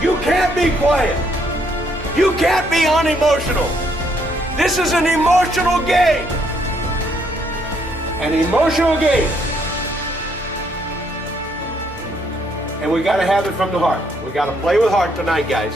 You can't be quiet. You can't be unemotional. This is an emotional game. An emotional game. And we got to have it from the heart. We got to play with heart tonight, guys.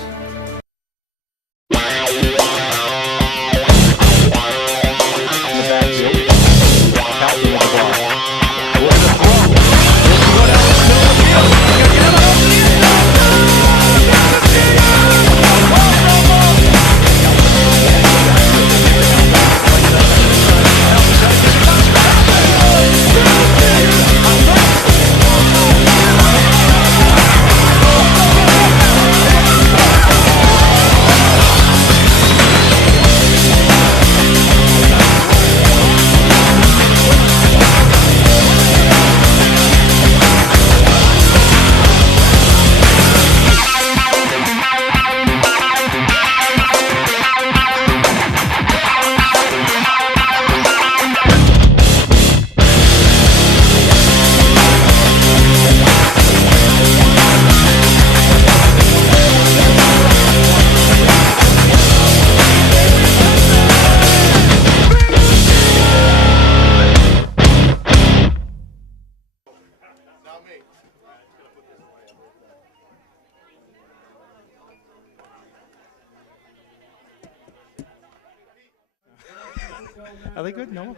Are they good? No.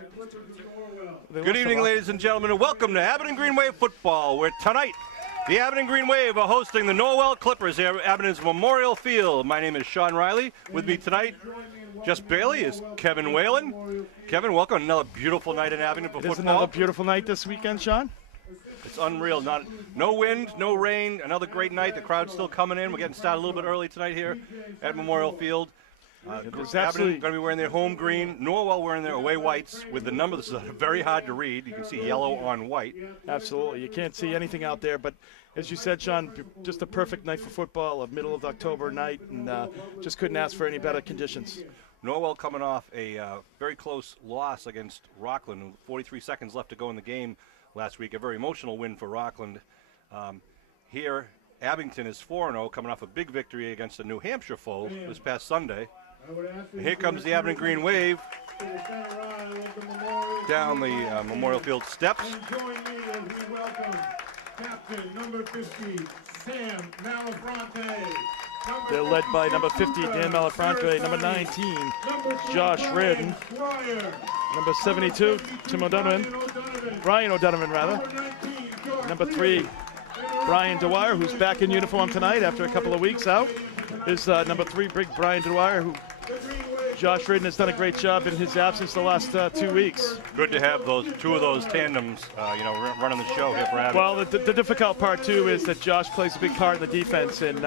Good evening, ladies and gentlemen, and welcome to Abington Green Wave football, where tonight the Abington Green Wave are hosting the Norwell Clippers here at Abington's Memorial Field. My name is Sean Riley. With me tonight, just barely, is Kevin Whalen. Kevin, welcome. Another beautiful night in Abington for football. It is another beautiful night this weekend, Sean. It's unreal. No wind, no rain. Another great night. The crowd's still coming in. We're getting started a little bit early tonight here at Memorial Field. Abington going to be wearing their home green. Norwell wearing their away whites with the numbers that are very hard to read. You can see yellow on white. Absolutely. You can't see anything out there. But as you said, Sean, just a perfect night for football, a middle of October night, and just couldn't ask for any better conditions. Norwell coming off a very close loss against Rockland, with 43 seconds left to go in the game last week. A very emotional win for Rockland. Here, Abington is 4-0, coming off a big victory against a New Hampshire foe this past Sunday. And here comes the Abington Green Wave down the Memorial Field steps. And join me as we welcome Captain number 50, Sam Malafronte. They're led by number 50, Dan Malafronte, number 19, Josh Reardon, number 72, Tim O'Donovan, Brian O'Donovan, rather, number 3, Brian Dwyer, who's back in uniform tonight after a couple of weeks out, is number 3, big Brian Dwyer, who Josh Reardon has done a great job in his absence the last 2 weeks. Good to have two of those tandems, running the show here for Abington. Well, the difficult part too is that Josh plays a big part in the defense, and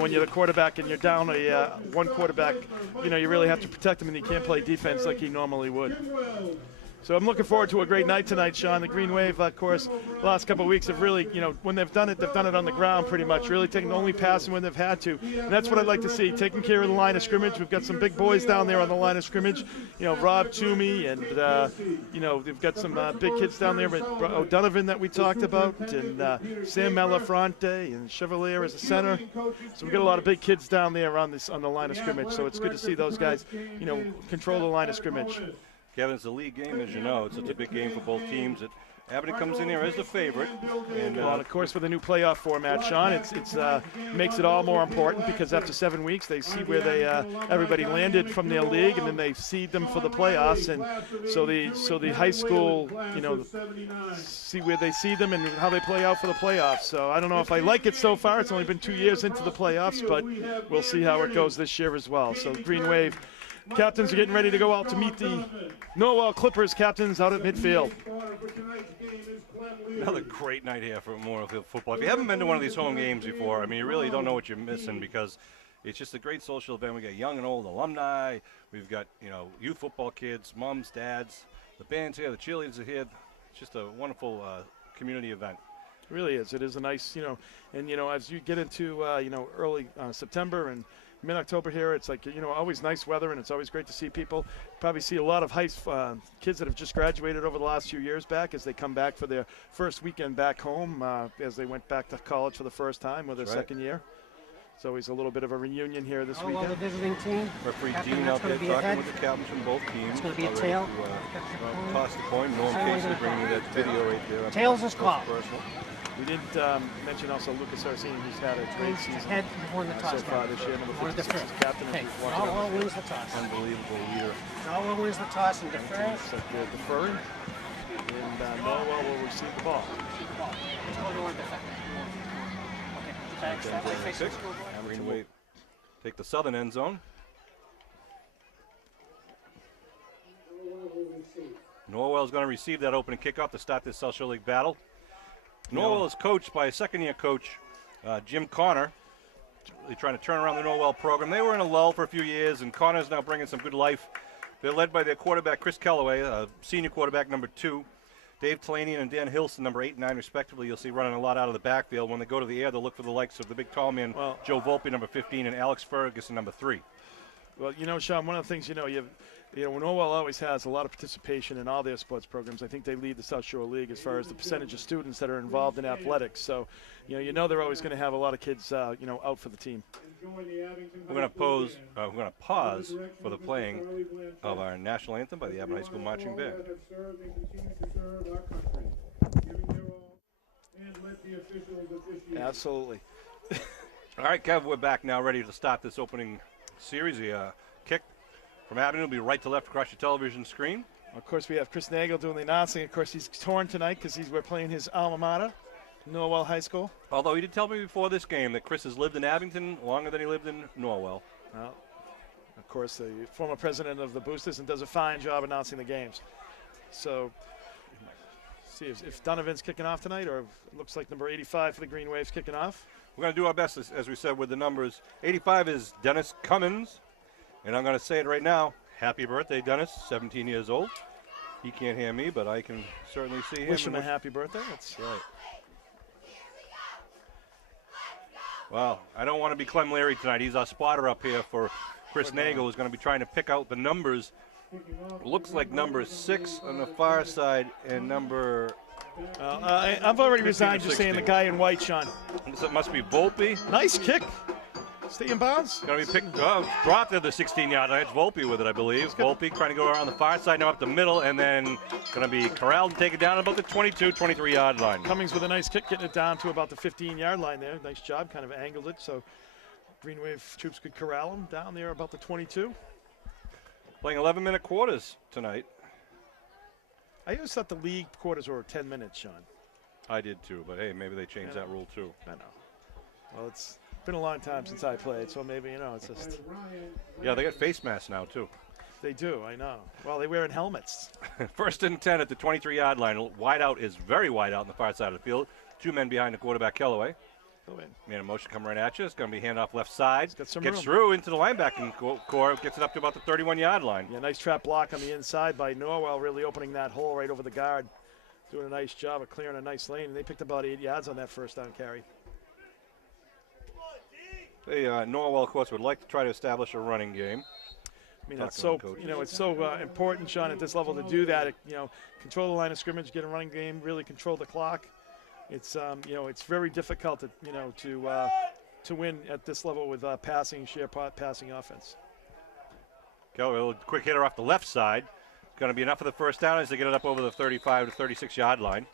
when you're the quarterback and you're down one quarterback, you really have to protect him, and you can't play defense like he normally would. So I'm looking forward to a great night tonight, Sean. The Green Wave, of course, the last couple of weeks have really, when they've done it on the ground pretty much, really taking only passing when they've had to. And that's what I'd like to see, taking care of the line of scrimmage. We've got some big boys down there on the line of scrimmage, Rob Toomey, and, they've got some big kids down there with O'Donovan that we talked about, and Sam Malafronte, and Chevalier as a center. So we've got a lot of big kids down there on the line of scrimmage. So it's good to see those guys, control the line of scrimmage. Kevin, it's a league game, as you know. It's a big game for both teams. Abington comes in here as the favorite. And of course, with the new playoff format, Sean, it makes it all more important, because after 7 weeks, they see where everybody landed from their league, and then they seed them for the playoffs. And so the high school, see where they see them and how they play out for the playoffs. So I don't know if I like it so far. It's only been 2 years into the playoffs, but we'll see how it goes this year as well. So Green Wave captains are getting ready to go out to meet the Norwell Clippers captains out at midfield. Another great night here for Memorial Field football. If you haven't been to one of these home games before, you really don't know what you're missing, because it's just a great social event. We got young and old alumni. We've got, youth football kids, moms, dads. The band's here. The cheerleaders are here. It's just a wonderful community event. It really is. It is a nice, and, as you get into, early September and mid-October here, it's like, always nice weather, and it's always great to see people. Probably see a lot of kids that have just graduated over the last few years back as they come back for their first weekend back home, as they went back to college for the first time with their second year. It's always a little bit of a reunion here this Well, the weekend. visiting team. Referee Captain, Dean that's out there gonna be a talking head. with the captains from both teams. It's going to be a Ready tail. to, toss the coin. Norm Casey bringing you that video right there. Tails is called. Personal. We didn't mention also Lucas Arsene, who's had a great season Head won the so toss. far this year. Number Won the 56 is first. captain. Okay. And we've watched Norwell wins the toss. Unbelievable leader. Norwell wins the toss and defers. So they're deferring, and Norwell will receive the ball. Let's go to our defense. Okay. Thanks. That way facing the scoreboard. Greenway take the southern end zone. Norwell is going to receive that opening kickoff to start this South Shore League battle. Norwell is coached by a second-year coach, Jim Connor. They're trying to turn around the Norwell program. They were in a lull for a few years, and Connor's now bringing some good life. They're led by their quarterback, Chris Kellaway, senior quarterback number 2. Dave Talanian and Dan Hilson, number 8 and 9, respectively. You'll see running a lot out of the backfield. When they go to the air, they'll look for the likes of the big tall man, Joe Volpe, number 15, and Alex Ferguson, number 3. Well, you know, Sean, one of the things, you know, Norwell always has a lot of participation in all their sports programs. I think they lead the South Shore League as far as the percentage of students that are involved in athletics. So, you know they're always going to have a lot of kids, out for the team. We're going to pause for the playing of our national anthem by the Abington High School Marching Band. Absolutely. All right, Kev, we're back now, ready to start this opening series. The kick from Abington will be right to left across your television screen. Of course, we have Chris Nagel doing the announcing. Of course, he's torn tonight because we're playing his alma mater, Norwell High School. Although he did tell me before this game that Chris has lived in Abington longer than he lived in Norwell. Well, of course, the former president of the Boosters and does a fine job announcing the games. So, see if Donovan's kicking off tonight, or it looks like number 85 for the Green Waves kicking off. We're going to do our best, as we said, with the numbers. 85 is Dennis Cummins, and I'm going to say it right now. Happy birthday, Dennis, 17 years old. He can't hear me, but I can certainly see him. Wish him a happy birthday. That's right. Well, I don't want to be Clem Leary tonight. He's our spotter up here for Chris Nagel, who's going to be trying to pick out the numbers. Looks like number 6 on the far side and number... I've already resigned just saying the guy in white, Sean. It must be Volpe. Nice kick. Stay in bounds. Going to be picked up, dropped at the 16-yard line. It's Volpe with it, I believe. Volpe trying to go around the far side, now up the middle, and then going to be corralled and taken down about the 22, 23-yard line. Cummings with a nice kick, getting it down to about the 15-yard line there. Nice job, kind of angled it so Green Wave troops could corral him down there about the 22. Playing 11-minute quarters tonight. I always thought the league quarters were 10 minutes, Sean. I did too, but hey, maybe they changed that rule too. I know. Well, it's been a long time since I played, so maybe, it's just... Yeah, they got face masks now too. They do, I know. Well, they wear in helmets. First and 10 at the 23-yard line. Wide out is very wide out on the far side of the field. 2 men behind the quarterback, Kellaway. Man in motion coming right at you. It's going to be handoff left side. Gets through into the linebacking core. Gets it up to about the 31-yard line. Yeah, nice trap block on the inside by Norwell, really opening that hole right over the guard. Doing a nice job of clearing a nice lane. And they picked about 8 yards on that first down carry. Norwell, of course, would like to try to establish a running game. I mean, that's so, it's so important, Sean, at this level to do that. Control the line of scrimmage, get a running game, really control the clock. It's it's very difficult to win at this level with passing offense. Kellaway, a quick hitter off the left side. Going to be enough for the first down as they get it up over the 35 to 36-yard line.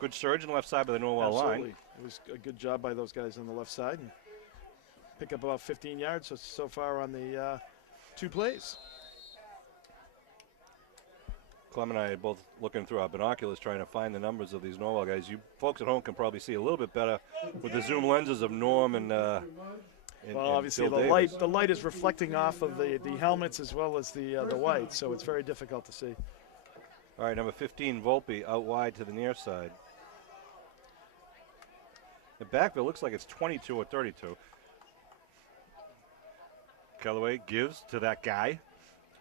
Good surge on the left side by the Norwell line. It was a good job by those guys on the left side. And pick up about 15 yards so far on the 2 plays. Clem and I are both looking through our binoculars trying to find the numbers of these Norwell guys. You folks at home can probably see a little bit better with the zoom lenses of Norm and well, obviously the light is reflecting off of the helmets as well as the white, so it's very difficult to see. All right, number 15, Volpe, out wide to the near side. The backfield looks like it's 22 or 32. Kellaway gives to that guy.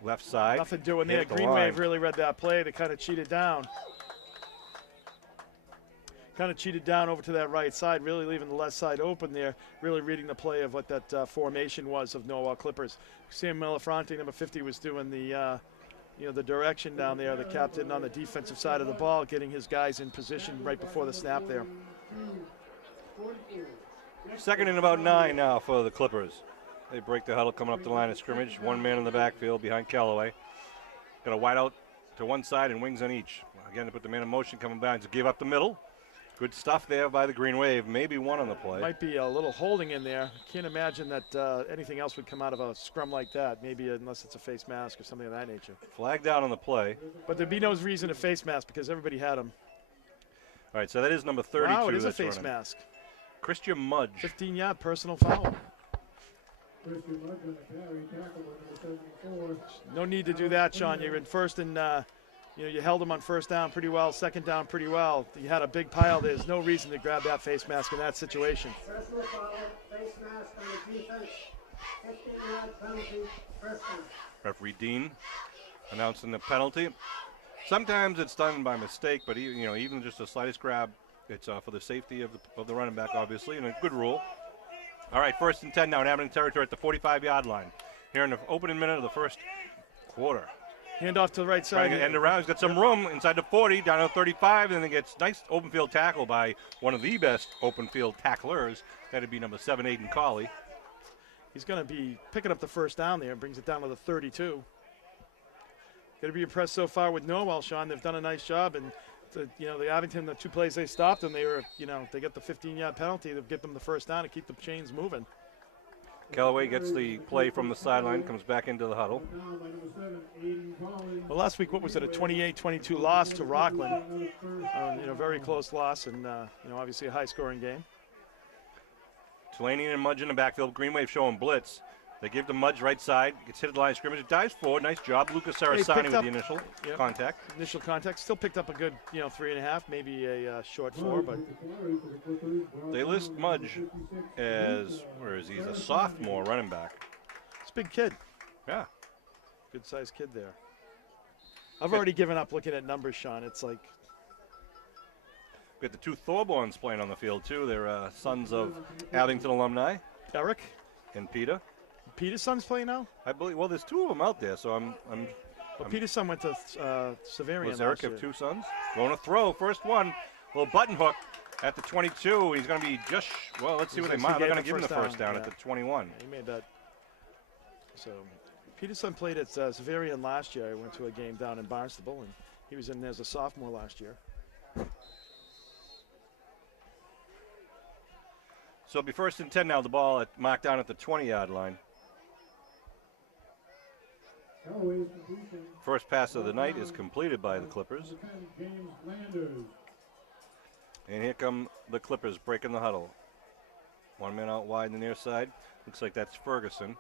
Left side. Nothing doing there. Green Wave really read that play. They kind of cheated down. Over to that right side, really leaving the left side open there, really reading the play of what that formation was of Norwell Clippers. Sam Melafronte, number 50, was doing the direction down there, the captain on the defensive side of the ball, getting his guys in position right before the snap there. Second and about 9 now for the Clippers. They break the huddle coming up the line of scrimmage. One man in the backfield behind Callaway. Got a wide out to one side and wings on each. Again, to put the man in motion, coming back to give up the middle. Good stuff there by the Green Wave. Maybe one on the play. Might be a little holding in there. Can't imagine that anything else would come out of a scrum like that. Maybe unless it's a face mask or something of that nature. Flag down on the play. But there'd be no reason to face mask because everybody had them. All right, so that is number 32. Wow, it is a that's face running. mask. Christian Mudge. 15-yard personal foul. No need to do that, Sean. You're in first and you held him on first down pretty well, second down pretty well. You had a big pile. There's no reason to grab that face mask in that situation. Personal foul, face mask on the defense, 15-yard penalty, first down. Referee Dean announcing the penalty. Sometimes it's done by mistake, but even just the slightest grab, it's for the safety of the running back, obviously, and a good rule. All right, 1st and 10 now in Abington territory at the 45-yard line. Here in the opening minute of the first quarter. Handoff to the right side. Trying to end around. He's got some room inside the 40, down to 35, and then gets nice open field tackle by one of the best open field tacklers. That'd be number 7, Aiden Colley. He's going to be picking up the first down there and brings it down to the 32. Got to be impressed so far with Norwell, Sean. They've done a nice job, and the Abington, the 2 plays they stopped, and they were, they got the 15-yard penalty to get them the first down to keep the chains moving. Callaway gets the play from the sideline, comes back into the huddle. Well, last week, what was it, a 28-22 loss to Rockland? Very close loss, and obviously a high-scoring game. Delaney and Mudge in the backfield. Green Wave showing blitz. They give the Mudge right side. Gets hit at the line of scrimmage. It dives forward. Nice job. Lucas Sarasani with the initial contact. Initial contact. Still picked up a good, 3.5, maybe a short 4, but. They list Mudge as, where is he? He's a sophomore running back. It's a big kid. Yeah. Good-sized kid there. I've already given up looking at numbers, Sean. It's like. We got the 2 Thorborns playing on the field, too. They're sons of Abington alumni. Eric? And Peter. Peter's son's playing now? I believe. Well, there's 2 of them out there, so I'm Peter's son went to Severian. Does Eric have 2 sons? Going to throw. First one. Little button hook at the 22. He's going to be just, let's see what they might. They're going to give him the first down at the 21. He made that. So, Peter's son played at Severian last year. I went to a game down in Barnstable, and he was in there as a sophomore last year. So it'll be 1st and 10 now. The ball marked down at the 20-yard line. First pass of the night is completed by the Clippers. And here come the Clippers breaking the huddle. 1 man out wide in the near side. Looks like that's Ferguson.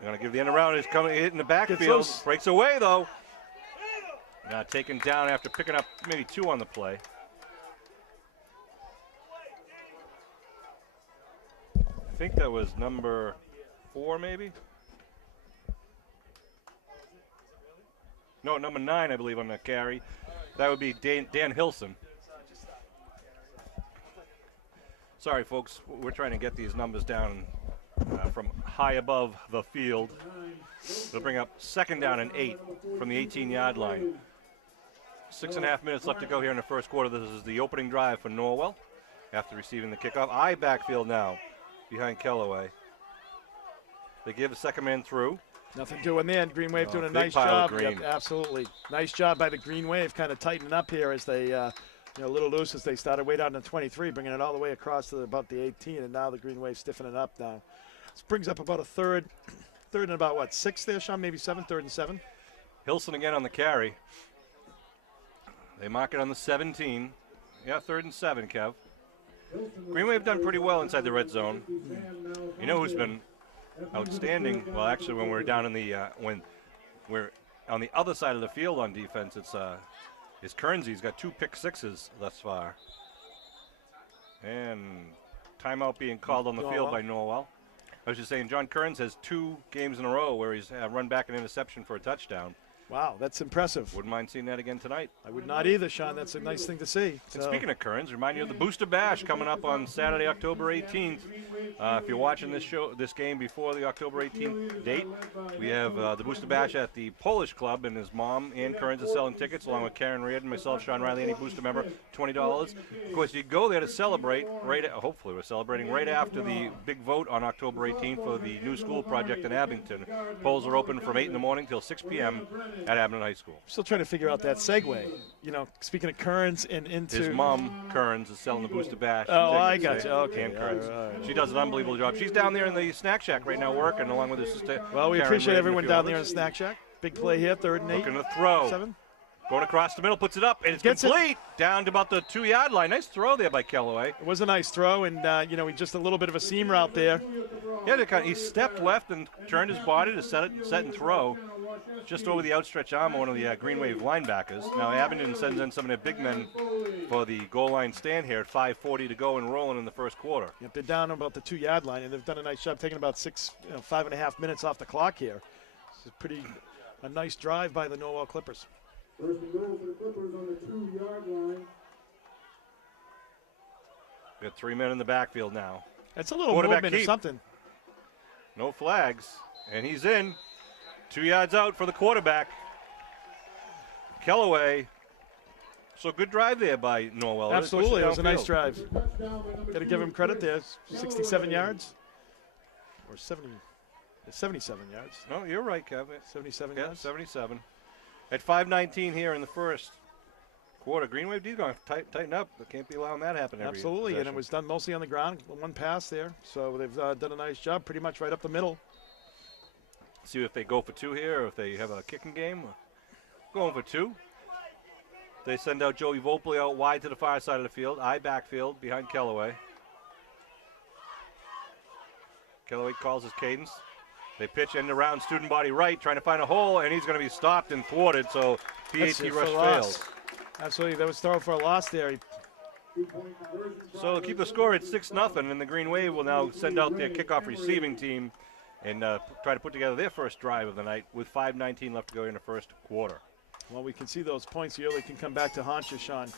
They're going to give the end around. He's coming, hit in the backfield. Breaks away, though. Now taken down after picking up maybe 2 on the play. I think that was number 4, maybe? No, number 9, I believe, on the carry. That would be Dan Hilson. Sorry, folks. We're trying to get these numbers down from high above the field. They'll bring up 2nd down and 8 from the 18-yard line. 6.5 minutes left to go here in the first quarter. This is the opening drive for Norwell after receiving the kickoff. Backfield now behind Callaway. They give the second man through. Nothing doing there. Green Wave doing a nice job. Yep, absolutely. Nice job by the Green Wave, kind of tightening up here as they, a little loose as they started way down to 23, bringing it all the way across to about the 18, and now the Green Wave stiffening up now. This brings up about a third and about, 6 there, Sean? Maybe 7, 3rd and 7? Hilson again on the carry. They mark it on the 17. Yeah, 3rd and 7, Kev. Green Wave done pretty well inside the red zone. You know who's been outstanding? Well, actually, when we're down in the when we're on the other side of the field on defense, it's Kernzy. He's got 2 pick sixes thus far. And timeout being called on the field by Norwell. I was just saying, John Kearns has 2 games in a row where he's run back an interception for a touchdown. Wow, that's impressive. Wouldn't mind seeing that again tonight. I would not either, Sean. That's a nice thing to see. And speaking of Kearns, remind you of the Booster Bash coming up on Saturday, October 18th. If you're watching this game before the October 18th date, we have the Booster Bash at the Polish Club, and his mom, Ann Kearns, is selling tickets, along with Karen Reardon, myself, Sean Riley, any Booster member, $20. Of course, you go there to celebrate, hopefully we're celebrating right after the big vote on October 18th for the new school project in Abington. Polls are open from 8 in the morning till 6 p.m. at Abington High School. Still trying to figure out that segue. You know, speaking of Kearns and into his mom, Kearns, is selling the Booster Bash. Oh, I got you. Okay. Ann Kearns. All right. She does an unbelievable job. She's down there in the snack shack right now working along with her sister. Well, we Karen appreciate Reardon, everyone a few down there in others. the snack shack. Big play here, 3rd and 8. Looking to throw. 7. Going across the middle, puts it up, and it's Gets complete. Down to about the 2-yard line. Nice throw there by Kellaway. It was a nice throw, and, he just a little bit of a seam route there. Yeah, he stepped left and turned his body to set and throw just over the outstretched arm of one of the Green Wave linebackers. Now Abington sends in some of their big men for the goal line stand here at 5:40 to go and rolling in the first quarter. Yep, they're down about the 2-yard line, and they've done a nice job taking about 5.5 minutes off the clock here. This is a nice drive by the Norwell Clippers. First and goal for the Clippers on the 2-yard line. We got 3 men in the backfield now. That's a little Quarterback movement or keep. something. No flags, and he's in. 2 yards out for the quarterback. Kellaway. So good drive there by Norwell. Absolutely, it was a nice downfield. drive. Got to give him credit there. 67 yards. Or 77 yards. No, you're right, Kevin. 77 Yeah, yards. 77. At 5:19 here in the first quarter, Green Wave D's going to tighten up. They can't be allowing that to happen every Absolutely, and it possession. was done mostly on the ground. One pass there, so they've done a nice job, pretty much right up the middle. See if they go for 2 here, or if they have a kicking game. Going for 2. They send out Joey Vopley out wide to the far side of the field. Backfield behind Kellaway. Kellaway calls his cadence. They pitch end around student body right, trying to find a hole, and he's going to be stopped and thwarted, so That's PAT it, rush for a loss. fails. Absolutely, that was thrown for a loss there. So keep the score at 6-0, and the Green Wave will now send out their kickoff receiving team and try to put together their first drive of the night with 5:19 left to go in the first quarter. Well, we can see those points early can come back to haunt you, Sean.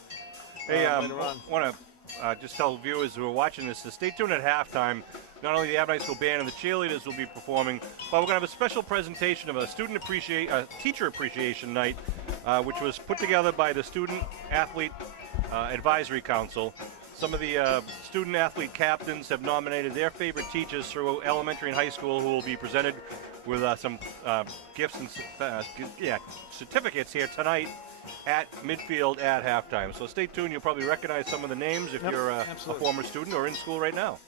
Hey, later on. want to just tell viewers who are watching this to stay tuned at halftime. Not only the Abington High School Band and the cheerleaders will be performing, but we're going to have a special presentation of a teacher appreciation night, which was put together by the Student Athlete Advisory Council. Some of the student athlete captains have nominated their favorite teachers through elementary and high school, who will be presented with some gifts and certificates here tonight at midfield at halftime. So stay tuned. You'll probably recognize some of the names if you're a former student or in school right now.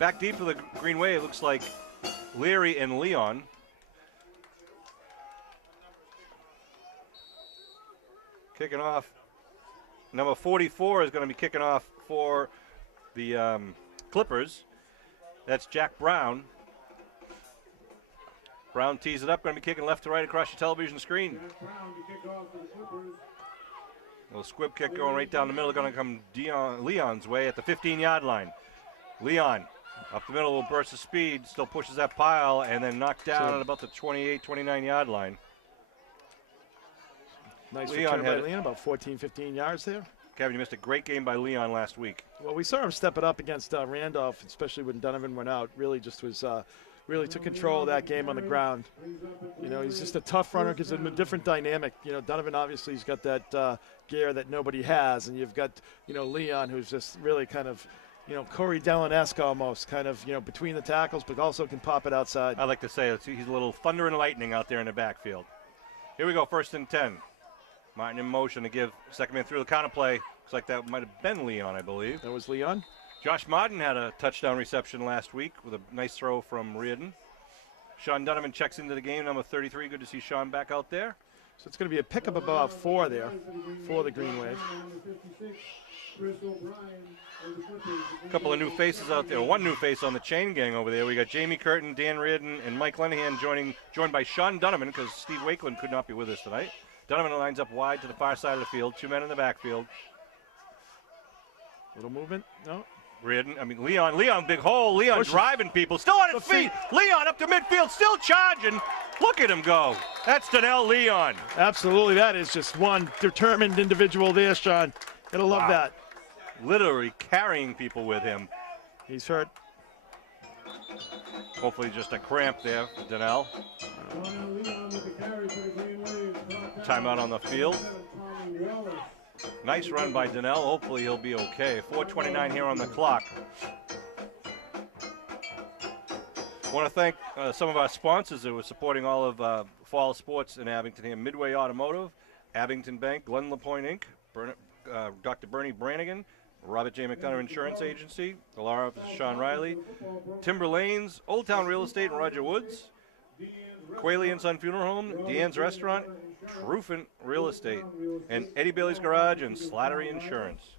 Back deep for the Green Wave, it looks like Leary and Leon. Kicking off. Number 44 is going to be kicking off for the Clippers. That's Jack Brown. Brown tees it up, going to be kicking left to right across your television screen. A little squib kick going right down the middle, going to come Leon's way at the 15-yard line. Leon up the middle, a little burst of speed, still pushes that pile, and then knocked down at about the 28, 29-yard line. Nice Leon return by had- Leon, about 14, 15 yards there. Kevin, you missed a great game by Leon last week. Well, we saw him step it up against Randolph, especially when Donovan went out. Really just was really took control of that game on the ground. You know, he's just a tough runner because of a different dynamic. You know, Donovan obviously he's got that gear that nobody has, and you've got, you know, Leon who's just really kind of, you know, Corey Dillon-esque almost, kind of, you know, between the tackles, but also can pop it outside. I like to say he's a little thunder and lightning out there in the backfield. Here we go, 1st and 10. Martin in motion to give second man through the counter play. Looks like that might have been Leon, I believe. That was Leon. Josh Martin had a touchdown reception last week with a nice throw from Reardon. Sean Donovan checks into the game, number 33. Good to see Sean back out there. So it's going to be a pickup of about 4 there for the Green Wave. A couple of new faces out there. One new face on the chain gang over there. We got Jamie Curtin, Dan Reardon, and Mike Lenahan joined by Sean Donovan because Steve Wakeland could not be with us tonight. Donovan lines up wide to the far side of the field. 2 men in the backfield. Little movement. No. Leon, big hole. Leon driving people. Still on his feet. Leon up to midfield, still charging. Look at him go. That's Donnell Leon. Absolutely, that is just one determined individual there, Sean. Gotta love that. Literally carrying people with him. He's hurt. Hopefully just a cramp there for Donnell. Timeout on the field. Nice run by Donnell. Hopefully he'll be okay. 4:29 here on the clock. I want to thank some of our sponsors that were supporting all of fall sports in Abington here. Midway Automotive, Abington Bank, Glen LaPointe Inc., Dr. Bernie Brannigan, Robert J. McDonough Insurance Agency, the law office of Sean Riley, Timber Lanes, Old Town Real Estate and Roger Woods, Quayle and Son Funeral Home, Deanne's Restaurant, Truffin Real Estate, and Eddie Bailey's Garage and Slattery Insurance.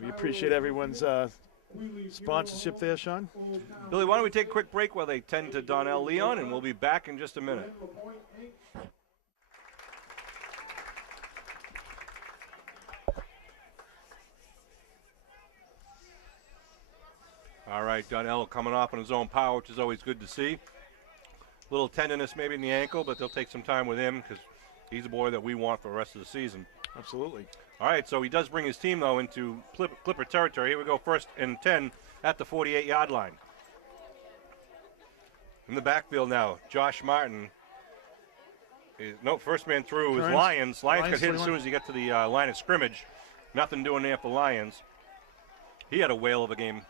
We appreciate everyone's sponsorship there, Sean. Billy, why don't we take a quick break while they tend to Donnell Leon, and we'll be back in just a minute. All right, Donnell coming off on his own power, which is always good to see. Little tenderness maybe in the ankle, but they'll take some time with him because he's a boy that we want for the rest of the season. Absolutely. All right, so he does bring his team, though, into Clipper territory. Here we go, 1st and 10 at the 48-yard line. In the backfield now, Josh Martin. First man through is Lions. Lions got hit as soon as he got to the line of scrimmage. Nothing doing there for Lions. He had a whale of a game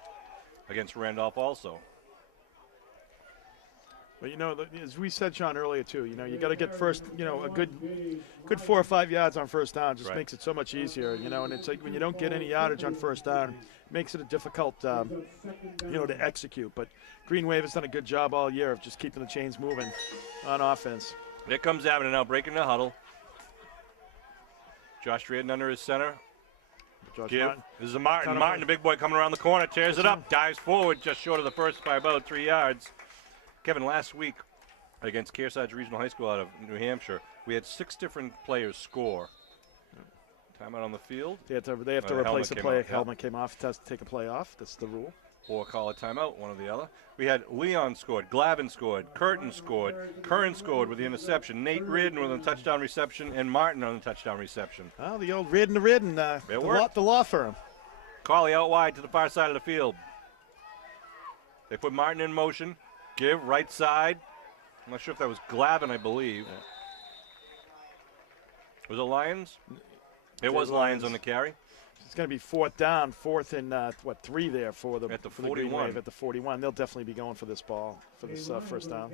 against Randolph also. But, as we said, Sean, earlier, too, you got to get first, a good 4 or 5 yards on first down. Just makes it so much easier, and it's like when you don't get any yardage on first down, it makes it a difficult, to execute. But Green Wave has done a good job all year of just keeping the chains moving on offense. Here comes Abington now breaking the huddle. Josh Reardon under his center. This is a Martin. Martin, the big boy, coming around the corner, tears it up, dives forward just short of the first by about 3 yards. Kevin, last week against Kearsarge Regional High School out of New Hampshire, we had 6 different players score. Timeout on the field. They have to replace a play. Helmet came off. Has to take a play off. That's the rule. Or call a timeout, one or the other. We had Leon scored, Glavin scored, Curtin scored, Curran scored with the interception, Nate Reardon with a touchdown reception, and Martin on the touchdown reception. Oh, the old Reardon, the law firm. Colley out wide to the far side of the field. They put Martin in motion. Give right side. I'm not sure if that was Glavin, I believe. Yeah. Was it Lions? It was Lions on the carry. It's going to be 4th down, 4th and 3 there for the at the for 41. The Green Wave at the 41. They'll definitely be going for this ball for this first down.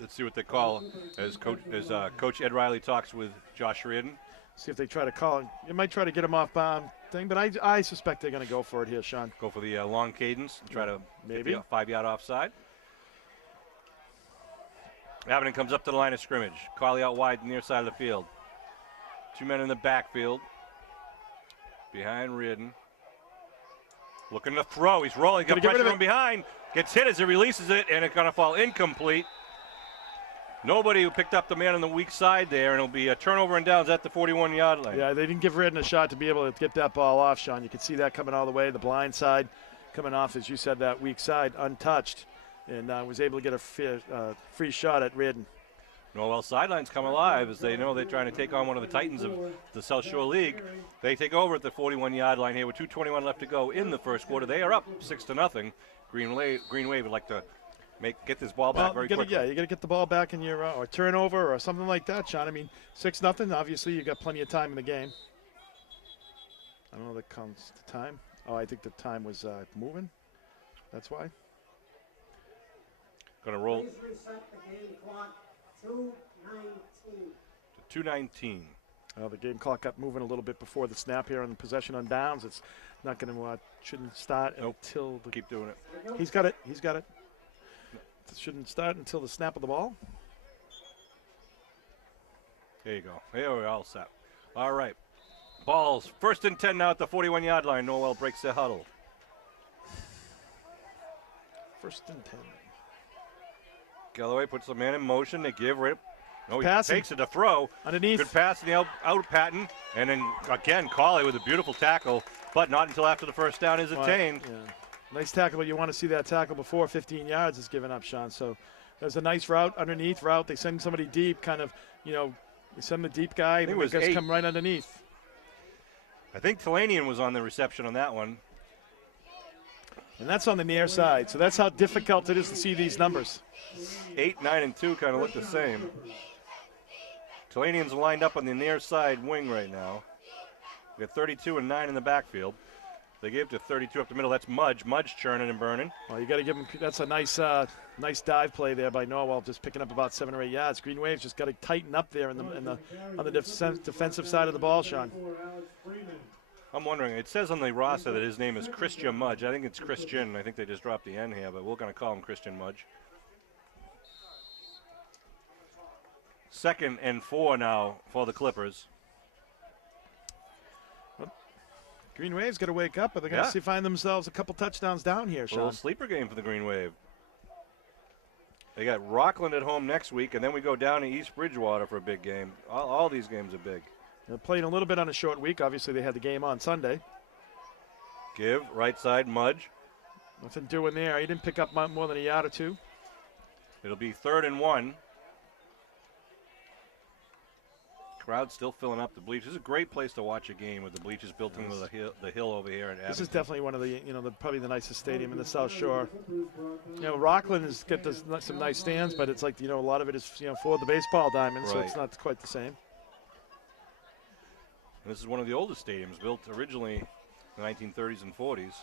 Let's see what they call as Coach Ed Riley talks with Josh Reardon. See if they try to call it. They might try to get him off thing, but I suspect they're going to go for it here, Sean. Go for the long cadence, try to maybe get the 5-yard offside. Abington comes up to the line of scrimmage. Colley out wide near side of the field. 2 men in the backfield. Behind Reardon. Looking to throw. He's rolling. Got pressure from behind. Gets hit as he releases it, and it's going to fall incomplete. Nobody who picked up the man on the weak side there, and it'll be a turnover and downs at the 41-yard line. Yeah, they didn't give Reardon a shot to be able to get that ball off, Sean. You can see that coming all the way. The blind side coming off, as you said, that weak side, untouched, and was able to get a free shot at Reardon. Norwell sidelines come alive as they know they're trying to take on one of the Titans of the South Shore League. They take over at the 41-yard line here with 2:21 left to go in the first quarter. They are up 6-0. Green Wave would like to get this ball back very quickly. Yeah, you got to get the ball back in your or turnover or something like that, Sean. I mean, 6-0. Obviously, you got plenty of time in the game. I don't know that counts the time. Oh, I think the time was moving. That's why. Going to roll. Please reset the game clock. 2:19. 2:19. The game clock got moving a little bit before the snap here on the possession on downs. It's not going to shouldn't start until the. Keep doing it. He's got it. He's got it. It shouldn't start until the snap of the ball. There you go. There we're all set. All right. Balls. 1st and 10 now at the 41-yard line. Norwell breaks the huddle. 1st and 10. Galloway puts the man in motion. They give Rip. No, he Passing. takes it to throw. Underneath. Good pass in the out pattern. And then, again, Colley with a beautiful tackle, but not until after the first down is attained. Yeah. Nice tackle, but you want to see that tackle before 15 yards is given up, Sean. So there's a nice route, underneath route. They send somebody deep, kind of, you know, they send the deep guy, and the guys come right underneath. I think Talanian was on the reception on that one. And that's on the near side. So that's how difficult it is to see these numbers. 8, 9, and 2 kind of look the same. Talanian's lined up on the near side wing right now. We got 32 and 9 in the backfield. They gave to 32 up the middle. That's Mudge. Mudge churning and burning. Well, you got to give him. That's a nice, nice dive play there by Norwell, just picking up about 7 or 8 yards. Green Wave's just got to tighten up there on the defensive side of the ball, Sean. I'm wondering. It says on the roster that his name is Christian Mudge. I think it's Christian. I think they just dropped the N here, but we're going to call him Christian Mudge. 2nd and 4 now for the Clippers. Green Wave's got to wake up, but they're going to find themselves a couple touchdowns down here, Sean. A little sleeper game for the Green Wave. They got Rockland at home next week, and then we go down to East Bridgewater for a big game. All these games are big. They're playing a little bit on a short week. Obviously, they had the game on Sunday. Give, right side, Mudge. Nothing doing there. He didn't pick up more than a yard or two. It'll be 3rd and 1. Crowd still filling up the bleachers. This is a great place to watch a game with the bleachers built into the hill over here. This is definitely one of the, probably the nicest stadium in the South Shore. Rockland has got some nice stands, but it's like, a lot of it is, for the baseball diamond, so it's not quite the same. And this is one of the oldest stadiums, built originally in the 1930s and 40s.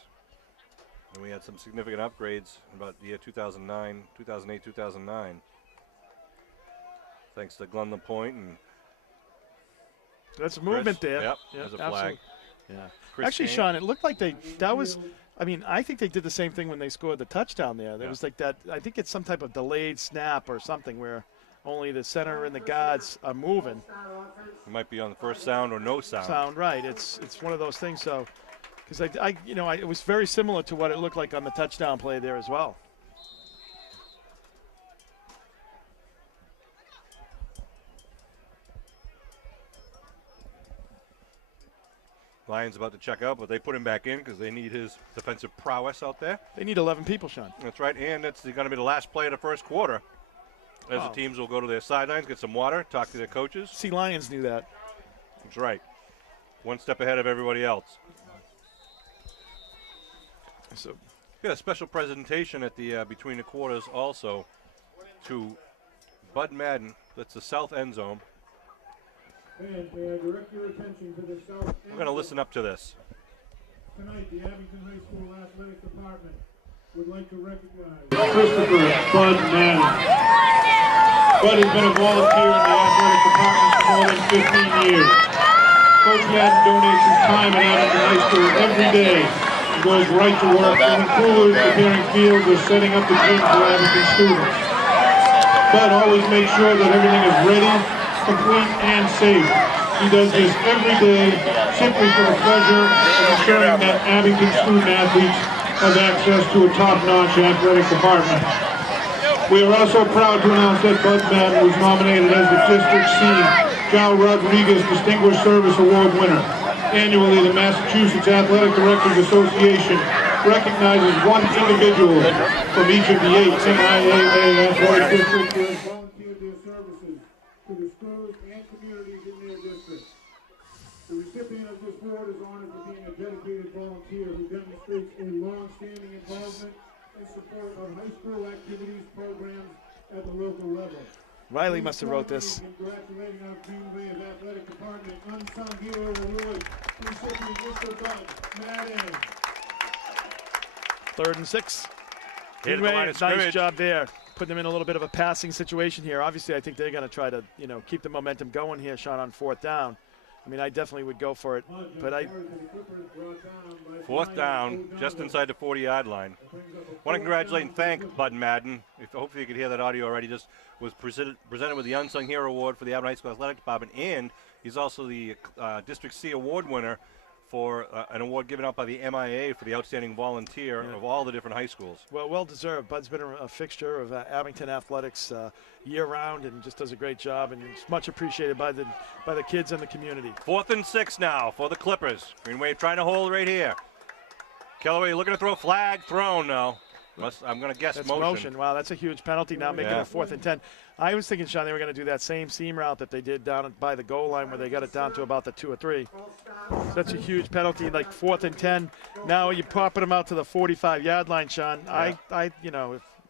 And we had some significant upgrades in about the year 2009, 2008, 2009. Thanks to Glen LaPointe and that's a movement there. Yep, there's a flag. Yeah. Actually, Sean, it looked like I think they did the same thing when they scored the touchdown there. There was like that, I think it's some type of delayed snap or something where only the center and the guards are moving. It might be on the first sound or no sound. Sound, right. It's one of those things. So, because it was very similar to what it looked like on the touchdown play there as well. Lions about to check out, but they put him back in because they need his defensive prowess out there. They need 11 people, Sean. That's right, and that's going to be the last play of the first quarter. As the teams will go to their sidelines, get some water, talk to their coaches. See, Lions knew that. That's right. One step ahead of everybody else. So, we got a special presentation at the between the quarters also to Bud Madden. That's the south end zone. And direct your attention to the south end. We're going to listen up to this. Tonight, the Abington High School Athletic Department would like to recognize Christopher Bud Madden. Bud has been a volunteer in the athletic department for more than 15 years. Coach Madden donates his time at Abington High School every day and goes right to work filling coolers, preparing fields, or setting up the gym for Abington students. Bud always makes sure that everything is ready, complete, and safe. He does this every day simply for the pleasure of ensuring that Abington student athletes have access to a top-notch athletic department. We are also proud to announce that Bud Madden was nominated as the District C Joe Rodriguez Distinguished Service Award winner. Annually, the Massachusetts Athletic Directors Association recognizes one individual from each of the 8 MIAA athletic districts who has volunteered their services to the schools and communities in their district. The recipient of this award is honored for being a dedicated volunteer who demonstrates a long-standing involvement in support of high school activities programs at the local level. Riley must have wrote this. Congratulating our Green Wave Athletic Department Unsung Hero Award recipient Mr. Bud Madden. 3rd and 6. Hit the line of scrimmage. Nice job there. Putting them in a little bit of a passing situation here. Obviously, I think they're going to try to, keep the momentum going here, Sean, on 4th down. I mean, I definitely would go for it, but 4th down, just inside the 40-yard line. Want to congratulate and thank Bud Madden. Hopefully you could hear that audio already. Just was presented with the Unsung Hero Award for the Abington High School Athletic Department, and he's also the District C Award winner for an award given out by the MIA for the outstanding volunteer of all the different high schools. Well deserved. Bud's been a fixture of Abington athletics year-round and just does a great job, and it's much appreciated by the kids and the community. 4th and 6 now for the Clippers. Green Wave trying to hold right here. Callaway looking to throw, flag thrown now. I'm going to guess That's motion. motion. Wow, that's a huge penalty now, making it 4th and 10. I was thinking, Sean, they were going to do that same seam route that they did down by the goal line where they got it down to about the 2 or 3. Such a huge penalty, like 4th and 10. Now you're popping them out to the 45-yard line, Sean. Yeah.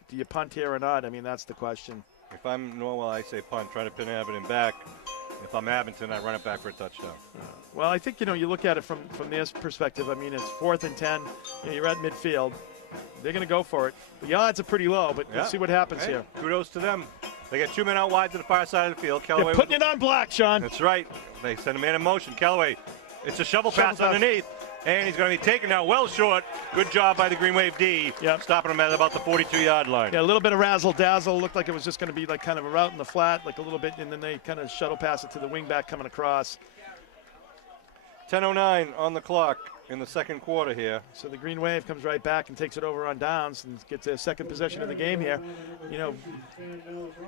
Do you punt here or not? I mean, that's the question. If I'm Norwell, I say punt, try to pin Abington back. If I'm Abington, I run it back for a touchdown. Well, I think, you look at it from this perspective. I mean, it's 4th and 10. You're at midfield. They're going to go for it. The odds are pretty low, but we'll see what happens here. Kudos to them. They get 2 men out wide to the far side of the field. They're putting it on black, Sean. That's right. They send a man in motion. Callaway, it's a shovel pass underneath, and he's going to be taken now well short. Good job by the Green Wave D, stopping him at about the 42-yard line. Yeah, a little bit of razzle-dazzle. Looked like it was just going to be like kind of a route in the flat, like a little bit, and then they kind of shuttle pass it to the wingback coming across. 10:09 on the clock in the second quarter here. So the Green Wave comes right back and takes it over on downs and gets their second possession of the game here.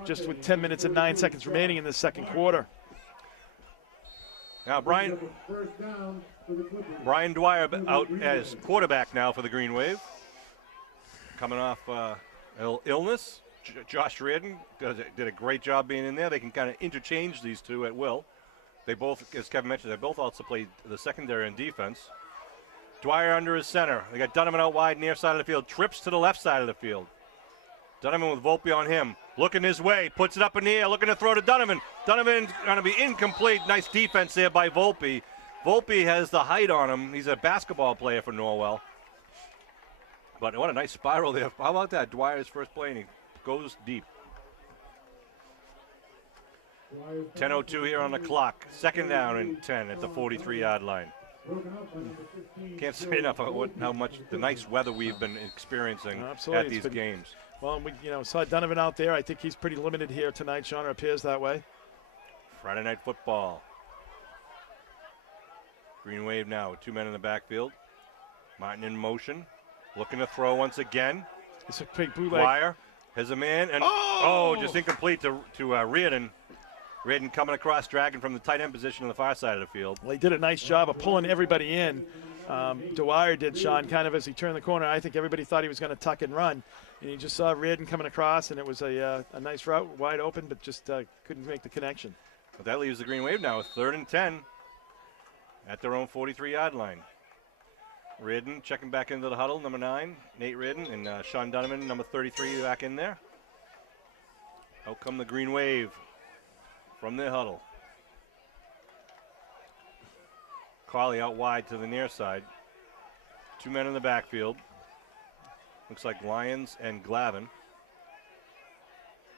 Just with 10 minutes and 9 seconds remaining in this second quarter. Now Brian Dwyer out as quarterback now for the Green Wave. Coming off illness. Josh Reardon did a great job being in there. They can kind of interchange these two at will. They both, as Kevin mentioned, they both also played the secondary and defense. Dwyer under his center. They got Donovan out wide near side of the field. Trips to the left side of the field. Donovan with Volpe on him. Looking his way. Puts it up in the air. Looking to throw to Donovan. Donovan's going to be incomplete. Nice defense there by Volpe. Volpe has the height on him. He's a basketball player for Norwell. But what a nice spiral there. How about that? Dwyer's first play, and he goes deep. 10:02 here on the clock. Second down and 10 at the 43-yard line. Can't say enough about how much the nice weather we've been experiencing at these games. Well, we saw Donovan out there. I think he's pretty limited here tonight, Sean. It appears that way. Friday night football. Green Wave now, 2 men in the backfield. Martin in motion, looking to throw once again. It's a big bootleg. Dwyer has a man, and just incomplete to Reardon. Reardon coming across, dragging from the tight end position on the far side of the field. Well, he did a nice job of pulling everybody in. Dwyer did, Sean, kind of as he turned the corner. I think everybody thought he was going to tuck and run. And you just saw Reardon coming across, and it was a nice route, wide open, but just couldn't make the connection. But that leaves the Green Wave now with 3rd and 10 at their own 43-yard line. Reardon checking back into the huddle, number 9, Nate Reardon, and Sean Donovan, number 33, back in there. Out come the Green Wave from their huddle. Carley out wide to the near side. 2 men in the backfield. Looks like Lyons and Glavin.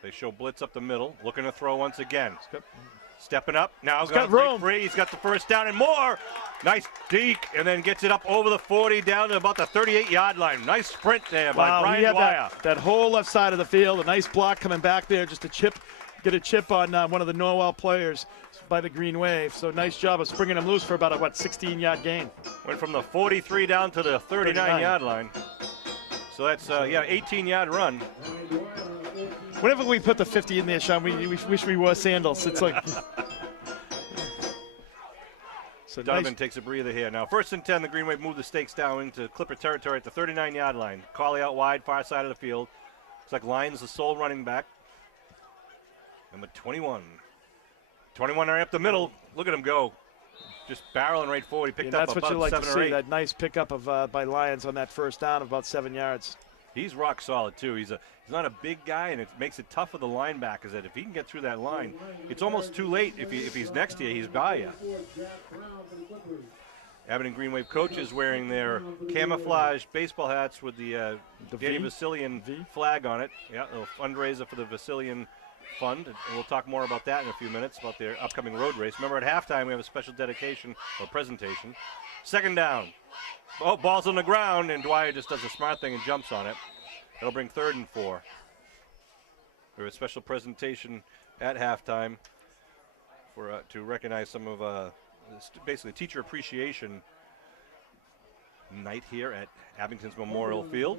They show blitz up the middle, looking to throw once again. Stepping up, now he's got room. Free. He's got the first down and more. Nice deke, and then gets it up over the 40 down to about the 38-yard line. Nice sprint there by Brian Dwyer. That whole left side of the field, a nice block coming back there, just a chip. Get a chip on one of the Norwell players by the Green Wave. So nice job of springing him loose for about a 16-yard gain. Went from the 43 down to the 39-yard line. So that's 18-yard run. Whenever we put the 50 in there, Sean, we wish we wore sandals. It's like. So Donovan takes a breather here. Now 1st and 10, the Green Wave move the stakes down into Clipper territory at the 39-yard line. Carley out wide, far side of the field. Looks like Lyons the sole running back. Number 21. 21 right up the middle. Look at him go. Just barreling right forward. He picked up that's about what you like 7 to or 8. see, that nice pickup of by Lyons on that first down of about 7 yards. He's rock solid, too. He's not a big guy, and it makes it tough for the linebackers that if he can get through that line, it's almost too late. If he's next to you, he's by you. Abington Green Wave coaches wearing their camouflage baseball hats with the Danny Vasilian flag on it. Yeah, a fundraiser for the Vasilian Fund, and we'll talk more about that in a few minutes, about their upcoming road race. Remember, at halftime, we have a special dedication or presentation. 2nd down. Oh, ball's on the ground, and Dwyer just does a smart thing and jumps on it. That'll bring 3rd and 4. We have a special presentation at halftime for to recognize some of basically teacher appreciation night here at Abington's Memorial Field.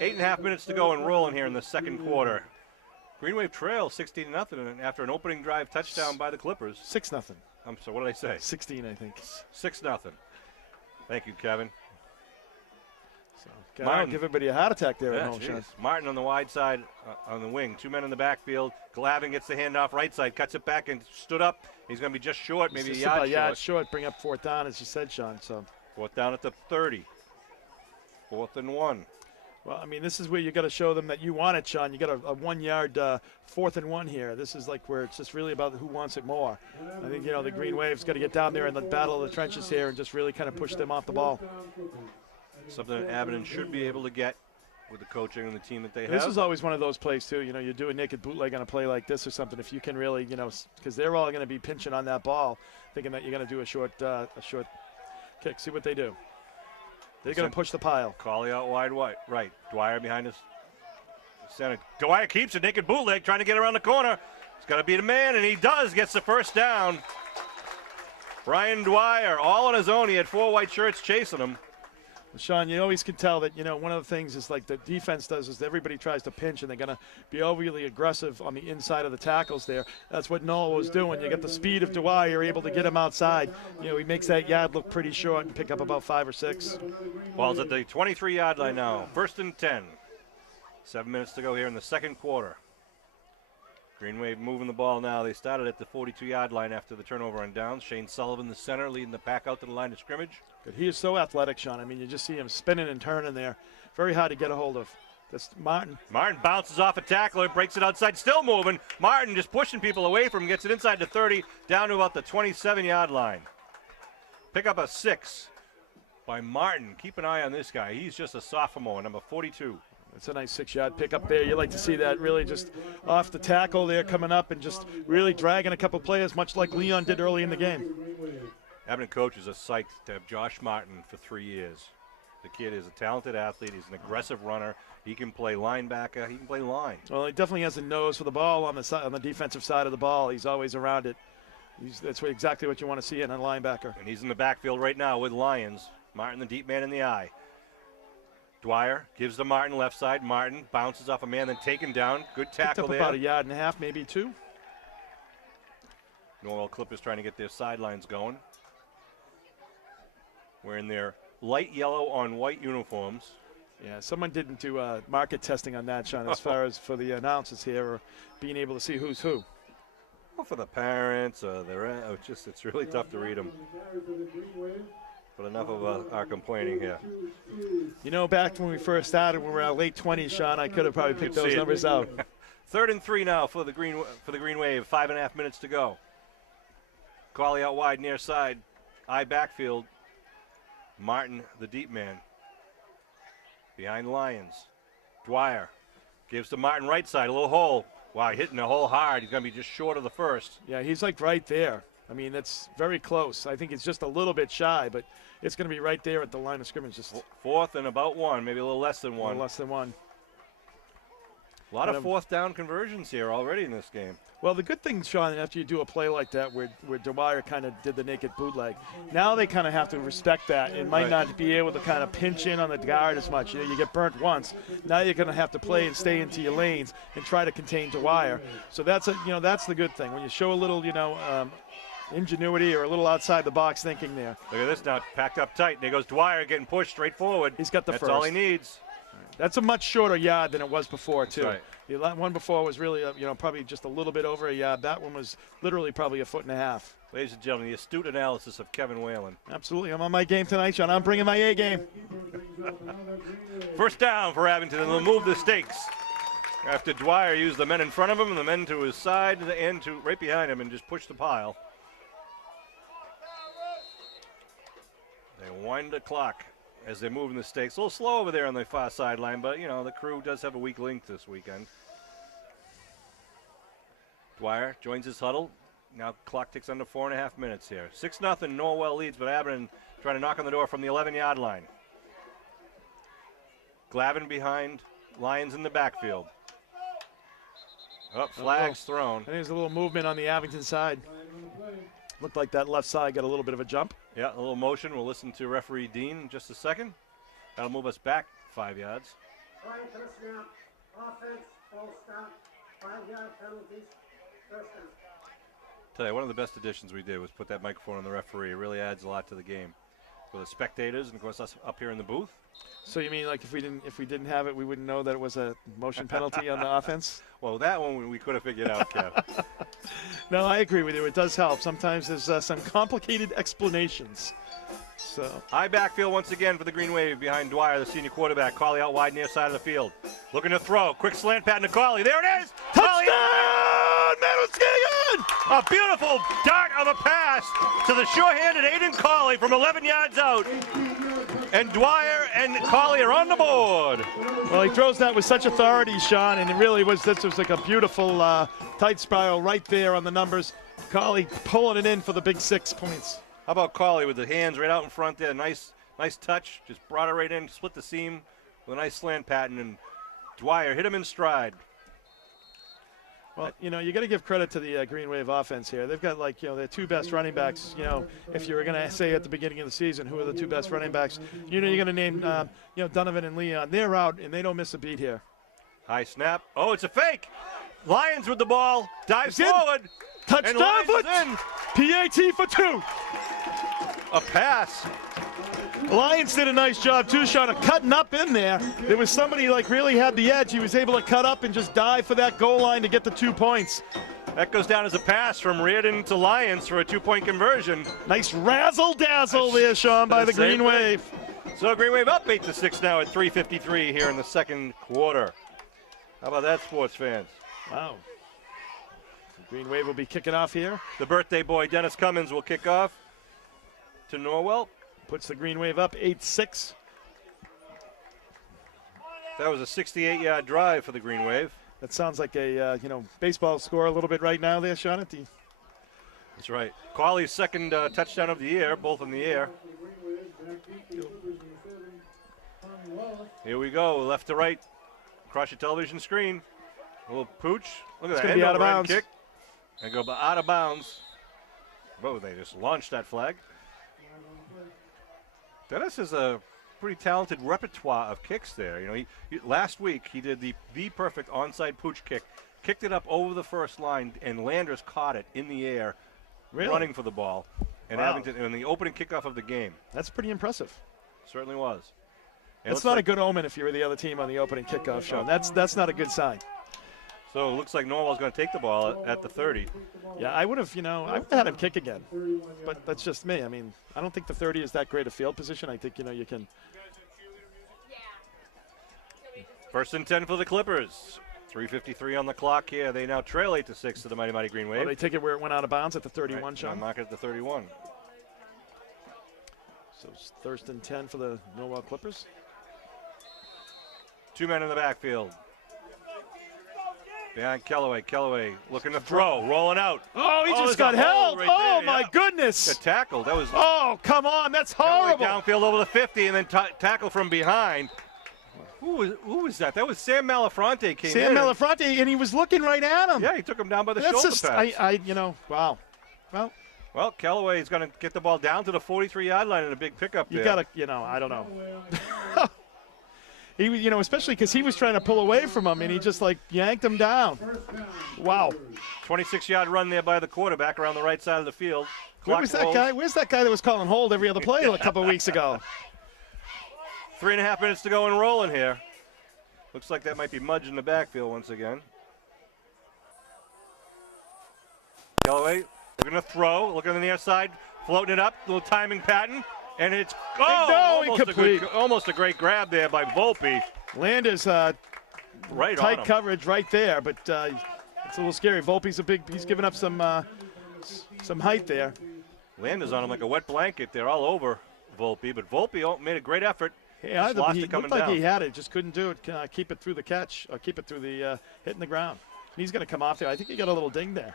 8.5 minutes to go and rolling here in the second quarter. Green Wave trails 16-0 after an opening drive touchdown by the Clippers. 6-0. I'm sorry, what did I say? 16, I think. 6-0. Thank you, Kevin. I'll give everybody a heart attack there at home, geez. Sean. Martin on the wide side, on the wing. 2 men in the backfield. Glavin gets the handoff right side, cuts it back and stood up. He's going to be just short, maybe Just a about yard short. Bring up 4th down, as you said, Sean. So 4th down at the 30. 4th and 1. Well, I mean, this is where you got to show them that you want it, Sean. You got a 1 yard 4th and 1 here. This is like where it's just really about who wants it more. I think, the Green Wave's got to get down there in the battle of the trenches here and just really kind of push them off the ball. Something that Abington should be able to get with the coaching and the team that they have. This is always one of those plays, too. You do a naked bootleg on a play like this or something. If you can really, because they're all going to be pinching on that ball, thinking that you're going to do a short kick. See what they do. They're going to push the pile. Collie out wide right. Dwyer behind us. Center. Dwyer keeps a naked bootleg, trying to get around the corner. He's got to beat a man, and he does. Gets the first down. Brian Dwyer, all on his own. He had 4 white shirts chasing him. Well, Sean, you always can tell that, one of the things is like the defense does is everybody tries to pinch, and they're going to be overly aggressive on the inside of the tackles there. That's what Norwell was doing. You get the speed of Dwyer, you're able to get him outside. He makes that yard look pretty short and pick up about 5 or 6. Ball's at the 23-yard line now. 1st and 10. 7 minutes to go here in the second quarter. Green Wave moving the ball now. They started at the 42-yard line after the turnover on downs. Shane Sullivan, the center, leading the pack out to the line of scrimmage. Good. He is so athletic, Sean. I mean, you just see him spinning and turning there. Very hard to get a hold of. That's Martin. Martin bounces off a tackler, breaks it outside, still moving. Martin just pushing people away from him, gets it inside the 30, down to about the 27-yard line. Pick up a 6 by Martin. Keep an eye on this guy. He's just a sophomore, number 42. It's a nice 6-yard pickup there. You like to see that really just off the tackle there coming up and just really dragging a couple players, much like Leon did early in the game. Abington coaches are psyched to have Josh Martin for 3 years. The kid is a talented athlete. He's an aggressive runner. He can play linebacker. He can play line. Well, he definitely has a nose for the ball on the defensive side of the ball. He's always around it. That's exactly what you want to see in a linebacker. And he's in the backfield right now with Lyons. Martin, the deep man in the eye. Dwyer gives to Martin left side. Martin bounces off a man, then taken down. Good tackle there. About 1.5 yards, maybe 2. Norwell Clippers trying to get their sidelines going. Wearing their light yellow on white uniforms. Yeah, someone didn't do market testing on that, Sean, as far as for the announcers here or being able to see who's who. Well, for the parents, it's really tough to read them. But enough of our complaining here. Back when we first started, when we were in late 20s, Sean, I could have probably picked those numbers out. 3rd and 3 now for the Green Wave. 5.5 minutes to go. Collie out wide near side. Eye backfield. Martin, the deep man. Behind Lyons. Dwyer gives to Martin right side. A little hole. Wow, hitting the hole hard. He's going to be just short of the first. Yeah, he's like right there. I mean, that's very close. I think it's just a little bit shy, but it's going to be right there at the line of scrimmage. Just 4th and about 1, maybe a little less than 1. A little less than 1. A lot of 4th down conversions here already in this game. Well, the good thing, Sean, after you do a play like that where Dwyer kind of did the naked bootleg, now they kind of have to respect that and might not be able to kind of pinch in on the guard as much. You get burnt once. Now you're going to have to play and stay into your lanes and try to contain Dwyer. So that's the good thing. When you show a little, ingenuity or a little outside the box thinking there. Look at this now, packed up tight. There goes Dwyer getting pushed straight forward. He's got the That's first. all he needs. That's a much shorter yard than it was before, too. Right. The one before was really, probably just a little bit over a yard. That one was literally probably 1.5 feet. Ladies and gentlemen, the astute analysis of Kevin Whalen. Absolutely. I'm on my game tonight, Sean. I'm bringing my A game. First down for Abington, and they'll move the stakes. After Dwyer used the men in front of him and the men to his side and to right behind him and just push the pile. They wind the clock as they're moving the stakes. A little slow over there on the far sideline, but, the crew does have a weak link this weekend. Dwyer joins his huddle. Now clock ticks under 4.5 minutes here. 6-0, Norwell leads, but Abington trying to knock on the door from the 11-yard line. Glavin behind, Lyons in the backfield. Flags thrown. I think there's a little movement on the Abington side. Looked like that left side got a little bit of a jump. Yeah, a little motion. We'll listen to referee Dean in just a second. That'll move us back 5 yards. Prior to the snap, offense, full stop, 5-yard penalties, first down. Tell you, one of the best additions we did was put that microphone on the referee. It really adds a lot to the game. for the spectators and of course us up here in the booth. So you mean like if we didn't have it, we wouldn't know that it was a motion penalty on the offense? Well, that one we could have figured out, Kev. No, I agree with you. It does help. Sometimes there's some complicated explanations. So high backfield once again for the Green Wave behind Dwyer, the senior quarterback. Cawley out wide near side of the field. Looking to throw. Quick slant pat to Cawley. There it is! touchdown, Meadowscagan! A beautiful dart of a pass to the sure-handed Aiden Cawley from 11 yards out. And Dwyer and Cawley are on the board. Well, he throws that with such authority, Sean, and it really was. This was like a beautiful tight spiral right there on the numbers. Cawley pulling it in for the big 6 points. How about Cawley with the hands right out in front there? Nice touch. Just brought it right in, split the seam with a nice slant pattern, and Dwyer hit him in stride. Well, you got to give credit to the Green Wave offense here. They've got their 2 best running backs. If you were going to say at the beginning of the season who are the 2 best running backs, you're going to name Donovan and Leon. They're out and they don't miss a beat here. High snap. Oh, it's a fake. Lions with the ball. Dives forward. Touchdown foot. PAT for 2. A pass. The Lions did a nice job too, Sean, of cutting up in there. There was somebody really had the edge. He was able to cut up and just dive for that goal line to get the 2 points. That goes down as a pass from Reardon to Lions for a 2-point conversion. Nice razzle-dazzle there, Sean, by the Green Wave. So Green Wave up 8-6 now at 3:53 here in the second quarter. How about that, sports fans? Wow. The Green Wave will be kicking off here. The birthday boy, Dennis Cummins, will kick off to Norwell. Puts the Green Wave up 8-6. That was a 68-yard drive for the Green Wave. That sounds like a baseball score a little bit right now there, Sean. That's right. Cawley's second touchdown of the year, both in the air. Here we go, left to right, across your television screen. A little pooch. Look at that. Be out of bounds. Kick. And go out of bounds. Whoa, they just launched that flag. Dennis has a pretty talented repertoire of kicks there. Last week he did the perfect onside pooch kick, kicked it up over the first line, and Landers caught it in the air, running for the ball. And Abington in the opening kickoff of the game. That's pretty impressive. Certainly was. That's not a good omen if you were the other team on the opening kickoff, Sean. That's not a good sign. So it looks like Norwell's going to take the ball at the 30. Yeah, I would have had him kick again. But that's just me. I mean, I don't think the 30 is that great a field position. I think, you can. First and 10 for the Clippers. 3:53 on the clock here. They now trail 8-6 to the Mighty Green Wave. Oh, they take it where it went out of bounds at the 31, right, Sean? Mark it at the 31. So it's first and 10 for the Norwell Clippers. 2 men in the backfield. Behind Kellaway. Kellaway looking to throw, rolling out. Oh, he just got held. Right my goodness. Got tackled. That was. Oh, come on. That's horrible. Downfield over the 50 and then tackle from behind. Who was that? That was Sam Malafronte came in. Sam Malafronte, and he was looking right at him. Yeah, he took him down by the shoulder pads. Wow. Well, Kellaway is going to get the ball down to the 43-yard line in a big pickup there. You got to, I don't know. He, especially because he was trying to pull away from him, and he just yanked him down. Wow. 26-yard run there by the quarterback around the right side of the field. Where was that guy? Where's that guy that was calling hold every other play a couple of weeks ago? 3.5 minutes to go and rolling here. Looks like that might be Mudge in the backfield once again. Kellaway looking to throw, looking on the near side, floating it up, little timing pattern. And it's almost a great grab there by Volpe. Landers right tight coverage right there, but it's a little scary. Volpe's he's giving up some height there. Landers on him like a wet blanket. They're all over Volpe, but Volpe made a great effort. Yeah, he looked like he had it, just couldn't do it. Keep it through the catch, or keep it through the hitting the ground. He's going to come off there. I think he got a little ding there.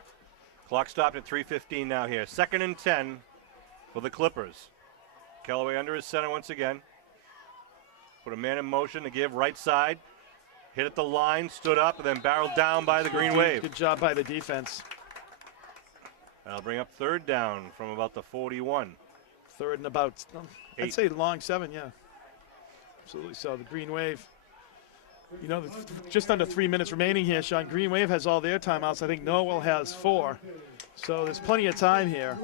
Clock stopped at 3:15 now here. 2nd and 10 for the Clippers. Kellaway under his center once again. Put a man in motion to give right side. Hit at the line, stood up, and then barreled down by the Green Wave. Good job by the defense. That'll bring up 3rd down from about the 41. 3rd and about, I'd say long 7, yeah. Absolutely. So the Green Wave, just under 3 minutes remaining here, Sean. Green Wave has all their timeouts. I think Norwell has 4. So there's plenty of time here.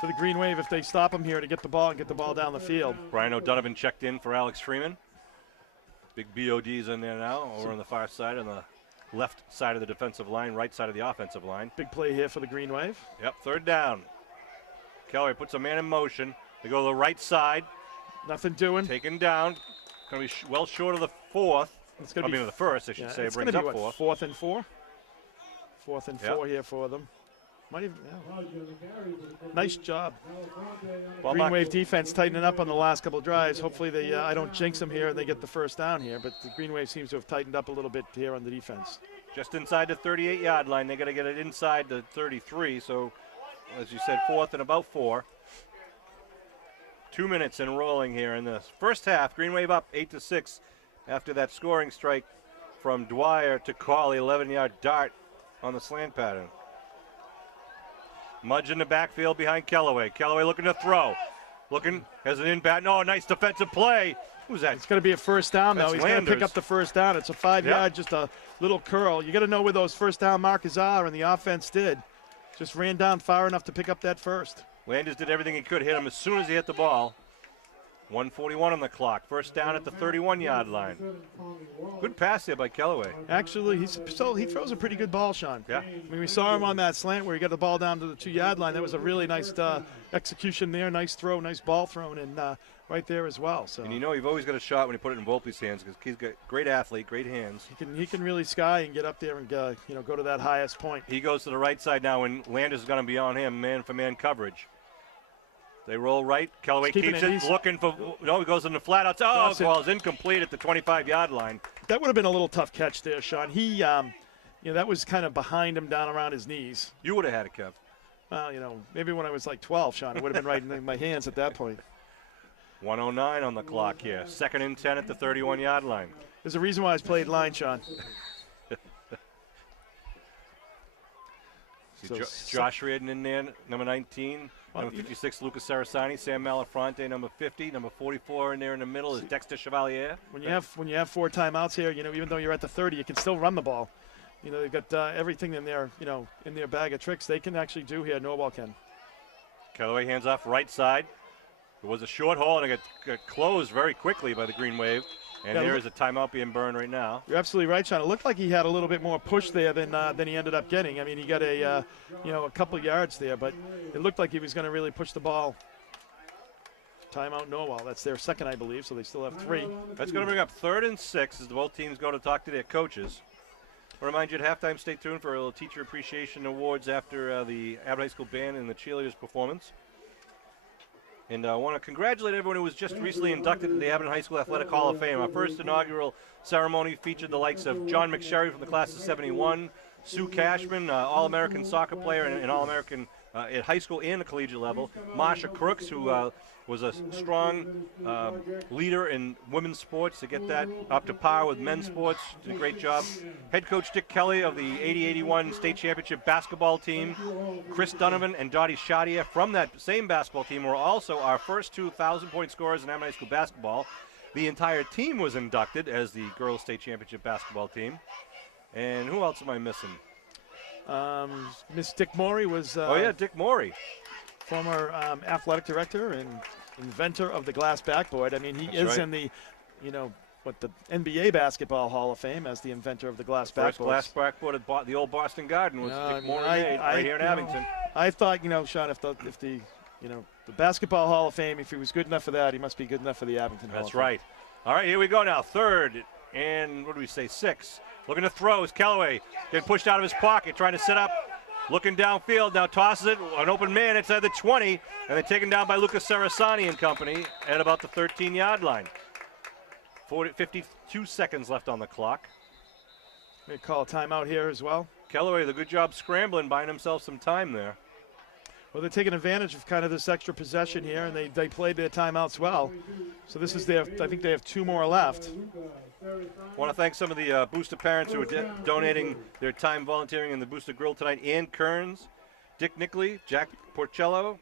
for the Green Wave if they stop them here to get the ball and get the ball down the field. Brian O'Donovan checked in for Alex Freeman. Big BOD's in there now, over on the far side, on the left side of the defensive line, right side of the offensive line. Big play here for the Green Wave. Yep, third down. Kelly puts a man in motion. They go to the right side. Nothing doing. Taken down. Going to be well short of the fourth. It's going to be the first, I should say. It's Brings going to up be, what, fourth. 4th and 4? 4th and 4 here for them. Might even, Nice job. Green Wave defense tightening up on the last couple of drives. Hopefully they, I don't jinx them here and they get the first down here, but the Green Wave seems to have tightened up a little bit here on the defense. Just inside the 38-yard line. They got to get it inside the 33, so as you said, 4th and about 4. 2 minutes and rolling here in the first half. Green Wave up 8-6 after that scoring strike from Dwyer to Cawley, 11-yard dart on the slant pattern. Mudge in the backfield behind Kellaway. Kellaway looking to throw. Looking as an inbound. No, nice defensive play. Who's that? It's going to be a first down, though. He's going to pick up the first down. It's a 5-yard, just a little curl. You got to know where those first down markers are, and the offense did. Just ran down far enough to pick up that first. Landers did everything he could, hit him as soon as he hit the ball. 1:41 on the clock. First down at the 31-yard line. Good pass there by Kellaway. Actually, he throws a pretty good ball, Sean. Yeah. I mean, we saw him on that slant where he got the ball down to the 2-yard line. That was a really nice execution there. Nice throw, nice ball thrown, and right there as well. So. And you know you've always got a shot when you put it in Volpe's hands because he's got great athlete, great hands. He can really sky and get up there and go to that highest point. He goes to the right side now, and Landers is going to be on him, man-for-man coverage. They roll right. Kellaway keeps it, looking for. No, he goes in the flat out. Oh, ball is incomplete at the 25-yard line. That would have been a little tough catch there, Sean. He, that was kind of behind him down around his knees. You would have had it, Kev. Well, maybe when I was like 12, Sean, it would have been right in my hands at that point. 1:09 on the clock here. 2nd and 10 at the 31-yard line. There's a reason why I was played line, Sean. Josh Reardon in there, number 19. Number 56, Lucas Sarasani. Sam Malafronte, number 50. Number 44 in there in the middle is Dexter Chevalier. When you have 4 timeouts here, even though you're at the 30, you can still run the ball. They've got everything in their, in their bag of tricks they can actually do here. Norwell can. Kellaway hands off right side. It was a short hole, and it got closed very quickly by the Green Wave. And there is a timeout being burned right now. You're absolutely right, Sean. It looked like he had a little bit more push there than he ended up getting. I mean, he got a couple yards there, but it looked like he was going to really push the ball. Timeout Norwell. That's their second, I believe, so they still have 3. That's going to bring up 3rd and 6 as both teams go to talk to their coaches. I'll remind you at halftime, stay tuned for a little teacher appreciation awards after the Abington High School band and the cheerleaders performance. And I want to congratulate everyone who was just recently inducted into the Abington High School Athletic Hall of Fame. Our first inaugural ceremony featured the likes of John McSherry from the class of 71, Sue Cashman, All-American soccer player and All-American at high school and the collegiate level, Marsha Crooks, who was a strong leader in women's sports to get that up to par with men's sports. Did a great job. Head coach Dick Kelly of the 80-81 state championship basketball team. Chris Donovan and Dottie Shadia from that same basketball team were also our first 2 1,000-point scorers in Abington High School basketball. The entire team was inducted as the girls state championship basketball team. And who else am I missing? Miss Dick Morey was. Dick Morey. Former athletic director and inventor of the glass backboard. I mean, he is in the, the NBA Basketball Hall of Fame as the inventor of the glass backboard. First glass backboard at the old Boston Garden was Dick Morey right here in Abington. I thought, Sean, if the Basketball Hall of Fame, if he was good enough for that, he must be good enough for the Abington Hall of Fame. That's right. All right, here we go now. 3rd and, 6. Looking to throw is Kellaway. Getting pushed out of his pocket, trying to set up. Looking downfield, now tosses it, an open man inside the 20, and they're taken down by Lucas Sarasani and company at about the 13-yard line. 52 seconds left on the clock. They call a timeout here as well. Kellaway, the good job scrambling, buying himself some time there. Well, they're taking advantage of kind of this extra possession here, and they played their timeouts well. So this is I think they have 2 more left. I want to thank some of the Booster parents who are donating their time volunteering in the Booster Grill tonight. Ann Kearns, Dick Nickley, Jack Porcello,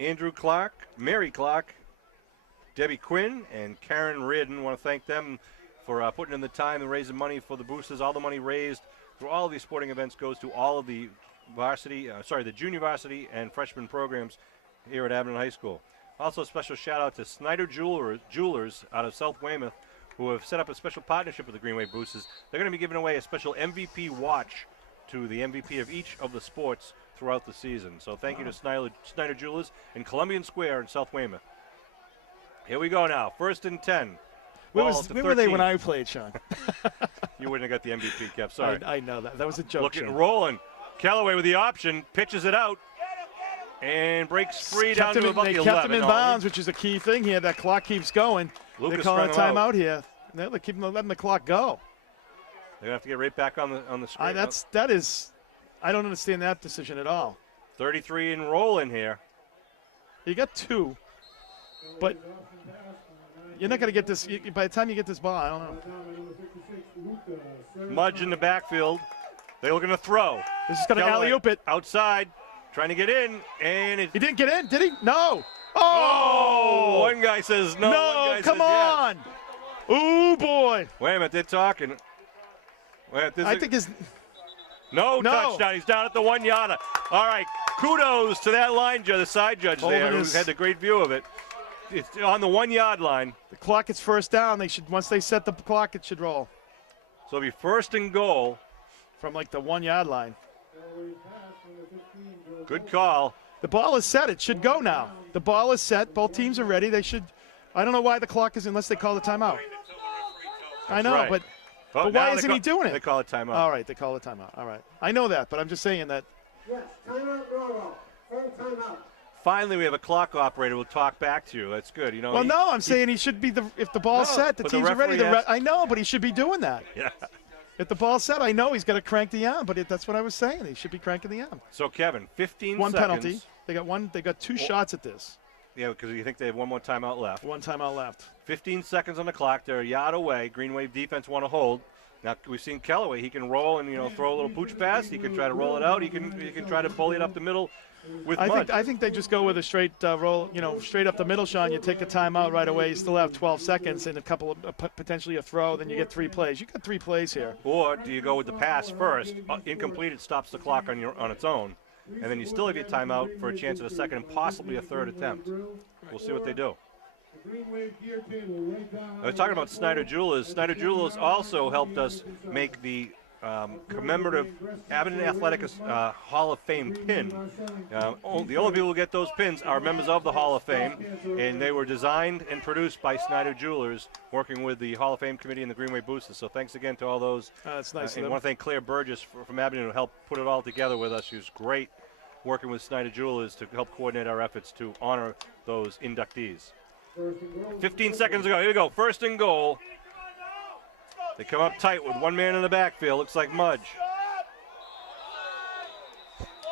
Andrew Clark, Mary Clark, Debbie Quinn, and Karen Reardon. I want to thank them for putting in the time and raising money for the Boosters. All the money raised through all of these sporting events goes to all of the the junior varsity and freshman programs here at Abington High School. Also, a special shout out to Snyder Jewelers out of South Weymouth, who have set up a special partnership with the Green Wave Boosters. They're going to be giving away a special MVP watch to the MVP of each of the sports throughout the season. So thank you to Snyder Jewelers in Columbian Square in South Weymouth. Here we go now. 1st and 10. Where were they when I played, Sean? You wouldn't have got the MVP, Kev. Sorry. I know that. That was a joke. Look at Sean. rolling. Callaway with the option, pitches it out, and breaks free down to about the 11. They kept him in bounds, which is a key thing here. That clock keeps going. Lucas they call a strung him out. timeout here. They're letting the clock go. They're going to have to get right back on the screen. I don't understand that decision at all. 33 and rolling here. You got 2, but you're not going to get this. By the time you get this ball, I don't know. Mudge in the backfield. They're looking to throw. This is going to alley-oop it. Outside, trying to get in, and he didn't get in, did he? No. Oh! One guy says no. No, one guy come says on. Yes. Ooh, boy. Wait a minute, they're talking. I think his. No touchdown. He's down at the 1 yarder. All right, kudos to that line judge, the side judge there, who had a great view of it. It's on the 1 yard line. The clock is first down. Once they set the clock, it should roll. So it'll be 1st and goal. From like the 1 yard line. Good call. The ball is set. It should go now. The ball is set. Both teams are ready. They should. I don't know why the clock is unless they call the timeout. I know, right. but why isn't he doing it? They call it timeout. All right, they call it timeout. All right. I know that, but I'm just saying that. Yes, timeout, Norwell. Full timeout. Finally, we have a clock operator who will talk back to you. That's good. You know. Well, no, I'm saying he should be if the ball's set, the teams are ready. I know, but he should be doing that. Yeah. If the ball's set, I know he's got to crank the arm, but that's what I was saying. He should be cranking the arm. So, Kevin, 15 one seconds. Penalty. They got one. They got 2 shots at this. Yeah, because you think they have one more timeout left. 1 timeout left. 15 seconds on the clock. They're a yard away. Green Wave defense want to hold. Now we've seen Callaway. He can roll and throw a little pooch pass. He can try to roll it out. He can try to bully it up the middle with Mudge. I think they just go with a straight roll. Straight up the middle, Sean. You take a timeout right away. You still have 12 seconds and a couple of potentially a throw. Then you get 3 plays. You got 3 plays here. Or do you go with the pass first? Incomplete. It stops the clock on its own, and then you still have your timeout for a chance at a second and possibly a third attempt. We'll see what they do. I was talking about Snyder Jewelers. Snyder Jewelers also helped us make the commemorative Abington Athletics Hall of Fame pin. The only people who get those pins are members of the Hall of Fame, and they were designed and produced by Snyder Jewelers, working with the Hall of Fame committee and the Green Wave Boosters. So thanks again to all those. That's nice. And I want to thank Claire Burgess from Abington who helped put it all together with us. She was great working with Snyder Jewelers to help coordinate our efforts to honor those inductees. 15 seconds ago. Here we go. 1st and goal. They come up tight with 1 man in the backfield. Looks like Mudge.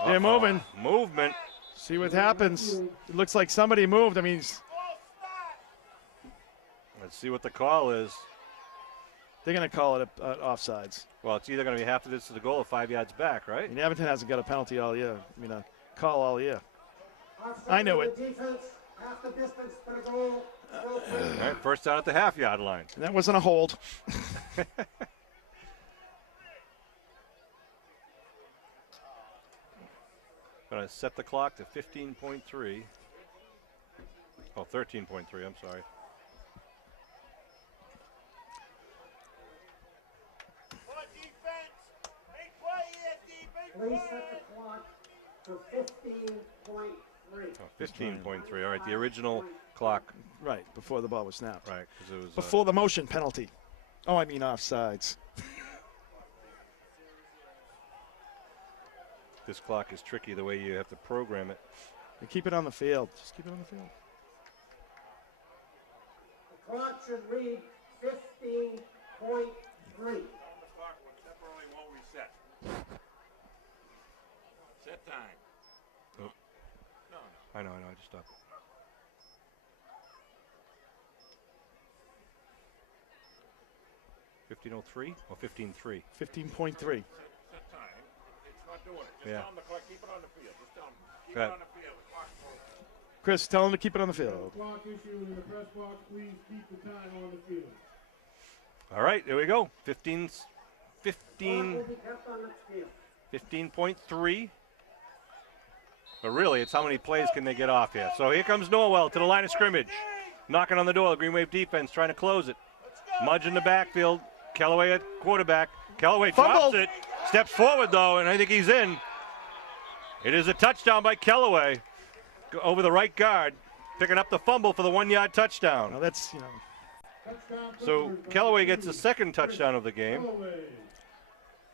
They're moving. Movement. See what happens. It looks like somebody moved. I mean, let's see what the call is. They're going to call it offsides. Well, it's either going to be half the distance to the goal or 5 yards back, right? And Abington hasn't got a penalty all year. A call all year. I knew it. Half the distance to the goal. All right, 1st down at the half-yard line. And that wasn't a hold. Going to set the clock to 15.3. Oh, 13.3, I'm sorry. Please set the clock to 15.3. Oh, 15.3. All right, the original clock. Right, before the ball was snapped. Right, because it was before the motion penalty. Oh, I mean offsides. This clock is tricky the way you have to program it. You keep it on the field. Just keep it on the field. The clock should read 15.3. The clock temporarily won't reset. Set time. Oh. No. I know, I just stopped. $15.03 or 15.3? 15.3. Set time. It's not doing it. Just Yeah. tell them the clock, keep it on the field. Just tell them, keep Right. it on the field. The clock's moving. Chris, tell him to keep it on the field. Clock issue in the press box. Please keep the time on the field. All right, here we go. 15, Clock will be kept on its field. 15.3. But really, it's how many plays can they get off here. So here comes Norwell to the line of scrimmage. Knocking on the door, the Green Wave defense trying to close it. Mudge in the backfield. Kellaway at quarterback. Kellaway drops it. Steps forward, though, and I think he's in. It is a touchdown by Kellaway over the right guard, picking up the fumble for the 1-yard touchdown. Well, that's, So Kellaway gets the second touchdown of the game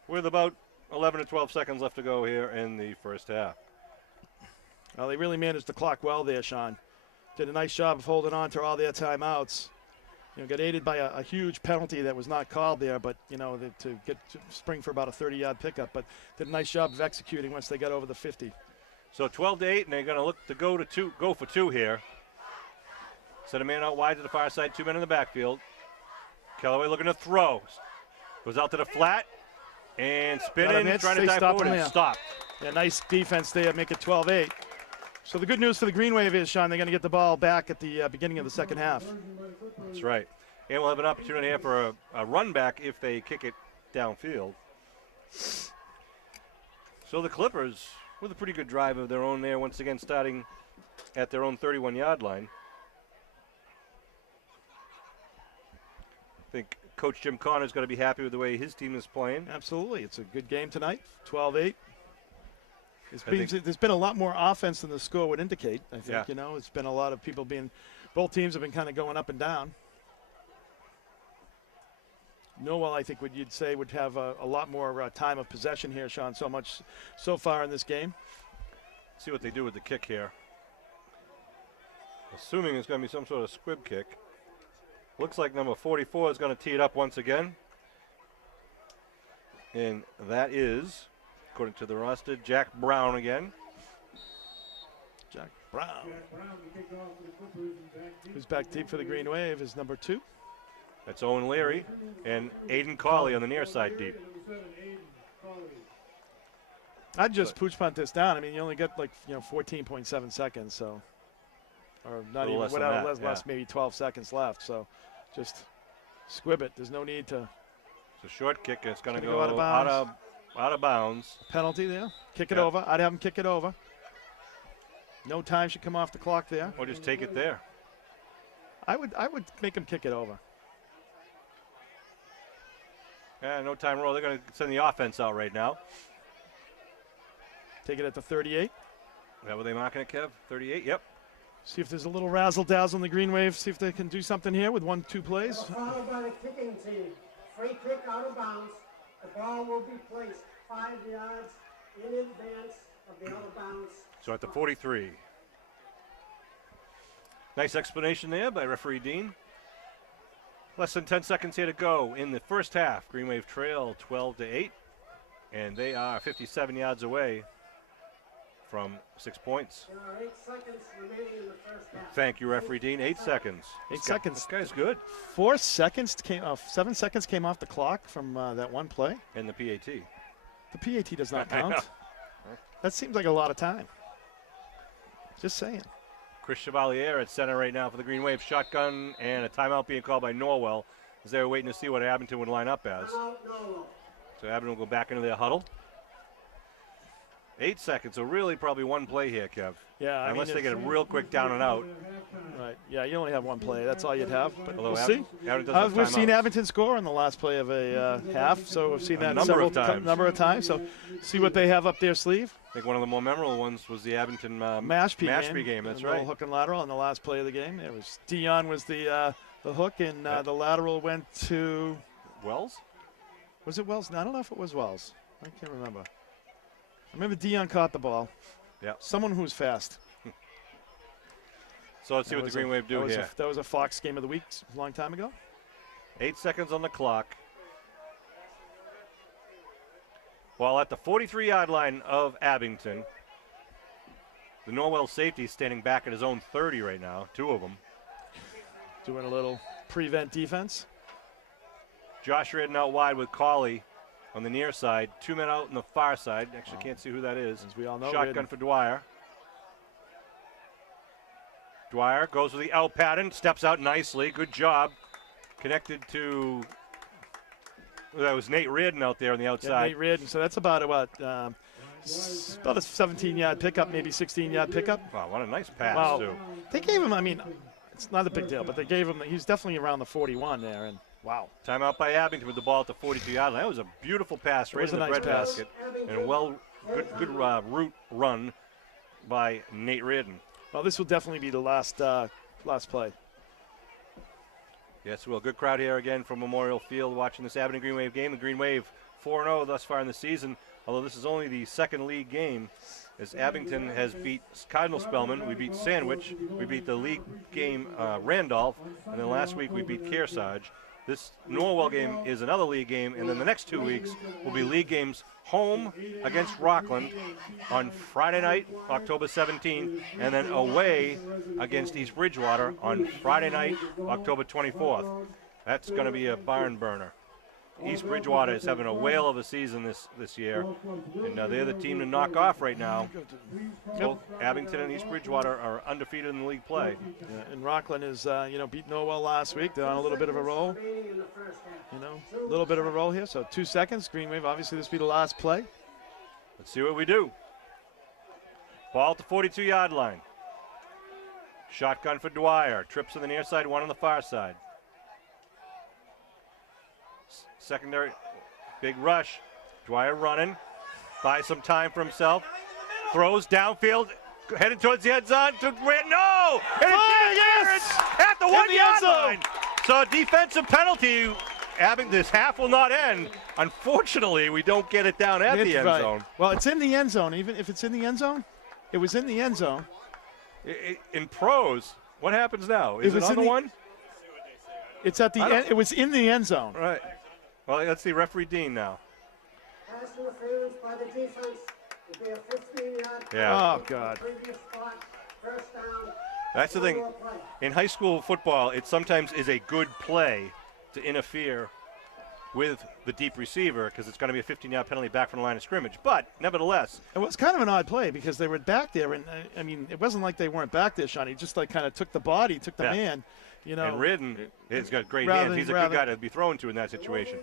with about 11 or 12 seconds left to go here in the first half. Well, they really managed the clock well there, Sean. Did a nice job of holding on to all their timeouts. Got aided by a huge penalty that was not called there, but, to get to spring for about a 30-yard pickup. But did a nice job of executing once they got over the 50. So 12-8, and they're going to look to go for two here. Set a man out wide to the far side, 2 men in the backfield. Kellaway looking to throw. Goes out to the flat and spinning, trying to dive forward and stopped. Yeah, nice defense there, make it 12-8. So the good news for the Green Wave is, Sean, they're going to get the ball back at the beginning of the second half. That's right. And we'll have an opportunity here for a run back if they kick it downfield. So the Clippers with a pretty good drive of their own there, once again starting at their own 31-yard line. I think Coach Jim Connor's going to be happy with the way his team is playing. Absolutely. It's a good game tonight, 12-8. There's been a lot more offense than the score would indicate, I think. Yeah. It's been a lot of people both teams have been kind of going up and down. Norwell, I think you'd say would have a lot more time of possession here, Sean, so far in this game. See what they do with the kick here. Assuming it's going to be some sort of squib kick. Looks like number 44 is going to tee it up once again. And that is, according to the roster, Jack Brown again. Jack Brown. Who's back deep for the Green Wave is number 2. That's Owen Leary and Aiden Cawley on the near side deep. I'd just pooch punt this down. I mean, you only get 14.7 seconds, so, or not even less, maybe 12 seconds left. So, just squib it. There's no need to. It's a short kick. It's going to go out of bounds. Penalty there. Kick it over. I'd have him kick it over. No time should come off the clock there. Or just take it there. I would make him kick it over. Yeah, no time roll. They're going to send the offense out right now. Take it at the 38. Is that what they marking it, Kev? 38? Yep. See if there's a little razzle-dazzle in the Green Wave. See if they can do something here with 1-2 plays. Followed by the kicking team. Free kick out of bounds. The ball will be placed 5 yards in advance of the out of bounds. So at the 43. Nice explanation there by referee Dean. Less than 10 seconds here to go in the first half. Green Wave trail 12-8, and they are 57 yards away from 6 points. There are 8 seconds remaining in the first half. Thank you, referee Dean. 8 seconds. 8 seconds. This guy's good. 4 seconds came off. 7 seconds came off the clock from that one play. And the PAT. The PAT does not count. That seems like a lot of time. Just saying. Chris Chevalier at center right now for the Green Wave. Shotgun and a timeout being called by Norwell as they were waiting to see what Abington would line up as. So Abington will go back into their huddle. 8 seconds, so really probably one play here, Kev. Yeah, unless they get a real quick down and out. Right. Yeah, you only have one play. That's all you'd have. But although we'll see. We've seen Abington score on the last play of a half, so we've seen that number of times. So see what they have up their sleeve. I think one of the more memorable ones was the Abington Mashpee game. That's right. Hook and lateral on the last play of the game. It was Dion was the hook, and the lateral went to Wells. Was it Wells? No, I don't know if it was Wells. I can't remember. I remember Dion caught the ball. Yeah. Someone who was fast. So let's see what the Green Wave do here. That was a Fox game of the week a long time ago. 8 seconds on the clock. While at the 43-yard line of Abington, the Norwell safety is standing back at his own 30 right now, 2 of them. Doing a little prevent defense. Josh Redden out wide with Cawley on the near side. 2 men out on the far side. Actually, can't see who that is. As we all know, shotgun for Dwyer. Dwyer goes with the out pattern, steps out nicely. Good job. Connected to, that was Nate Reardon out there on the outside. Yeah, Nate Reardon. So that's about what, About a 17-yard pickup, maybe 16-yard pickup. Wow, what a nice pass, Wow. too. They gave him, I mean, it's not a big deal, but they gave him, he's definitely around the 41 there, and wow. Timeout by Abington with the ball at the 42-yard line. That was a beautiful pass right in the breadbasket, and a good route run by Nate Reardon. Well, this will definitely be the last play. Yes, well, good crowd here again from Memorial Field watching this Abington Green Wave game. The Green Wave 4-0 thus far in the season, although this is only the second league game, as Abington has beat Cardinal Spellman, we beat Sandwich, we beat the league game Randolph, and then last week we beat Kearsarge. This Norwell game is another league game, and then the next 2 weeks will be league games home against Rockland on Friday night, October 17th, and then away against East Bridgewater on Friday night, October 24th. That's going to be a barn burner. East Bridgewater is having a whale of a season this year, and they're the team to knock off right now. Both Abington and East Bridgewater are undefeated in the league play. Yeah, and Rockland is, beat Norwell last week. They're on a little bit of a roll. A little bit of a roll here. So 2 seconds. Green Wave, obviously this will be the last play. Let's see what we do. Ball at the 42-yard line. Shotgun for Dwyer. Trips on the near side, one on the far side. Secondary, big rush. Dwyer running, buys some time for himself. Throws downfield, headed towards the end zone. No! And it's at the 1-yard line. So a defensive penalty. This half will not end. Unfortunately, we don't get it down at the end zone. Well, it's in the end zone. Even if it's in the end zone, it was in the end zone. In pros, what happens now? Is it on the one? It's at the end. It was in the end zone. Right. Well, let's see referee Dean now. Pass interference by the defense will be a 15-yard. Yeah. Oh, God. Previous spot, first down. That's the thing. In high school football, it sometimes is a good play to interfere with the deep receiver because it's going to be a 15-yard penalty back from the line of scrimmage. But nevertheless, it was kind of an odd play because they were back there, and I mean, it wasn't like they weren't back there, Sean. He just like kind of took the body, took the man. And Reardon has got great hands. He's a good guy to be thrown to in that situation.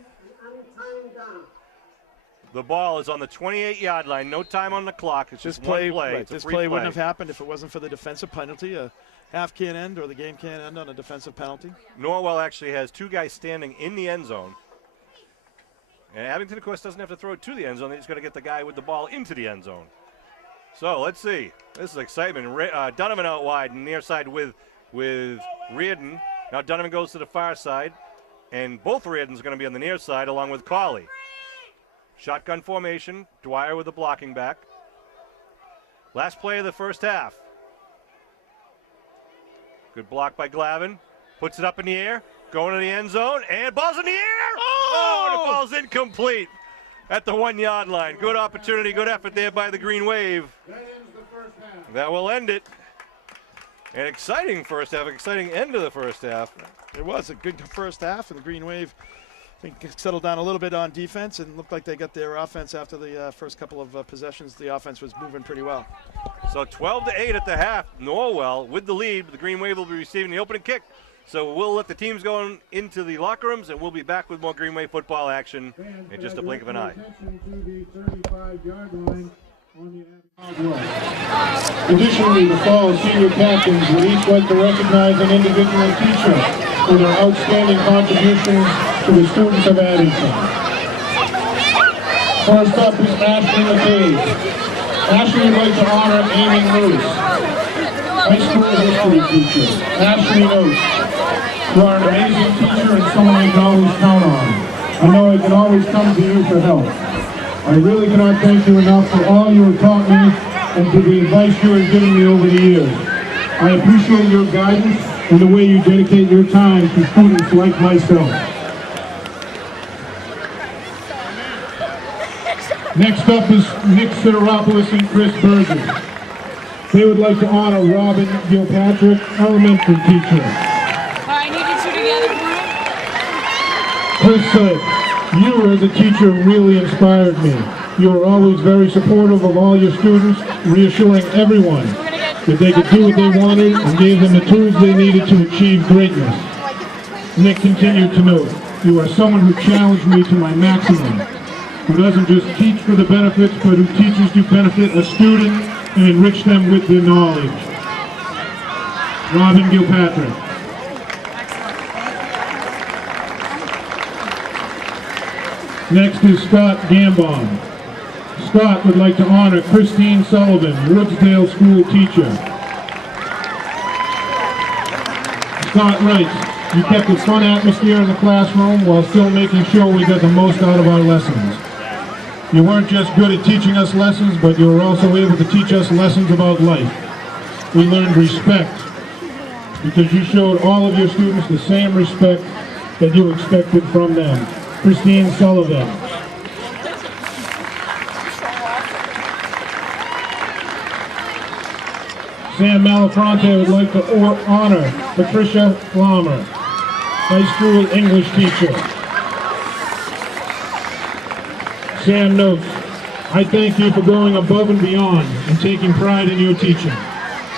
The ball is on the 28-yard line. No time on the clock. It's just one play. Right. This play wouldn't have happened if it wasn't for the defensive penalty. A half can't end or the game can't end on a defensive penalty. Norwell actually has 2 guys standing in the end zone. And Abington, of course, doesn't have to throw it to the end zone. They just got to get the guy with the ball into the end zone. So let's see. This is excitement. Donovan out wide, near side with Reardon. Now Donovan goes to the far side, and both Reardons are going to be on the near side along with Colley. Shotgun formation, Dwyer with the blocking back. Last play of the first half. Good block by Glavin. Puts it up in the air, going to the end zone, and ball's in the air! Oh, and the ball's incomplete at the 1-yard line. Good opportunity, good effort there by the Green Wave. That will end it. An exciting first half, exciting end of the first half. It was a good first half, and the Green Wave, I think, settled down a little bit on defense and looked like they got their offense after the first couple of possessions. The offense was moving pretty well. So 12-8 at the half. Norwell with the lead. The Green Wave will be receiving the opening kick. So we'll let the teams go into the locker rooms, and we'll be back with more Green Wave football action in just a blink of an eye. Additionally, the fall senior captains would each like to recognize an individual teacher for their outstanding contributions to the students of Abington. First up is Ashley McCabe. Ashley would like to honor Amy Moose, high school history teacher. Ashley Moose, you are an amazing teacher and someone I can always count on. I know I can always come to you for help. I really cannot thank you enough for all you have taught me and for the advice you have given me over the years. I appreciate your guidance and the way you dedicate your time to students like myself. Next up is Nick Sideropoulos and Chris Burgess. They would like to honor Robin Gilpatrick, elementary teacher. I need you two together for Chris said, you as a teacher really inspired me. You were always very supportive of all your students, reassuring everyone that they could do what they wanted and gave them the tools they needed to achieve greatness. Nick continued to note, you are someone who challenged me to my maximum. who doesn't just teach for the benefits, but who teaches to benefit a student and enrich them with their knowledge. Robin Gilpatrick. Next is Scott Gambon. Scott would like to honor Christine Sullivan, Woodsdale School teacher. Scott writes, "You kept a fun atmosphere in the classroom while still making sure we got the most out of our lessons. You weren't just good at teaching us lessons, but you were also able to teach us lessons about life. We learned respect because you showed all of your students the same respect that you expected from them." Christine Sullivan. Sam Malafronte would like to honor Patricia Flommer, high school English teacher. Sam notes, "I thank you for going above and beyond and taking pride in your teaching.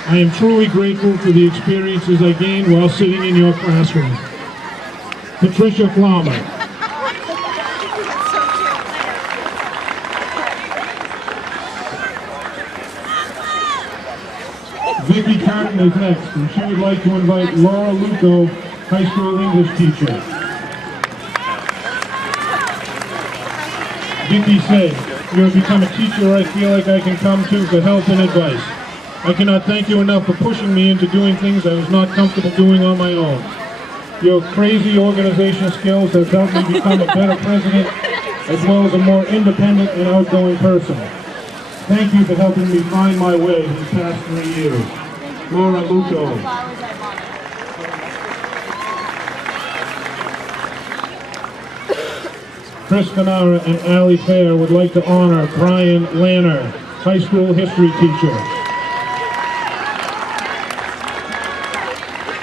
I am truly grateful for the experiences I gained while sitting in your classroom." Patricia Flommer. Vicki Carton is next, and she would like to invite Laura Luco, high school English teacher. Vicki said, "You have become a teacher I feel like I can come to for help and advice. I cannot thank you enough for pushing me into doing things I was not comfortable doing on my own. Your crazy organizational skills have helped me become a better president, as well as a more independent and outgoing person. Thank you for helping me find my way these past 3 years." Laura Luco. Chris Canara and Allie Fair would like to honor Brian Lanner, high school history teacher.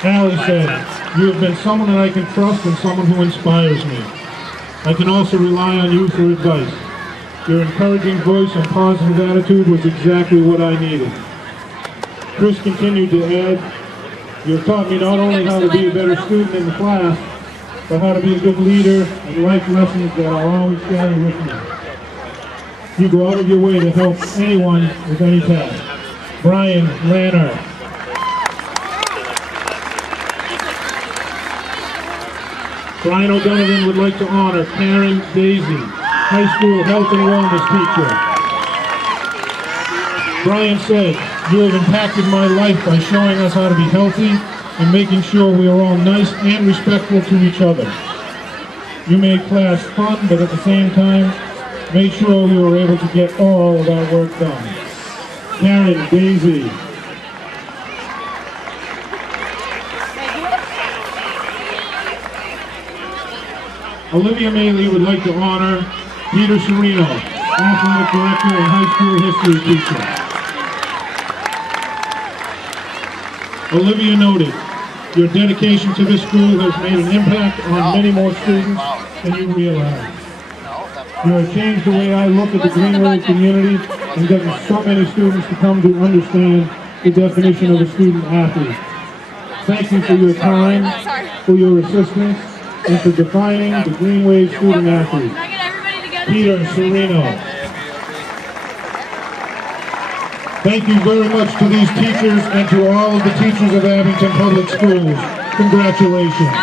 Allie said, "You have been someone that I can trust and someone who inspires me. I can also rely on you for advice. Your encouraging voice and positive attitude was exactly what I needed." Chris continued to add, "You have taught me not only how to be a better student in the class, but how to be a good leader and life lessons that I'll always carry with me. You go out of your way to help anyone with any task." Brian Lanner. Brian O'Donovan would like to honor Karen Daisy, high school health and wellness teacher. Brian said, "You have impacted my life by showing us how to be healthy and making sure we are all nice and respectful to each other. You made class fun, but at the same time, made sure we were able to get all of our work done." Karen Daisy. Olivia Maley would like to honor Peter Serino, athletic director and high school history teacher. Olivia noted, "Your dedication to this school has made an impact on many more students than you realize. You have changed the way I look at the Greenway community and gotten so many students to come to understand the definition of a student athlete. Thank you for your time, for your assistance, and for defining the Greenway student athlete." Peter Serino. Thank you very much to these teachers and to all of the teachers of Abington Public Schools. Congratulations.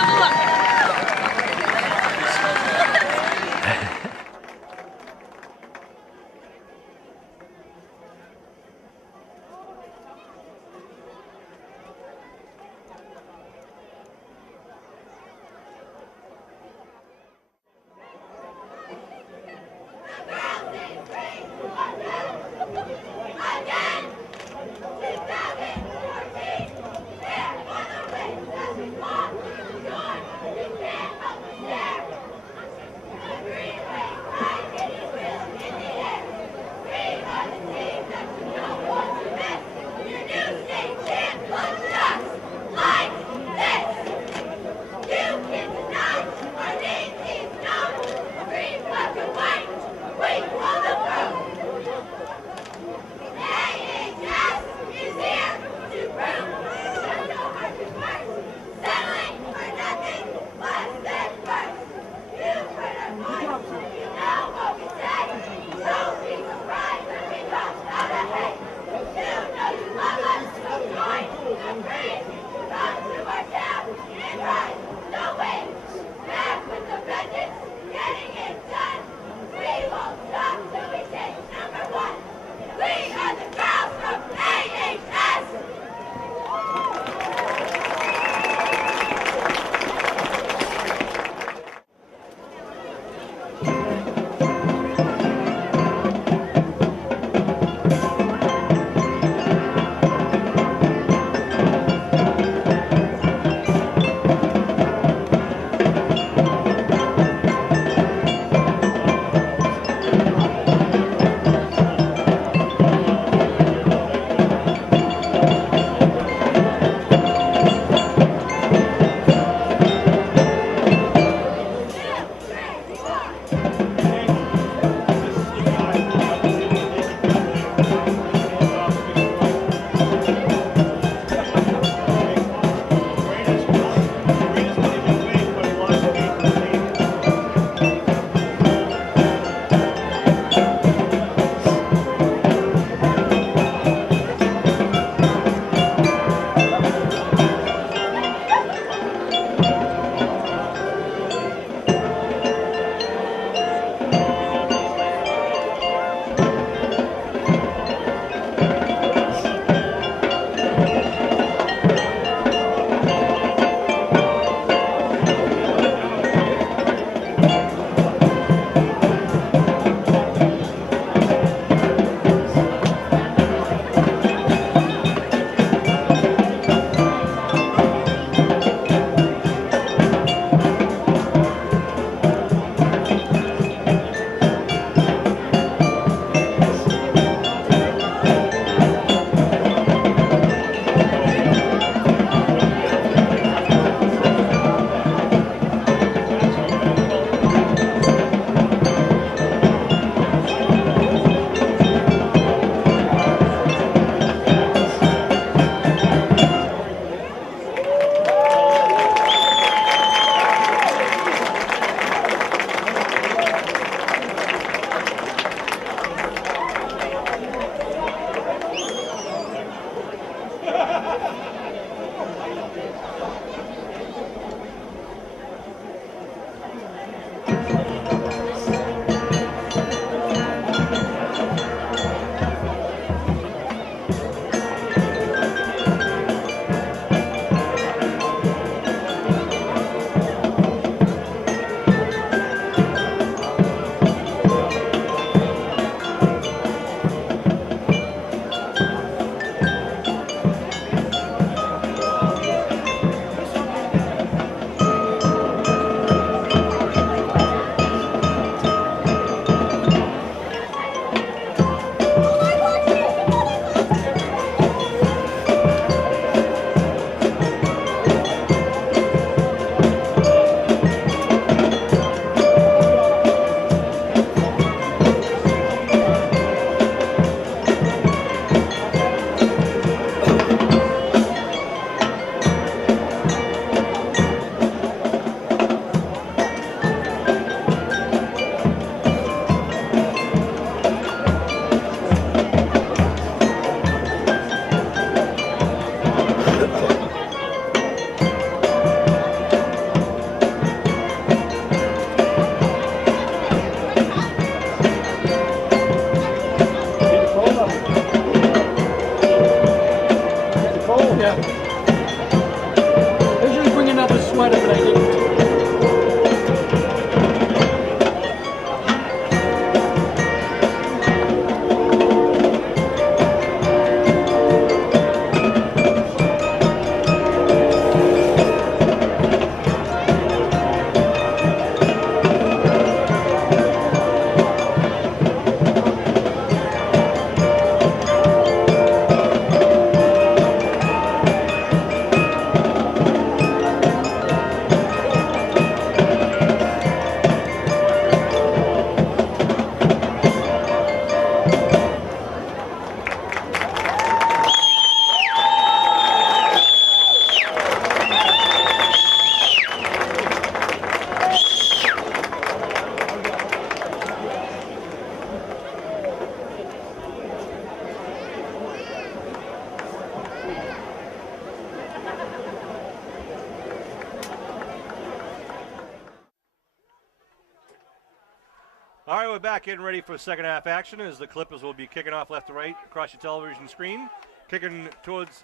we're back getting ready for second half action as the Clippers will be kicking off left to right across your television screen. Kicking towards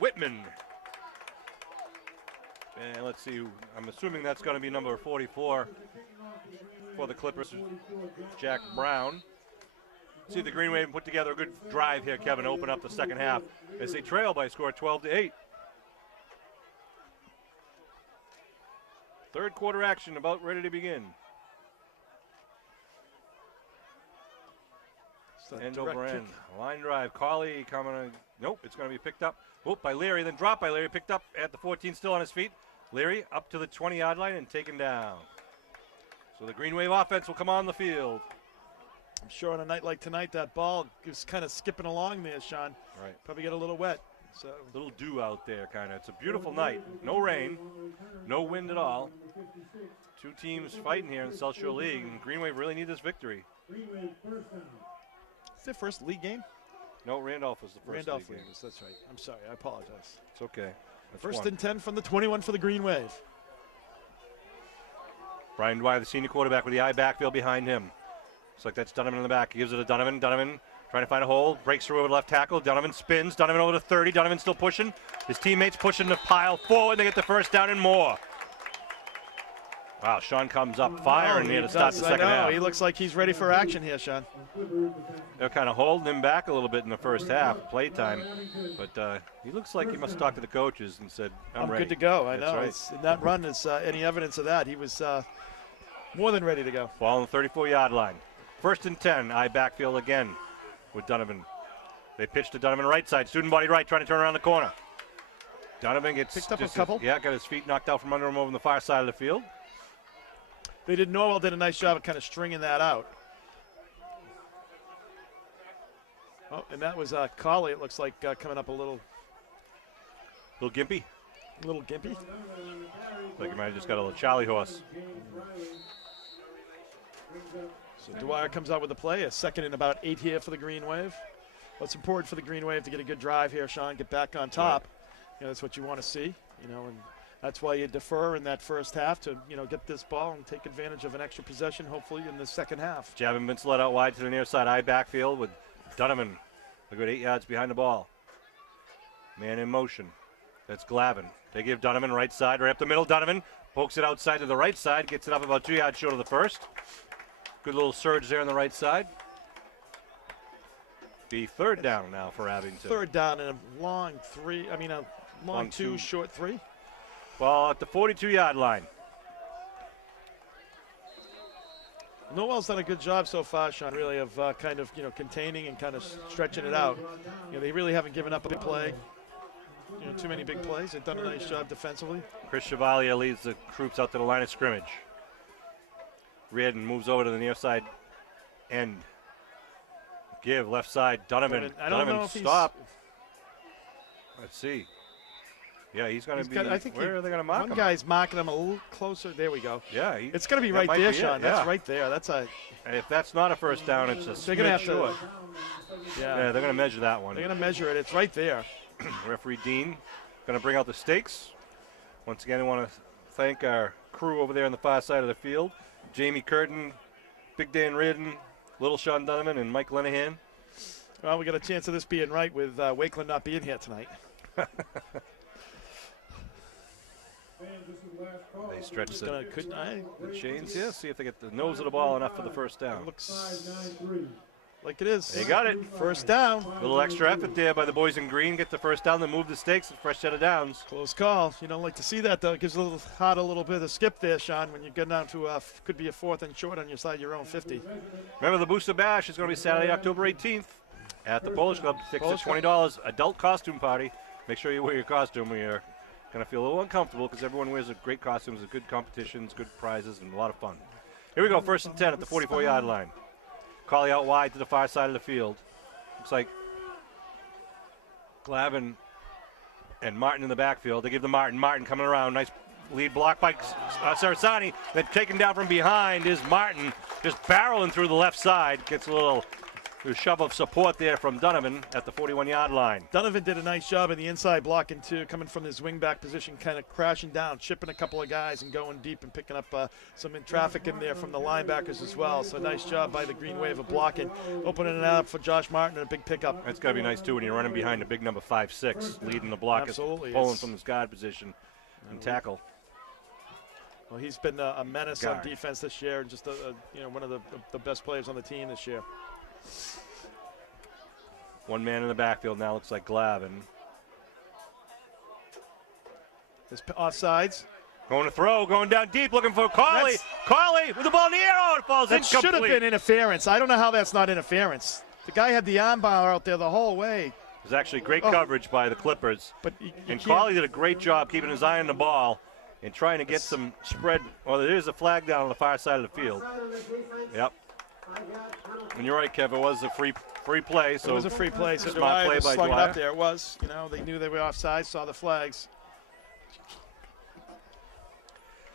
Whitman. And let's see, I'm assuming that's going to be number 44 for the Clippers, Jack Brown. See the Green Wave put together a good drive here, Kevin, to open up the second half as they trail by a score 12-8. Third quarter action about ready to begin. End over end. Line drive. Cauley coming on. Nope, it's going to be picked up. Whoop, by Leary, then dropped by Leary. Picked up at the 14, still on his feet. Leary up to the 20-yard line and taken down. So the Green Wave offense will come on the field. I'm sure on a night like tonight, that ball is kind of skipping along there, Sean. Right. Probably get a little wet. So a little dew out there, kind of. It's a beautiful night. No rain, no wind at all. Two teams fighting here in the South Shore League, and Green Wave really need this victory. Is it first league game? No, Randolph was the first Randolph league game. That's right. I'm sorry. I apologize. It's okay. That's First one. and 10 from the 21 for the Green Wave. Brian Dwyer, the senior quarterback, with the eye backfield behind him. Looks like that's Donovan in the back. He gives it to Donovan. Donovan trying to find a hole. Breaks through over the left tackle. Donovan spins. Donovan over to 30. Donovan still pushing. His teammates pushing the pile forward. They get the first down and more. Wow, Sean comes up firing here to start the second half. He looks like he's ready for action here, Sean. They're kind of holding him back a little bit in the first half, playtime. But he looks like he must have talked to the coaches and said, I'm ready. Good to go. I That's know. right. And that run is any evidence of that. He was more than ready to go. Ball on the 34-yard line. First and 10, eye backfield again with Donovan. They pitch to Donovan right side, student body right, trying to turn around the corner. Donovan gets picked up a couple. Got his feet knocked out from under him over on the far side of the field. Norwell did a nice job of kind of stringing that out. Oh, and that was Cauley, it looks like, coming up a little gimpy. A little gimpy. Like he might have just got a little Charlie horse. So Dwyer comes out with the play. A second and about 8 here for the Green Wave. What's important for the Green Wave to get a good drive here, Sean, get back on top. You know, that's what you want to see, and that's why you defer in that first half to, get this ball and take advantage of an extra possession, hopefully, in the second half. Javin Vince let out wide to the near side, eye backfield with Donovan a good 8 yards behind the ball. Man in motion. That's Glavin. They give Donovan right side, right up the middle. Donovan pokes it outside to the right side, gets it up about 2 yards short of the first. Good little surge there on the right side. Be third down now for Abington. Third down and a long long two, short three. Ball at the 42-yard line. Norwell's done a good job so far, Sean, really, of containing and kind of stretching it out. They really haven't given up a big play. Too many big plays. They've done a nice job defensively. Chris Chevalier leads the troops out to the line of scrimmage. Reardon moves over to the near side end. Give left side, Donovan. Donovan stop. Let's see. Yeah, he's going to be. Where are they going to mark him? One guy's marking him a little closer. There we go. Yeah, it's going to be right there, Sean. That's right there. That's a. And if that's not a first down, it's a smidge short. Yeah, they're going to measure that one. They're going to measure it. It's right there. Referee Dean going to bring out the stakes. Once again, I want to thank our crew over there on the far side of the field: Jamie Curtin, Big Dan Reardon, Little Sean Donovan, and Mike Lenahan. Well, we got a chance of this being right with Wakeland not being here tonight. They stretch the chains here. See if they get the nose of the ball enough for the first down. Looks like it is. They got it. First down. A little extra effort there by the boys in green. Get the first down, then move the stakes. A fresh set of downs. Close call. You don't like to see that, though. It gives a little heart a little bit of skip there, Sean, when you get down to could be a 4th and short on your side, your own 50. Remember, the Booster Bash is going to be Saturday, October 18th at the Polish Club. Tickets at $20. Adult costume party. Make sure you wear your costume. You're going to feel a little uncomfortable because everyone wears great costumes, good competitions, good prizes, and a lot of fun. Here we go, 1st and 10 at the 44-yard line. Cauley out wide to the far side of the field. Looks like Glavin and Martin in the backfield. They give the Martin. Martin coming around. Nice lead block by Sarasani. Then taken down from behind is Martin, just barreling through the left side. Gets a little A shove of support there from Donovan at the 41-yard line. Donovan did a nice job in the inside blocking too, coming from his wingback position, kind of crashing down, chipping a couple of guys and going deep and picking up some traffic in there from the linebackers as well. So nice job by the Green Wave of blocking, opening it up for Josh Martin and a big pickup. That's got to be nice too when you're running behind a big number 5'6", leading the block, Absolutely, pulling from his guard position and tackle. Well, he's been a menace on defense this year, and just one of the best players on the team this year. One man in the backfield now looks like Glavin. His offsides. Going to throw, going down deep, looking for Carley. Carley with the ball in the air. Oh, it falls that incomplete. That should have been interference. I don't know how that's not interference. The guy had the arm bar out there the whole way. It was actually great coverage by the Clippers. But and Carley did a great job keeping his eye on the ball and trying to get some spread. Well, there is a flag down on the far side of the field. Yep. And you're right, Kev. It was a free play. So it was a free play. So smart play by Dwyer. Dwyer. Up there. It was. They knew they were offside. Saw the flags.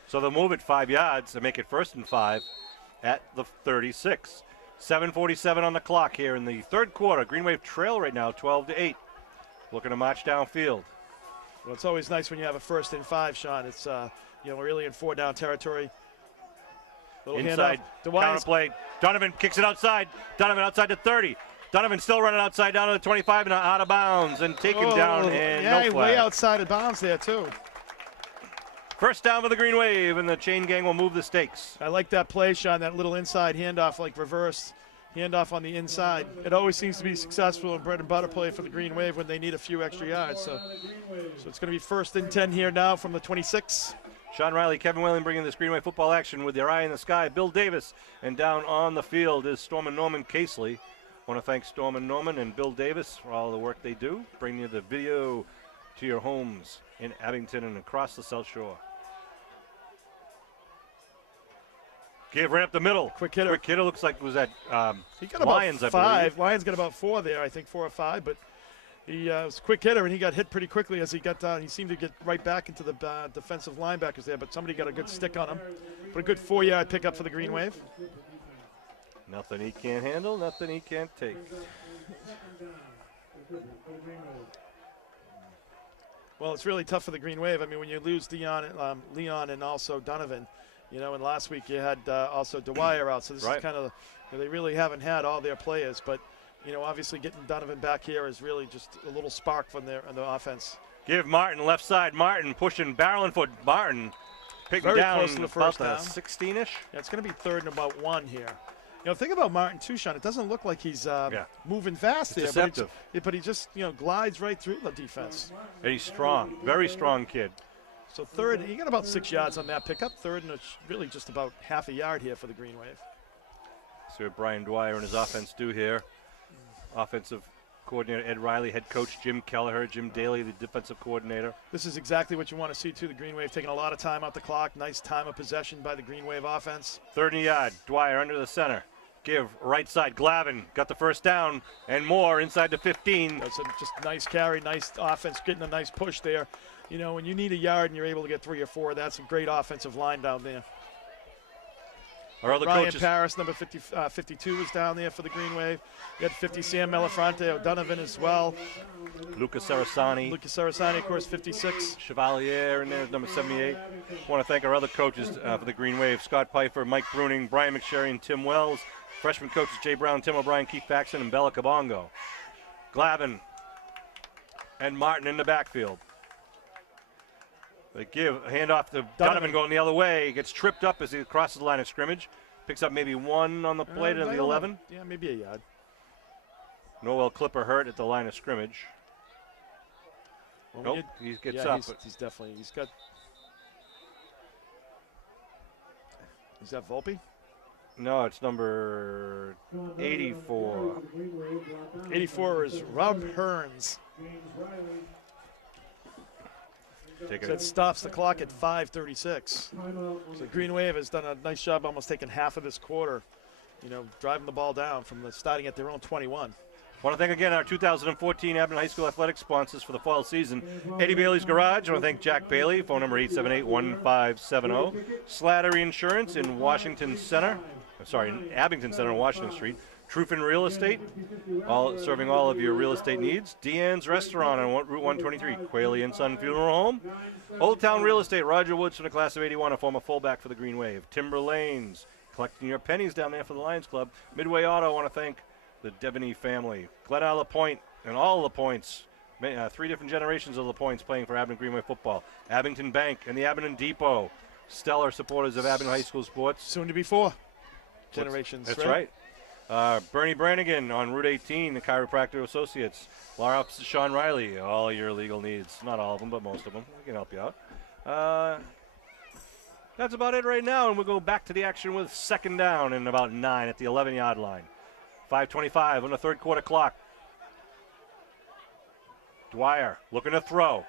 So they'll move it 5 yards and make it 1st and 5 at the 36. 7:47 on the clock here in the third quarter. Green Wave trail right now, 12-8. Looking to march downfield. Well, it's always nice when you have a 1st and 5, Sean. It's really in 4-down territory. Little inside counter play. Donovan kicks it outside. Donovan outside to 30. Donovan still running outside down to the 25 and out of bounds and taken down and no flag. Way outside of bounds there too. First down for the Green Wave, and the chain gang will move the stakes. I like that play, Sean, that little inside handoff, like reverse handoff on the inside. It always seems to be successful in bread and butter play for the Green Wave when they need a few extra yards. So it's going to be 1st and 10 here now from the 26. Sean Riley, Kevin Whalen bringing this Green Wave football action with their eye in the sky. Bill Davis, and down on the field is Storm and Norman Casely. I want to thank Storm and Norman and Bill Davis for all the work they do, bringing you the video to your homes in Abington and across the South Shore. Give right up the middle. Quick hitter. Quick hitter looks like was that he got Lions, about 5. I believe. Lions got about 4 there, I think 4 or 5, but he was a quick hitter, and he got hit pretty quickly as he got down. He seemed to get right back into the defensive linebackers there, but somebody got a good stick on him. But a good 4-yard pickup for the Green Wave. Nothing he can't handle, nothing he can't take. Well, it's really tough for the Green Wave. I mean, when you lose Leon and also Donovan, and last week you had also Dwyer out, so this is kind of, they really haven't had all their players, but obviously getting Donovan back here is really just a little spark from the offense. Give Martin left side. Martin pushing, barreling foot. Martin picking Very down close to the first about down. 16-ish. Yeah, it's going to be 3rd and about 1 here. Think about Martin too, Sean. It doesn't look like he's moving fast there, deceptive. But he just glides right through the defense. And he's strong, very strong kid. So 3rd, he got about 6 yards on that pickup. 3rd and it's really just about half a yard here for the Green Wave. See what Brian Dwyer and his offense do here. Offensive coordinator Ed Riley, head coach Jim Kelleher, Jim Daly, the defensive coordinator. This is exactly what you want to see too. The Green Wave taking a lot of time out the clock. Nice time of possession by the Green Wave offense. 3rd and a yard. Dwyer under the center. Give right side. Glavin got the first down and more inside the 15. That's just nice carry, nice offense, getting a nice push there. When you need a yard and you're able to get 3 or 4, that's a great offensive line down there. Our other Ryan coaches. Paris, number 52, is down there for the Green Wave. You got 50, Sam Melafronte, O'Donovan as well. Luca Sarasani. Of course, 56. Chevalier in there, number 78. I want to thank our other coaches for the Green Wave. Scott Pfeiffer, Mike Bruning, Brian McSherry, and Tim Wells. Freshman coaches Jay Brown, Tim O'Brien, Keith Faxon, and Bella Cabongo. Glavin and Martin in the backfield. They give a handoff to Donovan going the other way. He gets tripped up as he crosses the line of scrimmage. Picks up maybe 1 on the play to the 11. Yeah, maybe a yard. Norwell Clipper hurt at the line of scrimmage. Well, Nope, he gets up. He's definitely, is that Volpe? No, it's number 84. 84 is Rob Hearns. So that stops the clock at 5:36. So Green Wave has done a nice job almost taking half of this quarter, driving the ball down from starting at their own 21. I want to thank again our 2014 Abington High School Athletics sponsors for the fall season. Eddie Bailey's Garage. I want to thank Jack Bailey, phone number 878-1570. Slattery Insurance in Abington Center on Washington Street. Truffin Real Estate, serving all of your real estate needs. Deanne's Restaurant on Route 123. Quayle & Son Funeral Home. Old Town Real Estate, Roger Woods from the class of 81, a former fullback for the Green Wave. Timber Lanes, collecting your pennies down there for the Lions Club. Midway Auto, I want to thank the Devaney family. Glen Isle Point and all the Points. 3 different generations of the Points playing for Abington Greenway football. Abington Bank and the Abington Depot. Stellar supporters of Abington High School sports. Soon to be 4 generations. That's right. Bernie Brannigan on Route 18, the Chiropractor Associates. Law Office of Sean Riley, all your legal needs. Not all of them, but most of them. We can help you out. That's about it right now, and we'll go back to the action with second down in about 9 at the 11-yard line. 5:25 on the third quarter clock. Dwyer looking to throw.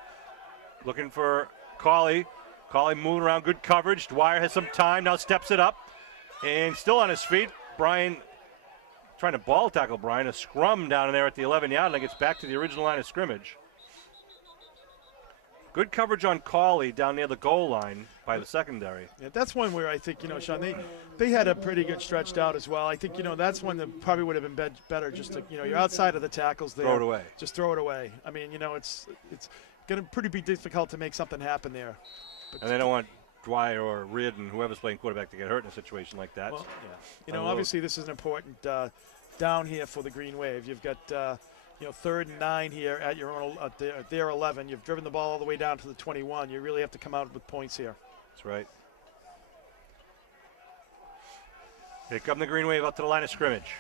Looking for Cauley. Cauley moving around, good coverage. Dwyer has some time, now steps it up. And still on his feet, Brian trying to ball tackle Brian. A scrum down there at the 11-yard line. Gets back to the original line of scrimmage. Good coverage on Cauley down near the goal line by the secondary. Yeah, that's one where I think, Sean, they had a pretty good stretched out as well. I think, that's one that probably would have been better just to, you're outside of the tackles there. Throw it away. Just throw it away. I mean, it's going to pretty be difficult to make something happen there. But and they don't want Dwyer or Reardon, whoever's playing quarterback, to get hurt in a situation like that. Well, yeah. Obviously this is an important down here for the Green Wave. You've got, 3rd and 9 here at your own their 11. You've driven the ball all the way down to the 21. You really have to come out with points here. That's right. Here come the Green Wave up to the line of scrimmage.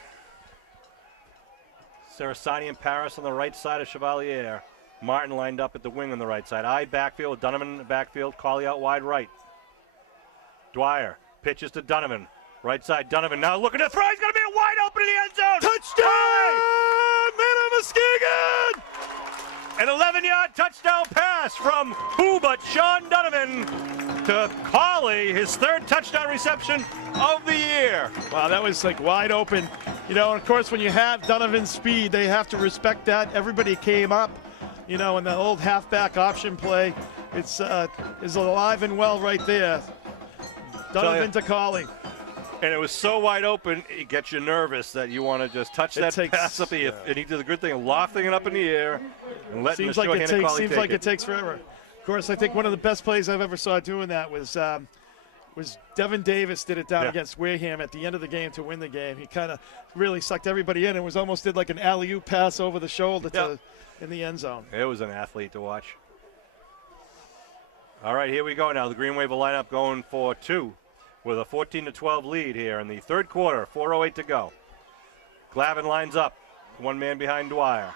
Sarasani and Paris on the right side of Chevalier. Martin lined up at the wing on the right side. Backfield, Donovan in the backfield. Cauley out wide right. Dwyer pitches to Donovan. Right side, Donovan now looking to throw. He's going to be wide open in the end zone. Touchdown! Minna Muskegon! An 11-yard touchdown pass from who but Sean Donovan to Cauley, his 3rd touchdown reception of the year. Wow, that was wide open. And of course, when you have Donovan's speed, they have to respect that. Everybody came up, in the old halfback option play. It's is alive and well right there. Donovan to Cauley. And it was so wide open, it gets you nervous that you want to just touch that pass up. And he did a good thing of lofting it up in the air and letting Seems like it takes forever. Of course, I think one of the best plays I've ever saw doing that was Devin Davis did it down against Wareham at the end of the game to win the game. He kind of really sucked everybody in. It was almost did like an alley-oop pass over the shoulder in the end zone. It was an athlete to watch. All right, here we go now. The Green Wave will line up going for 2. With a 14-12 lead here in the third quarter, 4:08 to go. Glavin lines up, one man behind Dwyer.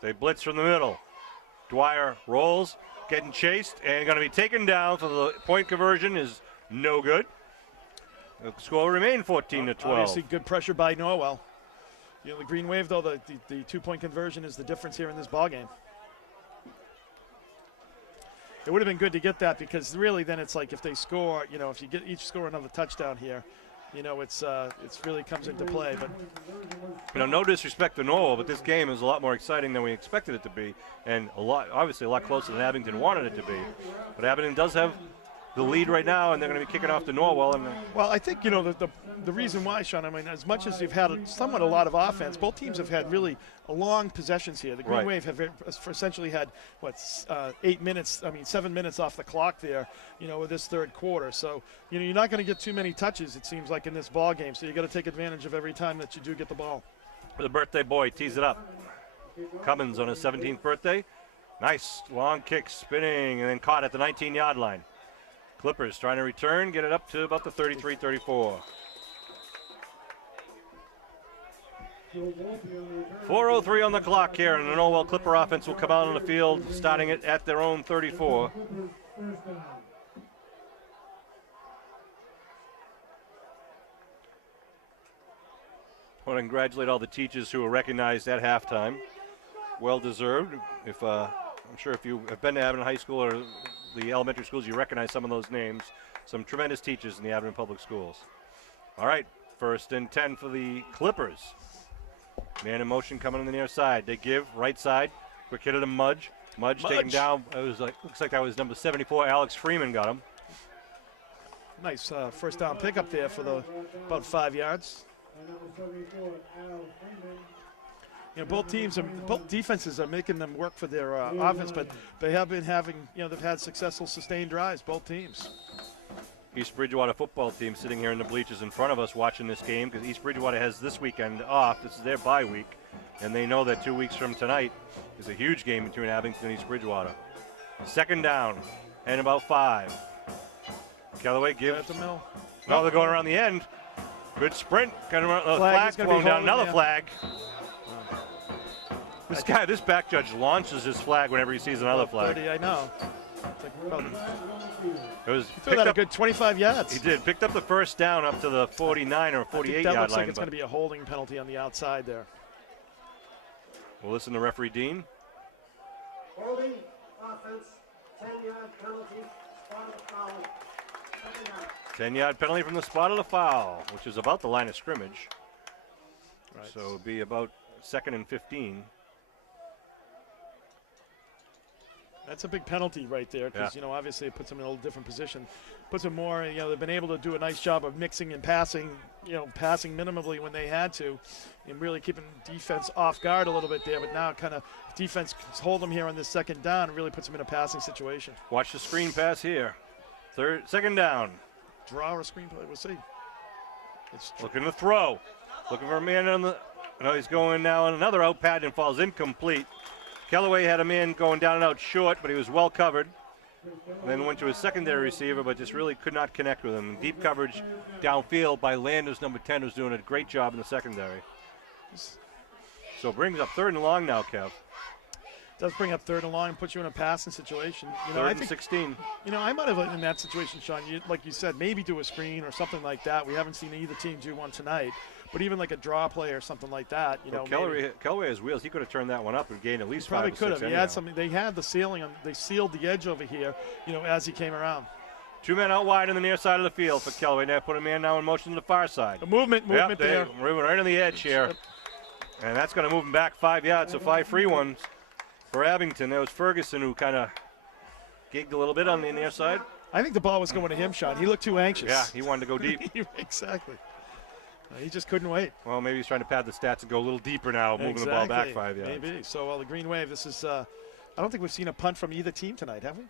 They blitz from the middle. Dwyer rolls, getting chased, and going to be taken down, so the point conversion is no good. The score will remain 14-12. Obviously, good pressure by Norwell. The Green Wave, though, the 2-point conversion is the difference here in this ballgame. It would have been good to get that because really then it's like if they score, if you get each score another touchdown here, it's really comes into play. But no disrespect to Norwell, but this game is a lot more exciting than we expected it to be, and obviously a lot closer than Abington wanted it to be. But Abington does have the lead right now, and they're going to be kicking off to Norwell. Well, I think the reason why, Sean. I mean, as much as you've had somewhat a lot of offense, both teams have had really long possessions here. The Green Wave have essentially had 8 minutes. 7 minutes off the clock there. With this third quarter. So you're not going to get too many touches. It seems like in this ball game. So you got to take advantage of every time that you do get the ball. The birthday boy tees it up. Cummins on his 17th birthday. Nice long kick, spinning, and then caught at the 19-yard line. Clippers trying to return, get it up to about the 33-34. 4:03 on the clock here, and the Norwell Clipper offense will come out on the field, starting it at their own 34. I want to congratulate all the teachers who were recognized at halftime. Well deserved. I'm sure if you have been to Abington High School or the elementary schools, you recognize some of those names. Some tremendous teachers in the Abington Public Schools. All right, 1st and 10 for the Clippers. Man in motion coming on the near side. They give right side. Quick hit at him, Mudge. Mudge taken down. It was looks like that was number 74. Alex Freeman got him. Nice first down pickup there for about 5 yards. And number 74, Al Freeman. You know, both defenses are making them work for their offense, but they have been having, you know, they've had successful sustained drives, both teams. East Bridgewater football team sitting here in the bleachers in front of us watching this game because East Bridgewater has this weekend off. This is their bye week, and they know that 2 weeks from tonight is a huge game between Abington and East Bridgewater. Second down and about 5. Callaway gives. At the middle. No, they're going around the end. Good sprint. Kind of flag thrown down. Another flag. This back judge launches his flag whenever he sees another flag. 30, I know. It was He threw that a good 25 yards. He did. Picked up the first down up to the 49 or 48 that yard looks line. like it's going to be a holding penalty on the outside there. We'll listen to referee Dean. Holding, offense, 10-yard penalty, spot of the foul. 10-yard penalty from the spot of the foul, which is about the line of scrimmage. Right. So it'll be about 2nd and 15. That's a big penalty right there because, you know, obviously it puts them in a little different position. Puts them more, you know, they've been able to do a nice job of mixing and passing, you know, passing minimally when they had to and really keeping defense off guard a little bit there. But now kind of defense can hold them here on this second down and really puts them in a passing situation. Watch the screen pass here. Second down. Draw or screenplay, we'll see. It's Looking to throw. Looking for a man on the. No, he's going now on another out pad and falls incomplete. Callaway had a man going down and out short, but he was well covered. Then went to his secondary receiver, but just really could not connect with him. Deep coverage downfield by Landers, number 10, who's doing a great job in the secondary. So brings up 3rd and long now, Kev. does bring up 3rd and long and puts you in a passing situation. You know, 3rd I and think, 16. You know, I might have in that situation, Sean. Like you said, maybe do a screen or something like that. We haven't seen either team do one tonight, but even like a draw play or something like that. You know, Callaway has wheels. He could have turned that one up and gained at least probably 5 or 6. He had something. They had the ceiling on. They sealed the edge over here. You know, as he came around. 2 men out wide on the near side of the field for Callaway. Now put a man now in motion to the far side. A movement there. Moving right on the edge here. And that's going to move him back 5 yards, so 5 free ones for Abington. There was Ferguson who kind of gigged a little bit on the near side. I think the ball was going to him, Sean. He looked too anxious. Yeah, he wanted to go deep. Exactly. He just couldn't wait. Well, maybe he's trying to pad the stats and go a little deeper now, moving the ball back 5 yards. Maybe. So, the Green Wave, this is, I don't think we've seen a punt from either team tonight, have we?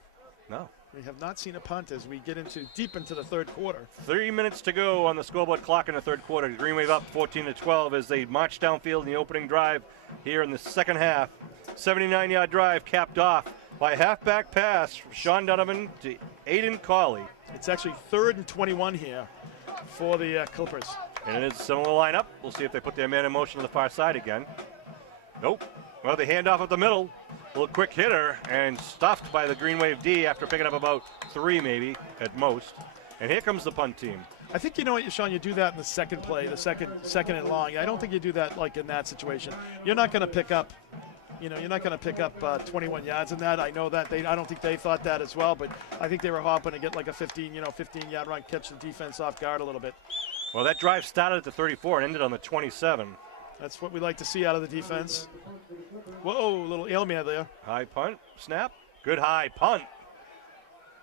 No. We have not seen a punt as we get deep into the third quarter. 3 minutes to go on the scoreboard clock in the third quarter. Green Wave up 14-12 as they march downfield in the opening drive here in the second half. 79-yard drive capped off by a halfback pass from Sean Donovan to Aiden Cawley. It's actually 3rd and 21 here for the Clippers. And it is a similar lineup. We'll see if they put their man in motion on the far side again. Nope. Well, they hand off at the middle. A little quick hitter and stuffed by the Green Wave D after picking up about 3 maybe at most. And here comes the punt team. I think, you know what, Sean, you do that in the second play, the second and long. I don't think you do that like in that situation. You're not going to pick up, 21 yards in that. I know that I don't think they thought that as well, but I think they were hoping to get like a 15-yard run, catch the defense off guard a little bit. Well, that drive started at the 34 and ended on the 27. That's what we like to see out of the defense. Whoa, little ailment there. High punt, snap. Good high punt.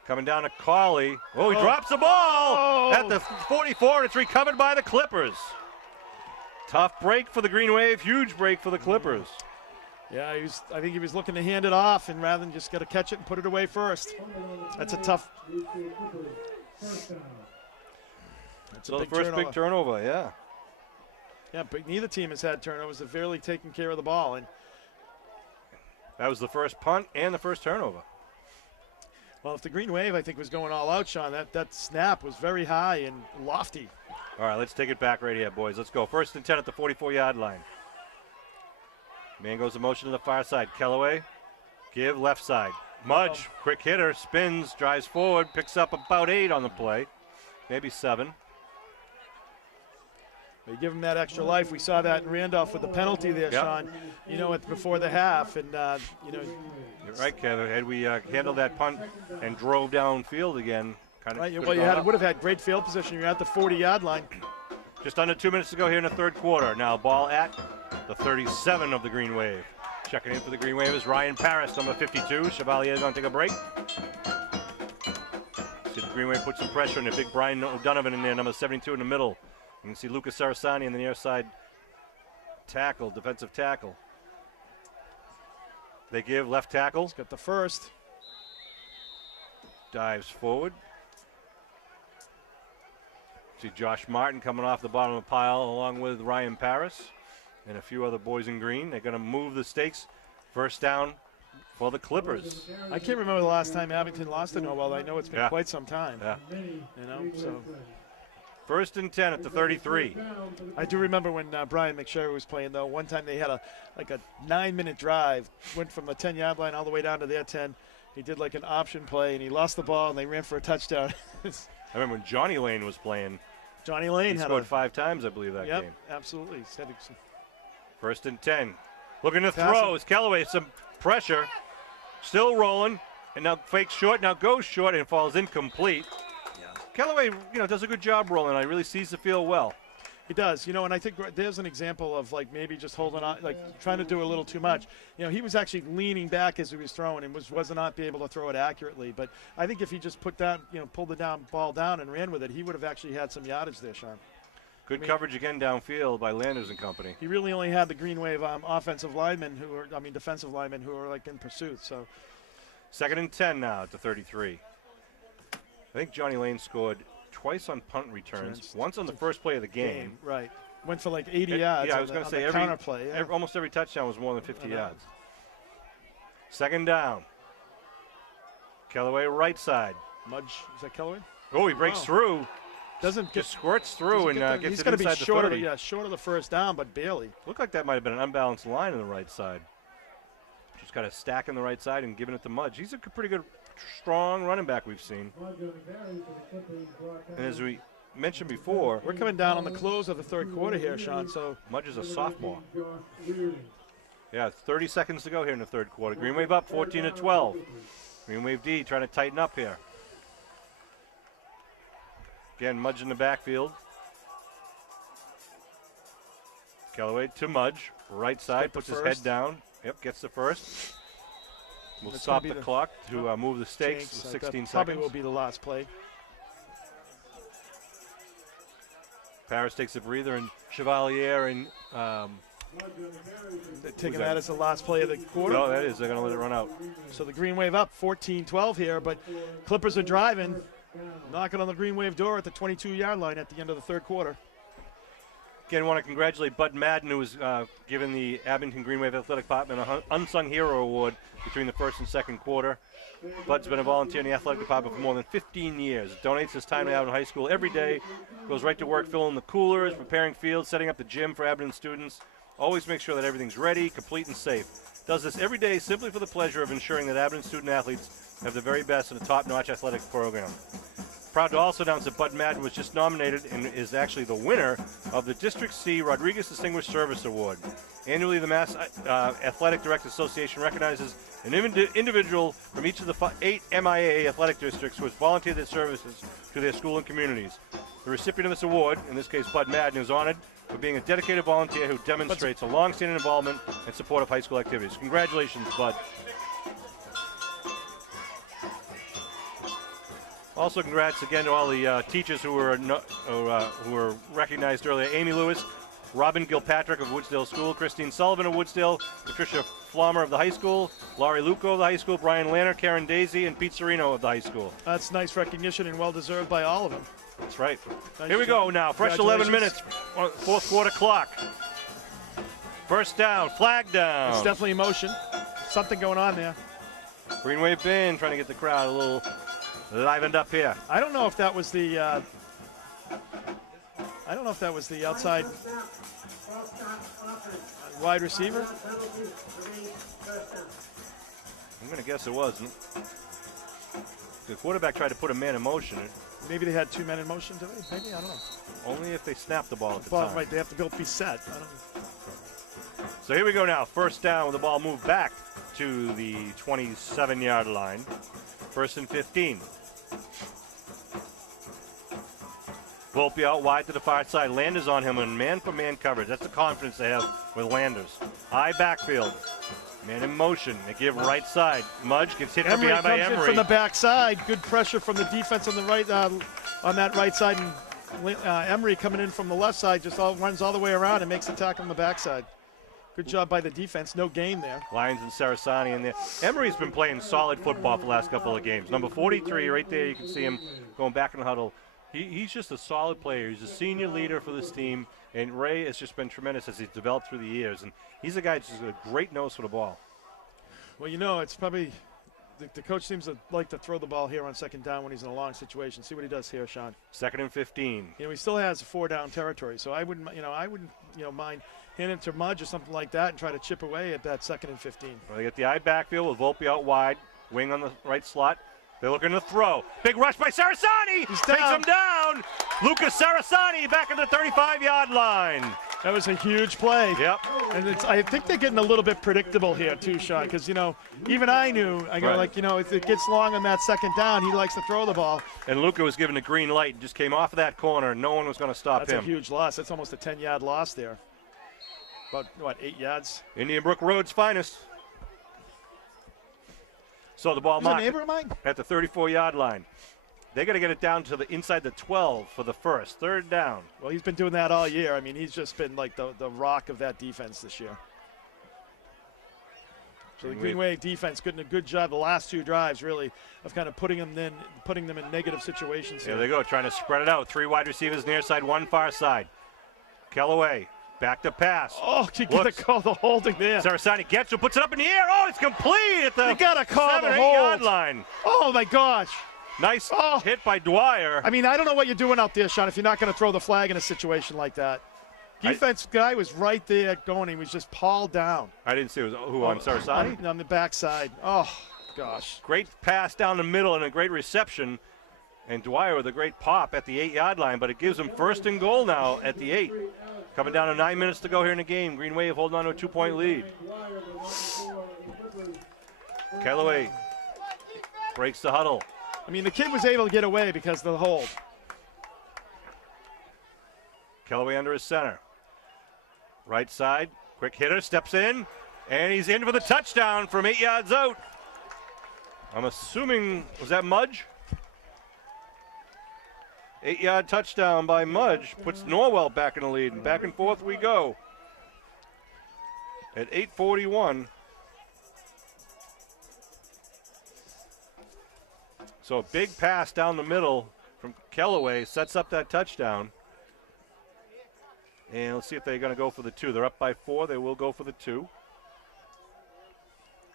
Coming down to Cawley. Oh, he drops the ball at the 44, and it's recovered by the Clippers. Tough break for the Green Wave, huge break for the Clippers. Yeah, I think he was looking to hand it off, and rather than just got to catch it and put it away first. That's a tough. So the first big turnover, yeah. Yeah, but neither team has had turnovers. They've barely taken care of the ball. And that was the first punt and the first turnover. Well, if the Green Wave, I think, was going all out, Sean, that snap was very high and lofty. All right, let's take it back right here, boys. Let's go. 1st and 10 at the 44-yard line. Man goes in motion to the far side. Callaway, give left side. Mudge, quick hitter, spins, drives forward, picks up about 8 on the play, maybe 7. They give him that extra life. We saw that in Randolph with the penalty there, Sean. You know, before the half, and You're right, Kevin. Had we handled that punt and drove downfield again, Well, you would have had great field position. You're at the 40-yard line. Just under 2 minutes to go here in the third quarter. Now ball at the 37 of the Green Wave. Checking in for the Green Wave is Ryan Paris, number 52. Chevalier is going to take a break. See the Green Wave put some pressure on it. Big Brian O'Donovan in there, number 72 in the middle. You can see Lucas Sarasani in the near side tackle, defensive tackle. They give left tackle. He's got the first. Dives forward. See Josh Martin coming off the bottom of the pile along with Ryan Paris and a few other boys in green. They're going to move the stakes. First down for the Clippers. I can't remember the last time Abington lost to Norwell. I know it's been quite some time. Yeah. You know, so. First and 10 at the 33. I do remember when Brian McSherry was playing, though. One time they had a 9-minute drive, went from the 10-yard line all the way down to their 10. He did like an option play, and he lost the ball, and they ran for a touchdown. I remember when Johnny Lane was playing. Johnny Lane he had scored 5 times, I believe, that game. Yep, absolutely. First and 10. Looking to throw is Kellaway. Some pressure. Still rolling. And now fakes short. Now goes short and falls incomplete. Kellaway, does a good job rolling. He really sees the field well. He does, and I think there's an example of maybe just holding on, trying to do a little too much. He was actually leaning back as he was throwing and was not be able to throw it accurately. But I think if he just pulled the ball down and ran with it, he would have actually had some yardage there, Sean. Good coverage again downfield by Landers and company. He really only had the Green Wave defensive linemen who are in pursuit. So, second and 10 now at the 33. I think Johnny Lane scored twice on punt returns, once on the first play of the game. Right. Went for 80 yards. Yeah, I was going to say counter play. Yeah. Almost every touchdown was more than 50 yards. Second down. Kellaway right side. Mudge, is that Kellaway? Oh, he breaks through. Just squirts through and gets he's it going to be inside short the 30. short of the first down, but barely. Looked like that might have been an unbalanced line on the right side. Just got a stack on the right side and giving it to Mudge. He's a pretty good, strong running back we've seen. And as we mentioned before, we're coming down on the close of the third quarter here, Sean. So Mudge is a sophomore. Yeah, 30 seconds to go here in the third quarter. Green Wave up 14-12. Green Wave D trying to tighten up here. Again, Mudge in the backfield. Kellaway to Mudge, right side, puts his head down. Yep, gets the first. We'll stop the clock to move the stakes with 16 seconds. Probably will be the last play. Paris takes a breather, and Chevalier and taking that as the last play of the quarter. No, that is. They're going to let it run out. So the Green Wave up 14-12 here, but Clippers are driving, knocking on the Green Wave door at the 22-yard line at the end of the third quarter. Again, I want to congratulate Bud Madden, who was given the Abington Green Wave Athletic Department an Unsung Hero Award between the first and second quarter. Bud's been a volunteer in the athletic department for more than 15 years. Donates his time to Abington High School every day. Goes right to work filling the coolers, preparing fields, setting up the gym for Abington students. Always makes sure that everything's ready, complete, and safe. Does this every day simply for the pleasure of ensuring that Abington student athletes have the very best in a top-notch athletic program. Proud to also announce that Bud Madden was just nominated and is actually the winner of the District C Rodriguez Distinguished Service Award. Annually, the Mass Athletic Directors Association recognizes an individual from each of the 8 MIAA athletic districts who has volunteered their services to their school and communities. The recipient of this award, in this case Bud Madden, is honored for being a dedicated volunteer who demonstrates a long-standing involvement and support of high school activities. Congratulations, Bud. Also, congrats again to all the teachers who were recognized earlier. Amy Lewis, Robin Gilpatrick of Woodsdale School, Christine Sullivan of Woodsdale, Patricia Flommer of the high school, Laurie Luco of the high school, Brian Lanner, Karen Daisy, and Pete Serino of the high school. That's nice recognition and well-deserved by all of them. That's right. Nice Here we go now. Fresh 11 minutes, fourth quarter clock. First down, flag down. It's definitely emotion. Something going on there. Green Wave Band trying to get the crowd a little livened up here. I don't know if that was the outside wide receiver. I'm going to guess it wasn't. The quarterback tried to put a man in motion. Maybe they had 2 men in motion today. Maybe, I don't know. Only if they snapped the ball at the time. Right, they have to be set. So here we go now. First down with the ball moved back to the 27-yard line. First and 15. Volpe out wide to the far side. Landers on him in man-for-man coverage. That's the confidence they have with Landers. High backfield. Man in motion. They give right side. Mudge gets hit from behind by Emery. In from the backside. Good pressure from the defense on the right, on that right side, and Emery coming in from the left side just runs all the way around and makes the tackle on the backside. Good job by the defense. No gain there. Lyons and Sarasani in there. Emery's been playing solid football for the last couple of games. Number 43 right there, you can see him going back in the huddle. He's just a solid player. He's a senior leader for this team, and Ray has just been tremendous as he's developed through the years. And he's a guy who's just a great nose for the ball. Well, you know, it's probably the coach seems to like to throw the ball here on second down when he's in a long situation. See what he does here, Sean. 2nd and 15. You know, he still has a 4-down territory, so I wouldn't mind handing it to Mudge or something like that and try to chip away at that 2nd and 15. Well, they get the eye backfield with Volpe out wide, wing on the right slot. They're looking to throw. Big rush by Sarasani. Takes him down. Lucas Sarasani back at the 35-yard line. That was a huge play. Yep. And I think they're getting a little bit predictable here too, Sean, because, you know, even I knew, like, you know, if it gets long on that second down, he likes to throw the ball. And Luca was given a green light and just came off of that corner, and no one was going to stop him. That's a huge loss. That's almost a 10-yard loss there. About, what, 8 yards? Indian Brook Road's finest. So the ball marked a neighbor of mine? At the 34-yard line. They got to get it down to the inside the 12 for the first. 3rd down. Well, he's been doing that all year. I mean, he's just been like the rock of that defense this year. So the Green Wave defense doing a good job the last 2 drives, really, of kind of putting them in negative situations here. There they go, trying to spread it out. 3 wide receivers near side, 1 far side. Kellaway. Back to pass. Oh, you got to call the holding there. Sarasani gets it, puts it up in the air. Oh, it's complete at the you got to call the 7-8-yard line. Oh, my gosh. Nice hit by Dwyer. I mean, I don't know what you're doing out there, Sean, if you're not going to throw the flag in a situation like that. Defense guy was right there going. He was just pauled down. I didn't see it was who on Sarasani? On the backside. Oh, gosh. Great pass down the middle and a great reception. And Dwyer with a great pop at the 8-yard line, but it gives him 1st and goal now at the 8. Coming down to 9 minutes to go here in the game. Green Wave holding on to a 2-point lead. Kellaway breaks the huddle. I mean, the kid was able to get away because of the hold. Kellaway under his center. Right side, quick hitter, steps in, and he's in for the touchdown from 8 yards out. I'm assuming, was that Mudge? 8-yard touchdown by Mudge puts Norwell back in the lead, and back and forth we go. At 8:41. So a big pass down the middle from Kellaway sets up that touchdown. And let's see if they're going to go for the 2. They're up by 4. They will go for the 2.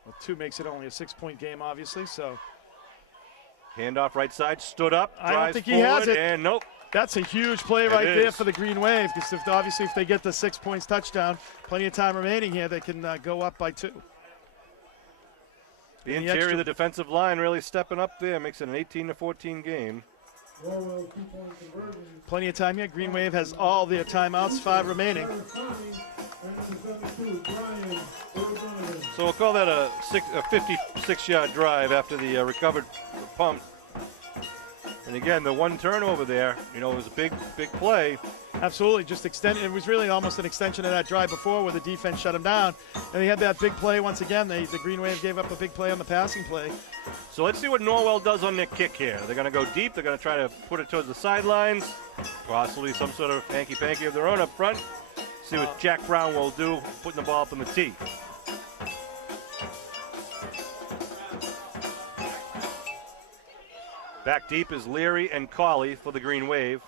Well, 2 makes it only a 6-point game, obviously, so. Handoff right side, stood up, I don't think he has it. And nope. That's a huge play right there for the Green Wave, because obviously if they get the 6 points touchdown, plenty of time remaining here, they can go up by 2. The interior of the defensive line really stepping up there, makes it an 18-14 game. Plenty of time here. Green Wave has all their timeouts, 5 remaining. So we'll call that a 56-yard drive after the recovered punt. And again, the 1 turnover there, you know, it was a big play. Absolutely, just extended. It was really almost an extension of that drive before where the defense shut them down. And they had that big play once again. The Green Wave gave up a big play on the passing play. So let's see what Norwell does on their kick here. They're going to go deep. They're going to try to put it towards the sidelines. Possibly some sort of hanky-panky of their own up front. See what Jack Brown will do, putting the ball up in the tee. Back deep is Leary and Colley for the Green Wave.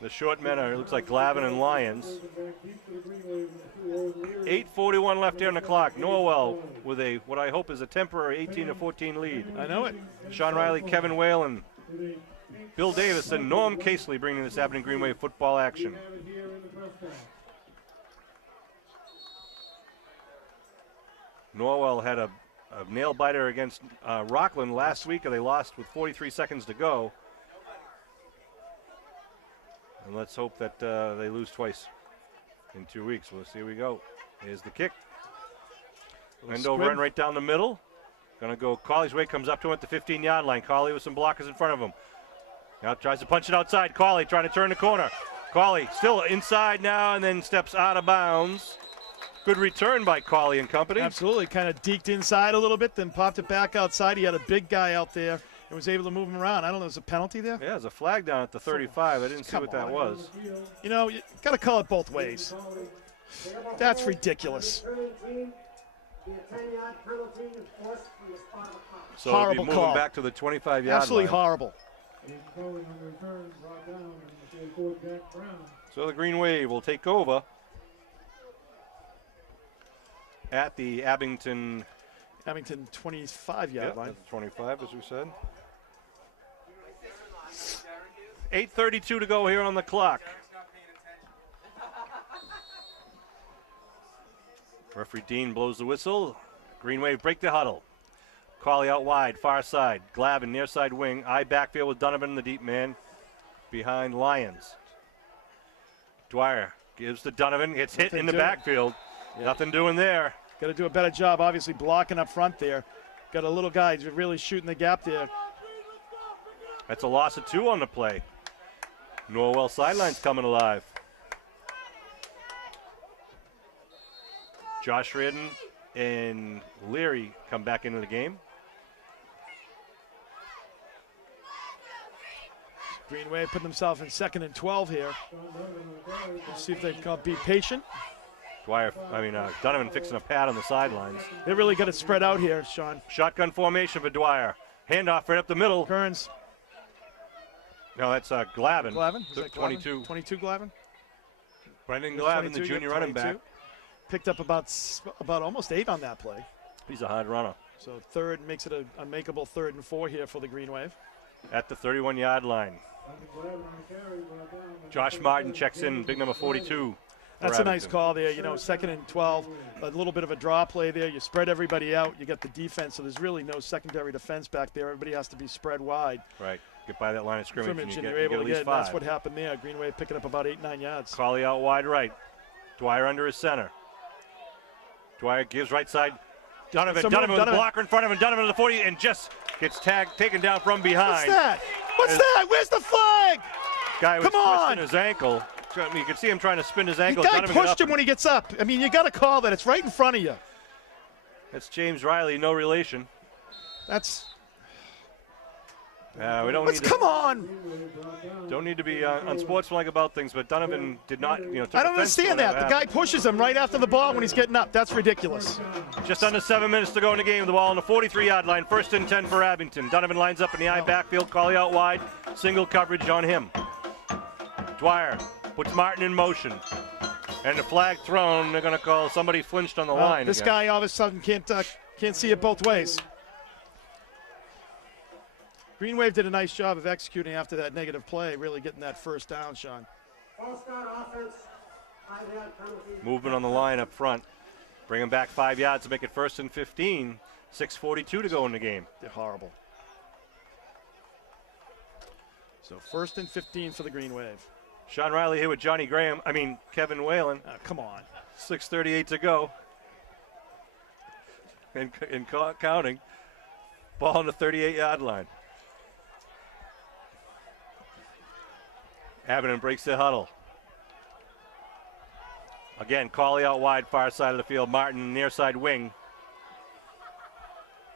The short men are, it looks like Glavin and Lyons. 8:41 left here on the clock. Norwell with a, what I hope is a temporary 18-14 lead. I know it. Sean Riley, Kevin Whalen, Bill Davis, and Norm Casely bringing this Abington Green Wave football action. Norwell had a nail biter against Rockland last week, and they lost with 43 seconds to go. And let's hope that they lose twice in 2 weeks. We'll see. Here we go. Here's the kick. Wendover run right down the middle. Going to go Colley's way, comes up to him at the 15-yard line. Colley with some blockers in front of him. Now tries to punch it outside. Colley trying to turn the corner. Colley still inside now and then steps out of bounds. Good return by Colley and company. Absolutely. Kind of deked inside a little bit, then popped it back outside. He had a big guy out there and was able to move him around. I don't know, there's a penalty there? Yeah, there's a flag down at the 35. I didn't see what that was. You know, you got to call it both ways. That's ridiculous. So Horrible it'll be moving call. back to the 25-yard line. Absolutely horrible. So the Green Wave will take over at the Abington 25-yard line. That's 25, as we said. 8:32 to go here on the clock. Referee Dean blows the whistle. Green Wave break the huddle. Cawley out wide, far side. Glavin near side wing. Eye backfield with Donovan, the deep man, behind Lyons. Dwyer gives to Donovan. Gets hit in the backfield. Yeah. Nothing doing there. Got to do a better job, obviously, blocking up front there. Got a little guy really shooting the gap there. That's a loss of 2 on the play. Norwell sideline's coming alive. Josh Reardon and Leary come back into the game. Green Wave put themselves in 2nd and 12 here. Let's see if they can be patient. Donovan fixing a pad on the sidelines. They really got to spread out here, Sean. Shotgun formation for Dwyer. Handoff right up the middle. Kearns. No, that's Glavin. Glavin? Is that 22. 22 Glavin? Brendan Glavin, the junior running back. Picked up about almost 8 on that play. He's a hard runner. So third makes it a makeable 3rd and 4 here for the Green Wave. At the 31-yard line. Josh Martin checks in, big number 42. That's a nice call there. You know, 2nd and 12, a little bit of a draw play there. You spread everybody out. You got the defense, so there's really no secondary defense back there. Everybody has to be spread wide. Right. Get by that line of scrimmage and you're able to get it. That's what happened there. Green Wave picking up about 8-9 yards. Cawley out wide right. Dwyer under his center. Dwyer gives right side. Donovan with a blocker in front of him. Donovan to the 40 and just gets taken down from behind. What's that? What's that? Where's the flag? Guy was twisting his ankle. You can see him trying to spin his ankle. The guy pushed him when he gets up. I mean, you got to call that. It's right in front of you. That's James Riley, no relation. That's. We don't need to, come on. Don't need to be unsportsmanlike about things, but Donovan did not, I don't understand that. The guy pushes him right after the ball when he's getting up. That's ridiculous. Just under 7 minutes to go in the game. The ball on the 43-yard line. 1st and 10 for Abington. Donovan lines up in the eye backfield. Cawley out wide. Single coverage on him. Dwyer puts Martin in motion. And the flag thrown. They're going to call somebody flinched on the line. This guy all of a sudden can't see it both ways. Green Wave did a nice job of executing after that negative play, really getting that first down, Sean. Movement on the line up front. Bring him back 5 yards to make it 1st and 15. 6:42 to go in the game. They're horrible. So 1st and 15 for the Green Wave. Sean Riley here with Kevin Whalen. Come on. 6:38 to go. And counting. Ball on the 38-yard line. Abington breaks the huddle. Again, Cawley out wide, far side of the field. Martin, near side wing.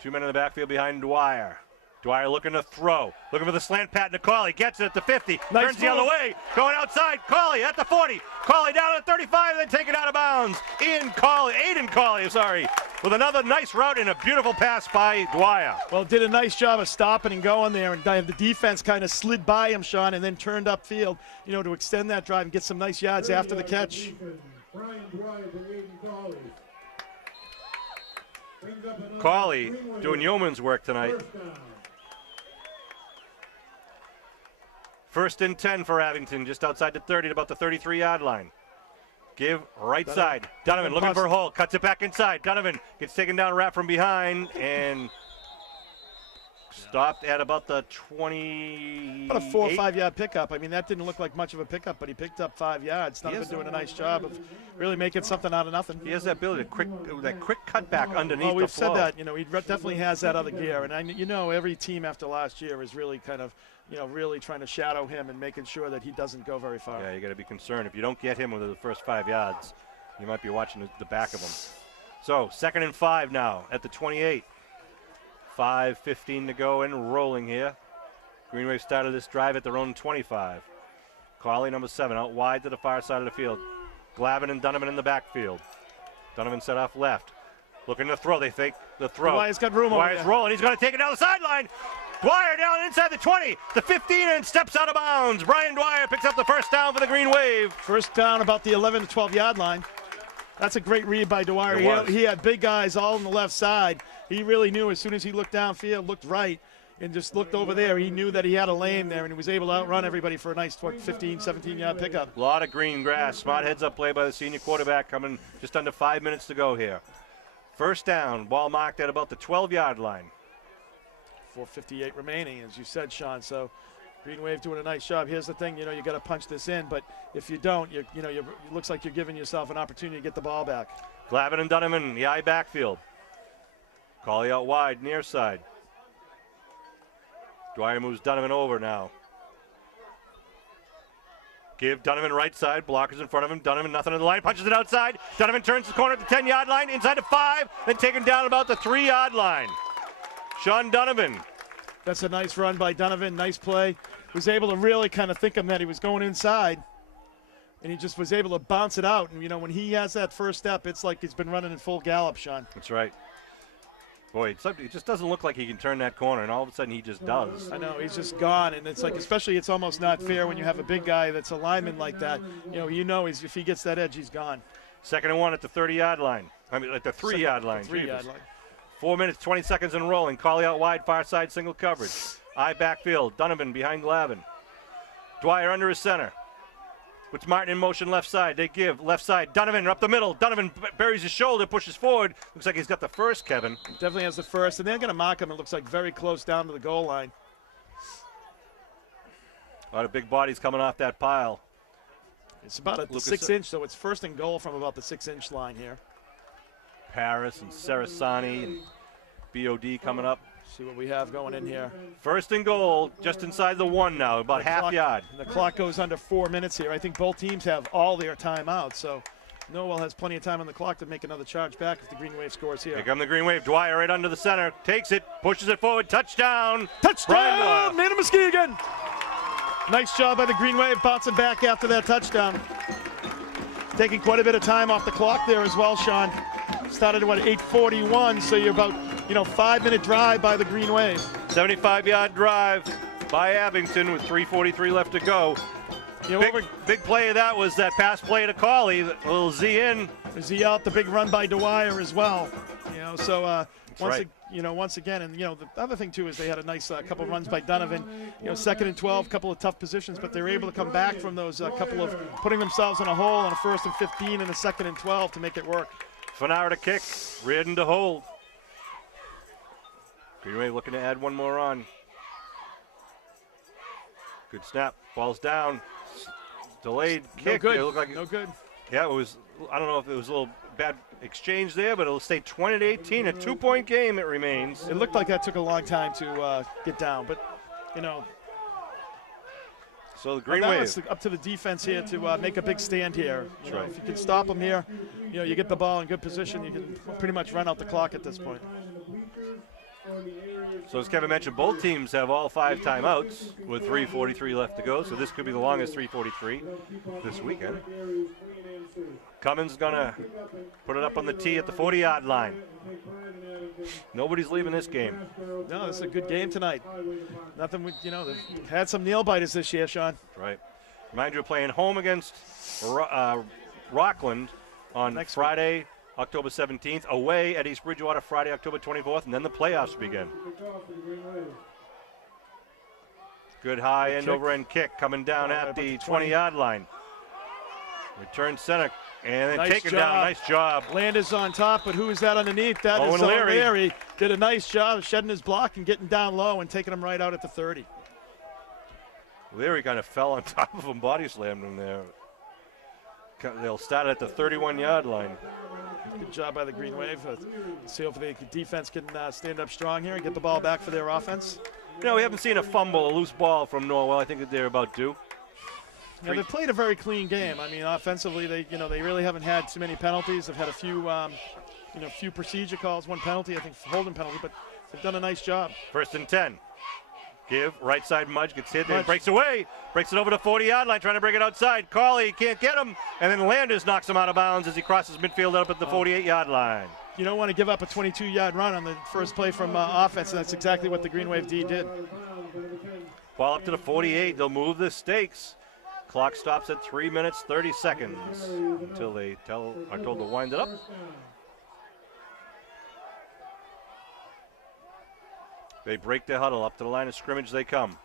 2 men in the backfield behind Dwyer. Dwyer looking to throw. Looking for the slant pat to Cawley. Gets it at the 50. Nice turns the other way. Going outside. Cawley at the 40. Cawley down at the 35, then taken out of bounds. Aiden Cawley, with another nice route and a beautiful pass by Dwyer. Well, did a nice job of stopping and going there, and the defense kind of slid by him, Sean, and then turned upfield, to extend that drive and get some nice yards after the catch. Cawley doing yeoman's work tonight. 1st and 10 for Abington, just outside the 30 at about the 33-yard line. Give right side. Donovan looking for a hole, cuts it back inside. Donovan gets taken down, wrap from behind, and stopped at about the 20. About a 4 or 5 yard pickup. I mean, that didn't look like much of a pickup, but he picked up 5 yards. Donovan doing a nice job of really making something out of nothing. He has that ability, that quick cutback underneath the flow. We've said that. He definitely has that other gear, and every team after last year is really kind of, really trying to shadow him and making sure that he doesn't go very far. Yeah, you got to be concerned. If you don't get him within the first 5 yards, you might be watching the back of him. So 2nd and 5 now at the 28. 5:15 to go and rolling here. Green Wave started this drive at their own 25. Carley, number 7, out wide to the far side of the field. Glavin and Donovan in the backfield. Donovan set off left. Looking to throw, they fake the throw. Dwyer's got room over Dwyer's there. rolling, he's going to take it down the sideline. Dwyer down inside the 20, the 15, and steps out of bounds. Brian Dwyer picks up the first down for the Green Wave. First down about the 11 to 12 yard line. That's a great read by Dwyer. It was. He had big guys all on the left side. He really knew as soon as he looked downfield, looked right, and just looked over there, he knew that he had a lane there, and he was able to outrun everybody for a nice 15, 17-yard pickup. A lot of green grass. Smart heads-up play by the senior quarterback coming just under 5 minutes to go here. First down, ball marked at about the 12-yard line. 4:58 remaining, as you said, Sean. So Green Wave doing a nice job. Here's the thing, you got to punch this in, but if you don't, it looks like you're giving yourself an opportunity to get the ball back. Glavin and Donovan, the I backfield. Cawley out wide, near side. Dwyer moves Donovan over now. Give Donovan right side, blockers in front of him. Donovan nothing on the line, punches it outside. Donovan turns the corner at the 10-yard line, inside the 5, then taken down about the 3-yard line. Sean Donovan. That's a nice run by Donovan, nice play. Was able to really kind of think him that he was going inside, and he just was able to bounce it out. And, when he has that first step, it's like he's been running in full gallop, Sean. That's right. Boy, it just doesn't look like he can turn that corner, and all of a sudden he just does. I know, he's just gone, and it's like, especially it's almost not fair when you have a big guy that's a lineman like that. If he gets that edge, he's gone. 2nd and 1 at the 30-yard line. I mean, at the 3-yard line. 3-yard line. 4 minutes, 20 seconds and rolling. Cawley out wide, far side, single coverage. I backfield. Donovan behind Glavin. Dwyer under his center. With Martin in motion left side. They give left side. Donovan up the middle. Donovan buries his shoulder, pushes forward. Looks like he's got the first, Kevin. Definitely has the first, and they're going to mock him. It looks like very close down to the goal line. A lot of big bodies coming off that pile. It's about a 6-inch, so it's 1st and goal from about the 6-inch line here. Paris and Sarasani and BOD coming up. See what we have going in here. 1st and goal, just inside the 1 now, about half yard. The clock goes under 4 minutes here. I think both teams have all their timeouts, so Norwell has plenty of time on the clock to make another charge back if the Green Wave scores here. Here come the Green Wave. Dwyer right under the center, takes it, pushes it forward, touchdown! Touchdown! Made a mistake again. Nice job by the Green Wave, bouncing back after that touchdown. Taking quite a bit of time off the clock there as well, Sean. Started at 8:41, so you're about 5-minute drive by the Green Wave. 75-yard drive by Abington with 3:43 left to go. Big play of that was that pass play to Cawley, a little Z in. Z out, the big run by Dwyer as well. Once again, and the other thing too is they had a nice couple runs by Donovan. 2nd and 12, couple of tough positions, but they were able to come back from those couple of putting themselves in a hole on a 1st and 15 and a 2nd and 12 to make it work. Fanara to kick, Reardon to hold. Green Wave looking to add one more on. Good snap, ball's down. Delayed kick. No good. It looked like no good. Yeah, it was. I don't know if it was a little bad exchange there, but it'll stay 20-18. A 2-point game it remains. It looked like that took a long time to get down, but So the Green now Wave. it's up to the defense here to make a big stand here. Right. If you can stop them here, you get the ball in good position. You can pretty much run out the clock at this point. So as Kevin mentioned, both teams have all 5 timeouts with 3:43 left to go. So this could be the longest 3:43 this weekend. Cummins gonna put it up on the tee at the 40-yard line. Nobody's leaving this game. No, this is a good game tonight. Nothing, they've had some nail biters this year, Sean. Right. Remind you of playing home against Rockland on next Friday, October 17th, away at East Bridgewater Friday, October 24th, and then the playoffs begin. Good high end-over-end kick coming down at the 20-yard line. Return center, and then Nice taken job. down. Nice job. Landers on top, but who is that underneath? That is Owen Leary. Leary. Did a nice job of shedding his block and getting down low and taking him right out at the 30. Leary kind of fell on top of him, body slammed him there. They'll start at the 31-yard line. Good job by the Green Wave. See if the defense can stand up strong here and get the ball back for their offense. We haven't seen a fumble, a loose ball from Norwell. I think that they're about due. Yeah, they've played a very clean game. I mean, offensively, they really haven't had too many penalties. They've had a few few procedure calls, one penalty, I think holding penalty, but they've done a nice job. 1st and 10. Give, right side Mudge gets hit, then breaks away, breaks it over to 40-yard line, trying to bring it outside. Carley can't get him, and then Landers knocks him out of bounds as he crosses midfield up at the 48-yard line. You don't want to give up a 22-yard run on the first play from offense, and that's exactly what the Green Wave D did. Ball up to the 48, they'll move the stakes. Clock stops at 3 minutes, 30 seconds until they are told to wind it up. They break their huddle. Up to the line of scrimmage they come.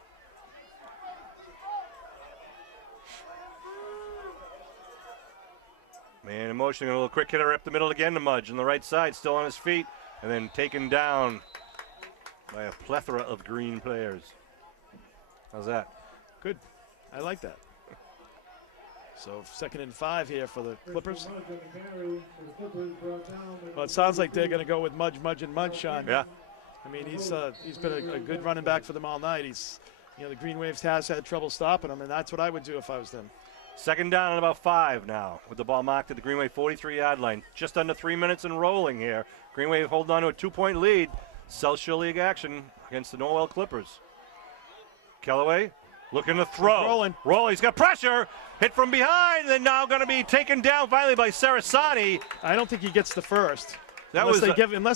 Man in motion, a little quick hitter up the middle again to Mudge on the right side, still on his feet, and then taken down by a plethora of Green players. How's that? Good. I like that. So 2nd and 5 here for the Clippers. Well, it sounds like they're going to go with Mudge, and Mudge, Sean. Yeah. I mean, he's been a good running back for them all night. The Green Waves has had trouble stopping him, and that's what I would do if I was them. 2nd down and about 5 now, with the ball marked at the Green Wave 43-yard line. Just under 3 minutes and rolling here. Green Wave holding on to a 2-point lead. South Shore League action against the Norwell Clippers. Kellaway looking to throw. Rolling. He's got pressure. Hit from behind, and then now going to be taken down finally by Sarasani. I don't think he gets the first. Unless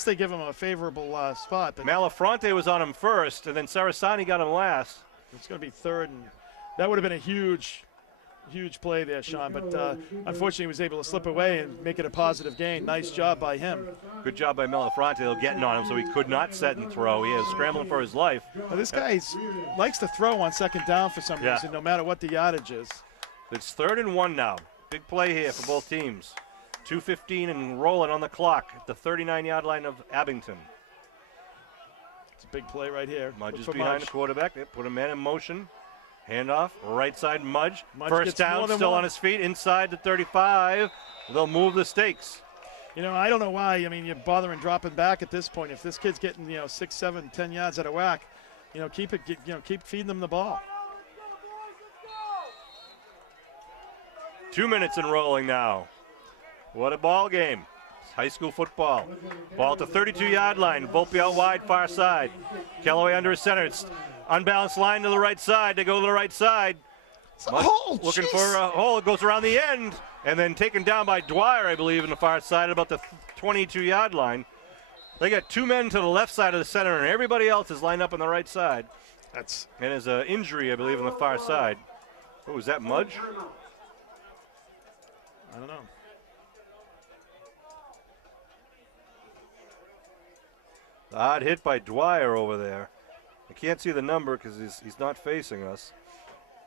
they give him a favorable spot. Malafronte was on him first, and then Sarasani got him last. It's going to be 3rd, and that would have been a huge play there, Sean. But unfortunately, he was able to slip away and make it a positive gain. Nice job by him. Good job by Malafronte, though, getting on him so he could not set and throw. He is scrambling for his life. Well, this guy likes to throw on 2nd down for some reason, no matter what the yardage is. It's 3rd and 1 now. Big play here for both teams. 2:15 and rolling on the clock at the 39-yard line of Abington. It's a big play right here. Mudge is behind the quarterback. They put a man in motion. Handoff, right side Mudge. First down, still on his feet, inside the 35. They'll move the stakes. I don't know why. I mean, you're bothering dropping back at this point. If this kid's getting, 6, 7, 10 yards out of whack, keep feeding them the ball. 2 minutes and rolling now. What a ball game. It's high school football. Ball at the 32-yard line. Volpe out wide, far side. Kellaway under center. It's unbalanced line to the right side. They go to the right side. Looking for a hole. It goes around the end and then taken down by Dwyer, I believe, in the far side about the 22-yard line. They got 2 men to the left side of the center, and everybody else is lined up on the right side. And there's an injury, I believe, on the far side. Oh, was that Mudge? I don't know. Odd hit by Dwyer over there. I can't see the number because he's not facing us.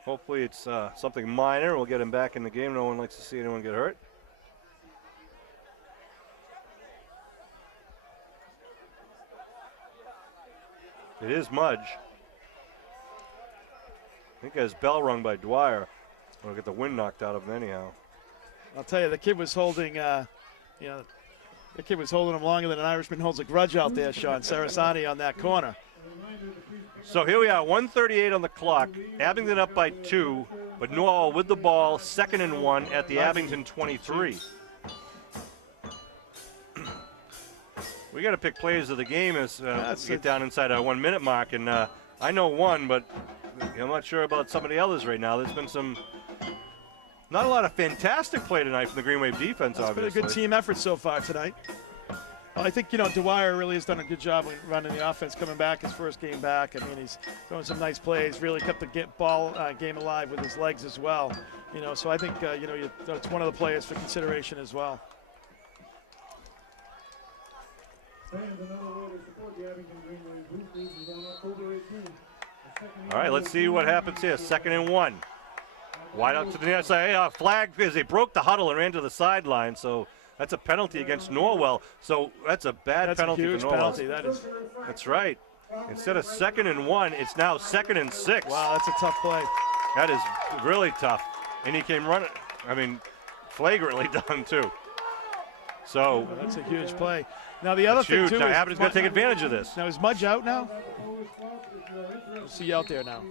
Hopefully it's something minor. We'll get him back in the game. No one likes to see anyone get hurt. It is Mudge. I think his bell rung by Dwyer. We'll get the wind knocked out of him anyhow. I'll tell you, the kid was holding, the kid was holding him longer than an Irishman holds a grudge out there, Sean. Sarasani on that corner. So here we are, 1:38 on the clock. Abington up by 2, but Norwell with the ball, 2nd and 1 at the Abington 23. We got to pick players of the game as we get down inside our 1 minute mark, and I know one, but I'm not sure about some of the others right now. There's been not a lot of fantastic play tonight from the Green Wave defense, obviously. It's been a good team effort so far tonight. Well, I think, Dwyer really has done a good job running the offense, coming back his first game back. I mean, he's throwing some nice plays, really kept the game alive with his legs as well. So I think, it's one of the players for consideration as well. All right, let's see what happens here. 2nd and 1. Wide out to the near side. Flag because they broke the huddle and ran to the sideline. So that's a penalty against Norwell. So that's a bad penalty for Norwell. Penalty. That's right. Instead of 2nd and 1, it's now 2nd and 6. Wow, that's a tough play. That is really tough. And he came running, flagrantly done too. So that's a huge play. Now the other thing too is Abington's going to take advantage of this. Now is Mudge out now? We'll see you out there now.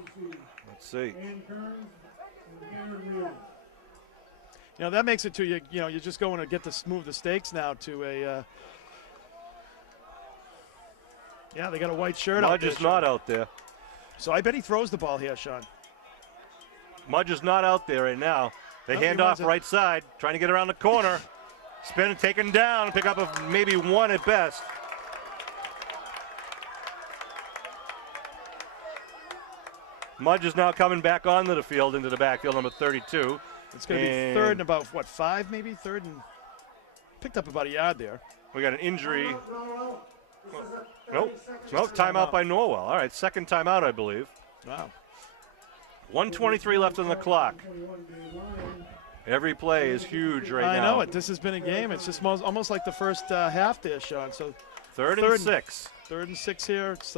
Let's see. That makes it to you're just going to get to move the stakes now to Yeah, they got a white shirt out Mudge there. is not out there. So I bet he throws the ball here, Sean. Mudge is not out there right now. They Nope, hand he off runs it. right side, trying to get around the corner. Spin and taken down, pick up maybe one at best. Mudge is now coming back onto the field into the backfield, number 32. It's going to be third and about, what, 5 maybe? Third and picked up about a yard there. We got an injury. Norwell, this is a Nope. 30-second Nope. Timeout by Norwell. All right, second timeout, I believe. Wow. 1:23 left on the clock. Every play is huge right I now. know it. This has been a game. It's just almost like the first half there, Sean. So Third and 6. 3rd and 6 here. It's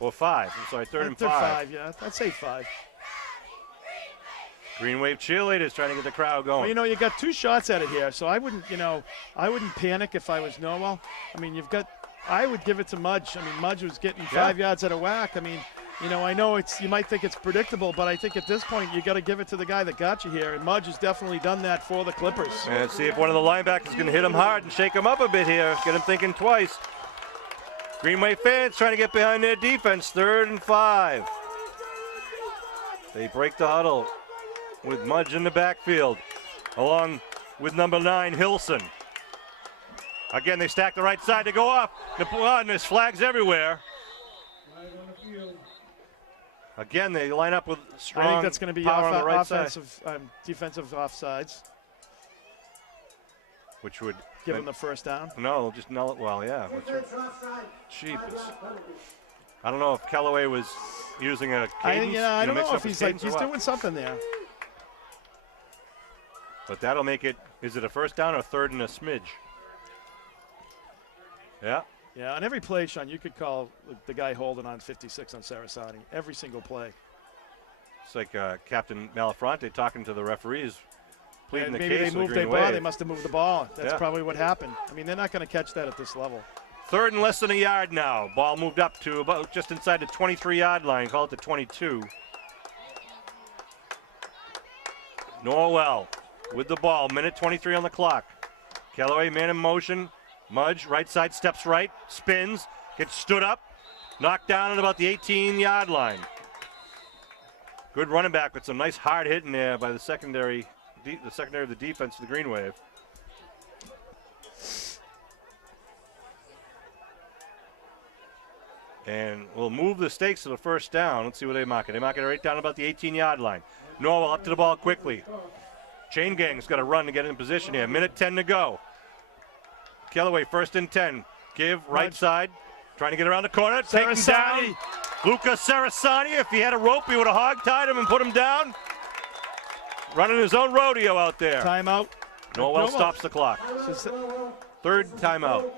Or 5. I'm sorry, third and they're 5. Yeah, I'd say 5. Green Wave cheerleaders trying to get the crowd going. Well, you know, you got 2 shots at it here, so I wouldn't panic if I was Norwell. I mean, I would give it to Mudge. I mean, Mudge was getting 5 yards at a whack. I mean, you know, I know you might think it's predictable, but I think at this point you got to give it to the guy that got you here, and Mudge has definitely done that for the Clippers. And let's see if one of the linebackers can hit him hard and shake him up a bit here, get him thinking twice. Green Wave fans trying to get behind their defense, 3rd and 5. They break the huddle with Mudge in the backfield, along with number 9, Hilson. Again, they stack the right side to go off. And there's flags everywhere. Again, they line up with strong I think that's going to be power on the right side. defensive offsides, Which would give him the first down. No, just null it. Well, yeah. Defense offside. Cheapest. I don't know if Callaway was using a cadence. I don't mix know up if his he's cadence or what. doing something there. But that'll make it. Is it a first down or 3rd and a smidge? Yeah. Yeah, on every play, Sean, you could call the guy holding on 56 on Sarasani. Every single play. It's like Captain Malafronte talking to the referees, pleading the Maybe case they with moved the Green their ball. Wave. They must have moved the ball. That's Yeah. probably what happened. I mean, they're not going to catch that at this level. 3rd and less than a yard now. Ball moved up to about just inside the 23-yard line. Call it the 22. Norwell with the ball. Minute 23 on the clock. Callaway man in motion. Mudge, right side, steps right, spins, gets stood up, knocked down at about the 18-yard line. Good running back with some nice hard hitting there by the secondary of the defense of the Green Wave. And we'll move the stakes to the first down. Let's see where they mark it. They mark it right down about the 18-yard line. Norwell up to the ball quickly. Chain Gang's got to run to get in position here. Minute 10 to go. Callaway 1st and 10. Give right side. Trying to get around the corner. Taken down. Luca Sarasani. If he had a rope, he would have hog-tied him and put him down. Running his own rodeo out there. Timeout. Norwell stops the clock. 3rd timeout.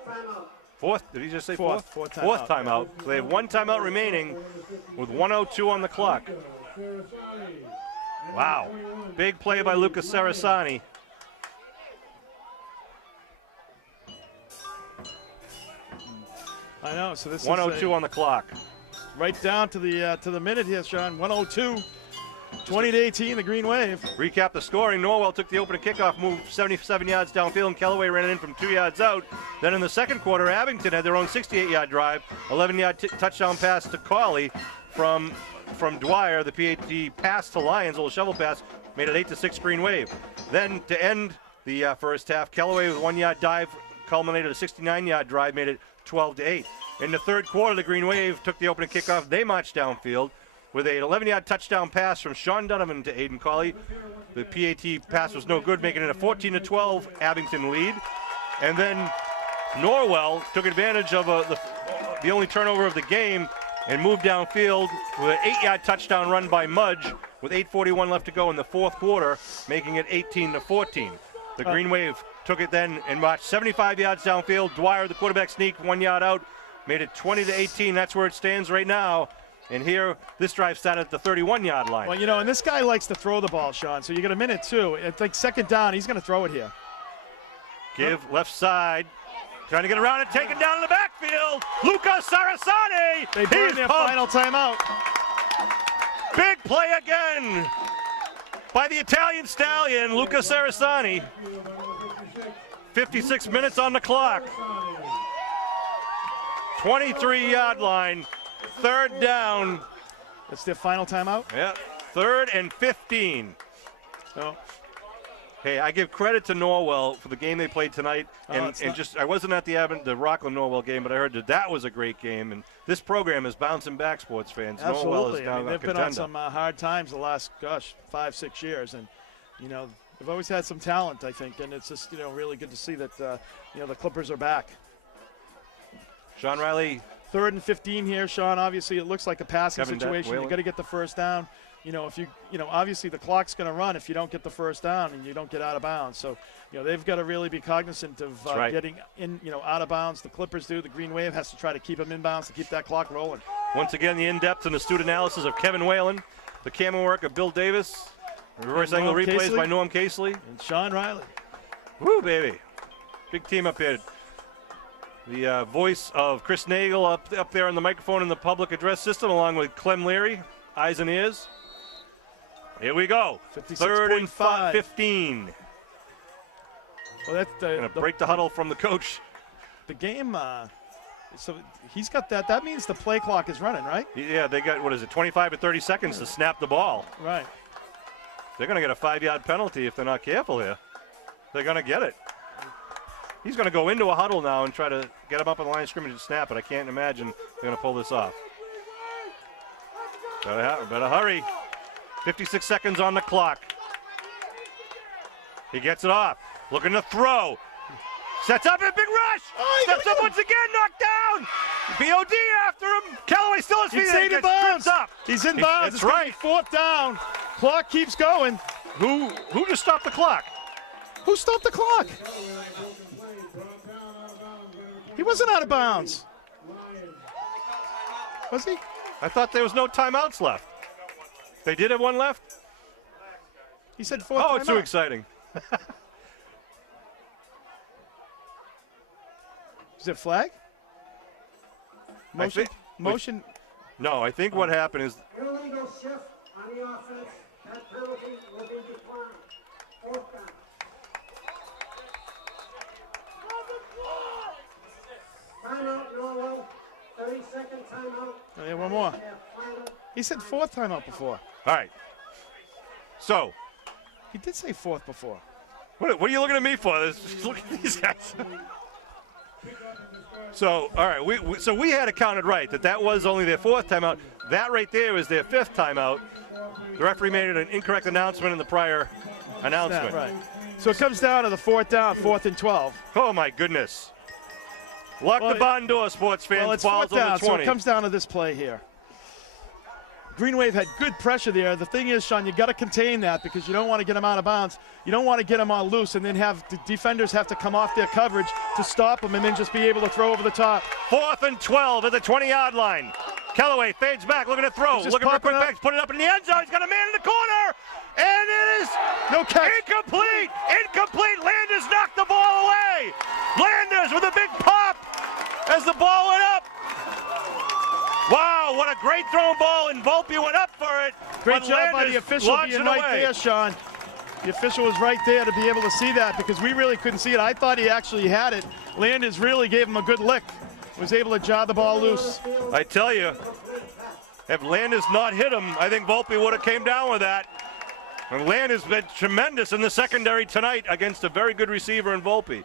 4th, did he just say 4th? Fourth timeout. So they have 1 timeout remaining with 1:02 on the clock. Wow. Big play by Luca Sarasani. I know. So this 1:02 on the clock. right down to the minute here, Sean. 1:02. 20-18, the Green Wave. Recap the scoring. Norwell took the opening kickoff, moved 77 yards downfield, and Callaway ran it in from 2 yards out. Then in the second quarter, Abington had their own 68-yard drive, 11-yard touchdown pass to Cawley from Dwyer. The PAT pass to Lyons, a little shovel pass, made it 8-6 Green Wave. Then to end the first half, Callaway with a 1-yard dive culminated a 69-yard drive, made it 12-8. In the third quarter, the Green Wave took the opening kickoff. They marched downfield with an 11-yard touchdown pass from Sean Donovan to Aiden Cawley. The PAT pass was no good, making it a 14-12 Abington lead. And then Norwell took advantage of the only turnover of the game and moved downfield with an 8-yard touchdown run by Mudge with 8:41 left to go in the fourth quarter, making it 18-14. The Green Wave took it then and marched 75 yards downfield. Dwyer, the quarterback, sneaked 1 yard out, made it 20-18. That's where it stands right now. And here, this drive started at the 31-yard line. Well, you know, and this guy likes to throw the ball, Sean. So you get a minute, too. I think second down, he's going to throw it here. Give left side. Trying to get around and taken down in the backfield. Luca Sarasani. They burn their final timeout. Big play again by the Italian stallion, Luca Sarasani. 56 minutes on the clock. 23-yard line. Third down. That's their final timeout? Yeah, 3rd and 15. So, hey, I give credit to Norwell for the game they played tonight. And I wasn't at the Rockland-Norwell game, but I heard that was a great game. And this program is bouncing back, sports fans. Absolutely. Norwell is down they've a been on contender. some hard times the last, 5-6 years. And, they've always had some talent, I think. And it's just, really good to see that, the Clippers are back. Sean Riley. 3rd and 15 here, Sean. Obviously, it looks like a passing Kevin situation. You got to get the first down. If you, obviously the clock's going to run if you don't get the first down and you don't get out of bounds. So, they've got to really be cognizant of getting in, out of bounds. The Clippers do. The Green Wave has to try to keep them in bounds to keep that clock rolling. Once again, the in-depth and astute analysis of Kevin Whalen, the camera work of Bill Davis, reverse angle replays by Norm Casely. And Sean Riley. Woo, baby. Big team up here. The voice of Chris Nagel up there on the microphone in the public address system, along with Clem Leary, eyes and ears. Here we go. 3rd and 15. Well, that's gonna break the huddle from the coach. The game. So he's got that. That means the play clock is running, right? Yeah, they got 25 to 30 seconds to snap the ball. Right. They're gonna get a 5-yard penalty if they're not careful here. They're gonna get it. He's going to go into a huddle now and try to get him up on the line of scrimmage and snap it. I can't imagine they're going to pull this off. Better hurry. 56 seconds on the clock. He gets it off. Looking to throw. Sets up a big rush. Steps up once again. Knocked down. BOD after him. Callaway still has feet. He's in bounds. He's in bounds. That's right. 4th down. Clock keeps going. Who just stopped the clock? Who stopped the clock? He wasn't out of bounds. Was he? I thought there was no timeouts left. They did have one left? He said 4th Oh, it's too exciting. Is it flag? Motion. No, I think what happened is Illegal shift on the offense. That penalty will be declined. 4th down. Timeout, Norwell. 30-second timeout. Oh, yeah, one more. He said 4th timeout before. all right. So, He did say 4th before. what are you looking at me for? Look at these guys. So, all right, we had it counted right that was only their 4th timeout. That right there is their 5th timeout. The referee made an incorrect announcement in the prior announcement. Right. So it comes down to the 4th down, 4th and 12. Oh my goodness! Lock the barn door, sports fans. Well, it's Ball's 4th down, on the 20. so it comes down to this play here. Green Wave had good pressure there. The thing is, Sean, you got to contain that because you don't want to get them out of bounds. You don't want to get them on loose and then have the defenders have to come off their coverage to stop them and then just be able to throw over the top. 4th and 12 at the 20-yard line. Callaway fades back, looking to throw, looking for a quick pass, put it up in the end zone. He's got a man in the corner, and it is no catch. Incomplete. Landers knocked the ball away. Landers with a big pop as the ball went up. Wow, what a great thrown ball, and Volpe went up for it. Great but job by Landers the official launched being it right away. there, Sean. The official was right there to be able to see that because we really couldn't see it. I thought he actually had it. Landers really gave him a good lick. Was able to jar the ball loose. I tell you, if Landers not hit him, I think Volpe would have came down with that. And Landers been tremendous in the secondary tonight against a very good receiver in Volpe.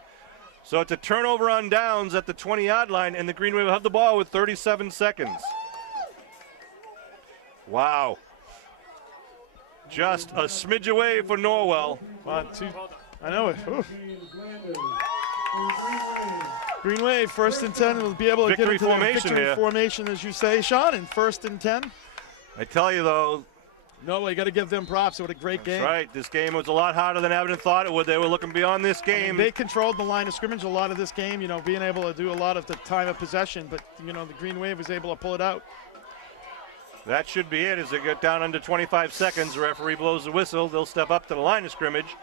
So it's a turnover on downs at the 20-yard line, and the Green Wave will have the ball with 37 seconds. Wow. Just a smidge away for Norwell. 1, 2. I know it. Oof. Green Wave, 1st and 10. We'll be able to Victory get into formation victory here. formation, as you say, Sean, in 1st and 10. I tell you, though. No, you got to give them props. What a great game. That's right. This game was a lot harder than Abington thought it would. They were looking beyond this game. They controlled the line of scrimmage a lot of this game, being able to do a lot of the time of possession, but, the Green Wave was able to pull it out. That should be it as they get down under 25 seconds. The referee blows the whistle. They'll step up to the line of scrimmage.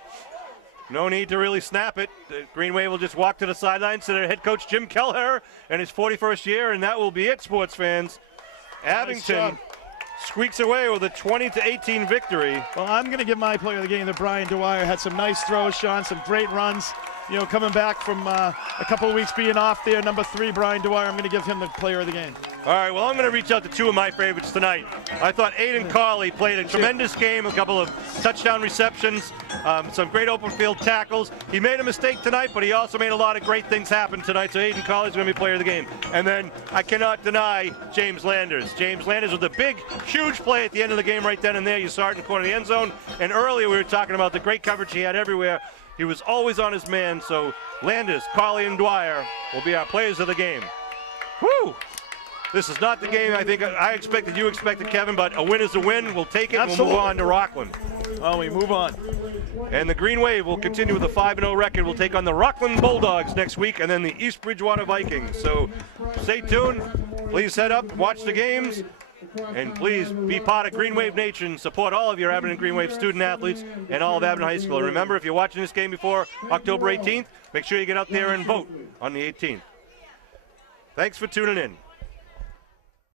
No need to really snap it. The Green Wave will just walk to the sidelines to their head coach Jim Kelleher in his 41st year, and that will be it, sports fans. Abington squeaks away with a 20-18 victory. Well, I'm going to give my player of the game to Brian Dwyer. Had some nice throws, Sean, some great runs. coming back from a couple of weeks being off there, number 3, Brian Dwyer, I'm going to give him the player of the game. All right, well, I'm going to reach out to 2 of my favorites tonight. I thought Aiden Carley played a tremendous game, a couple of touchdown receptions, some great open field tackles. He made a mistake tonight, but he also made a lot of great things happen tonight, so Aiden Carley's going to be player of the game. And then I cannot deny James Landers. James Landers with a big, huge play at the end of the game right then and there. You saw it in the corner of the end zone. And earlier we were talking about the great coverage he had everywhere. He was always on his man, so Landers, Carley, and Dwyer will be our players of the game. Woo! This is not the game I think I expected, you expected, Kevin, but a win is a win. We'll take it, and we'll move on to Rockland. Oh, we move on. And the Green Wave will continue with a 5-0 record. We'll take on the Rockland Bulldogs next week, and then the East Bridgewater Vikings. So stay tuned. Please head up, watch the games, and please be part of Green Wave Nation. Support all of your Abington Green Wave student athletes and all of Abington High School. And remember, if you're watching this game before October 18th, make sure you get out there and vote on the 18th. Thanks for tuning in.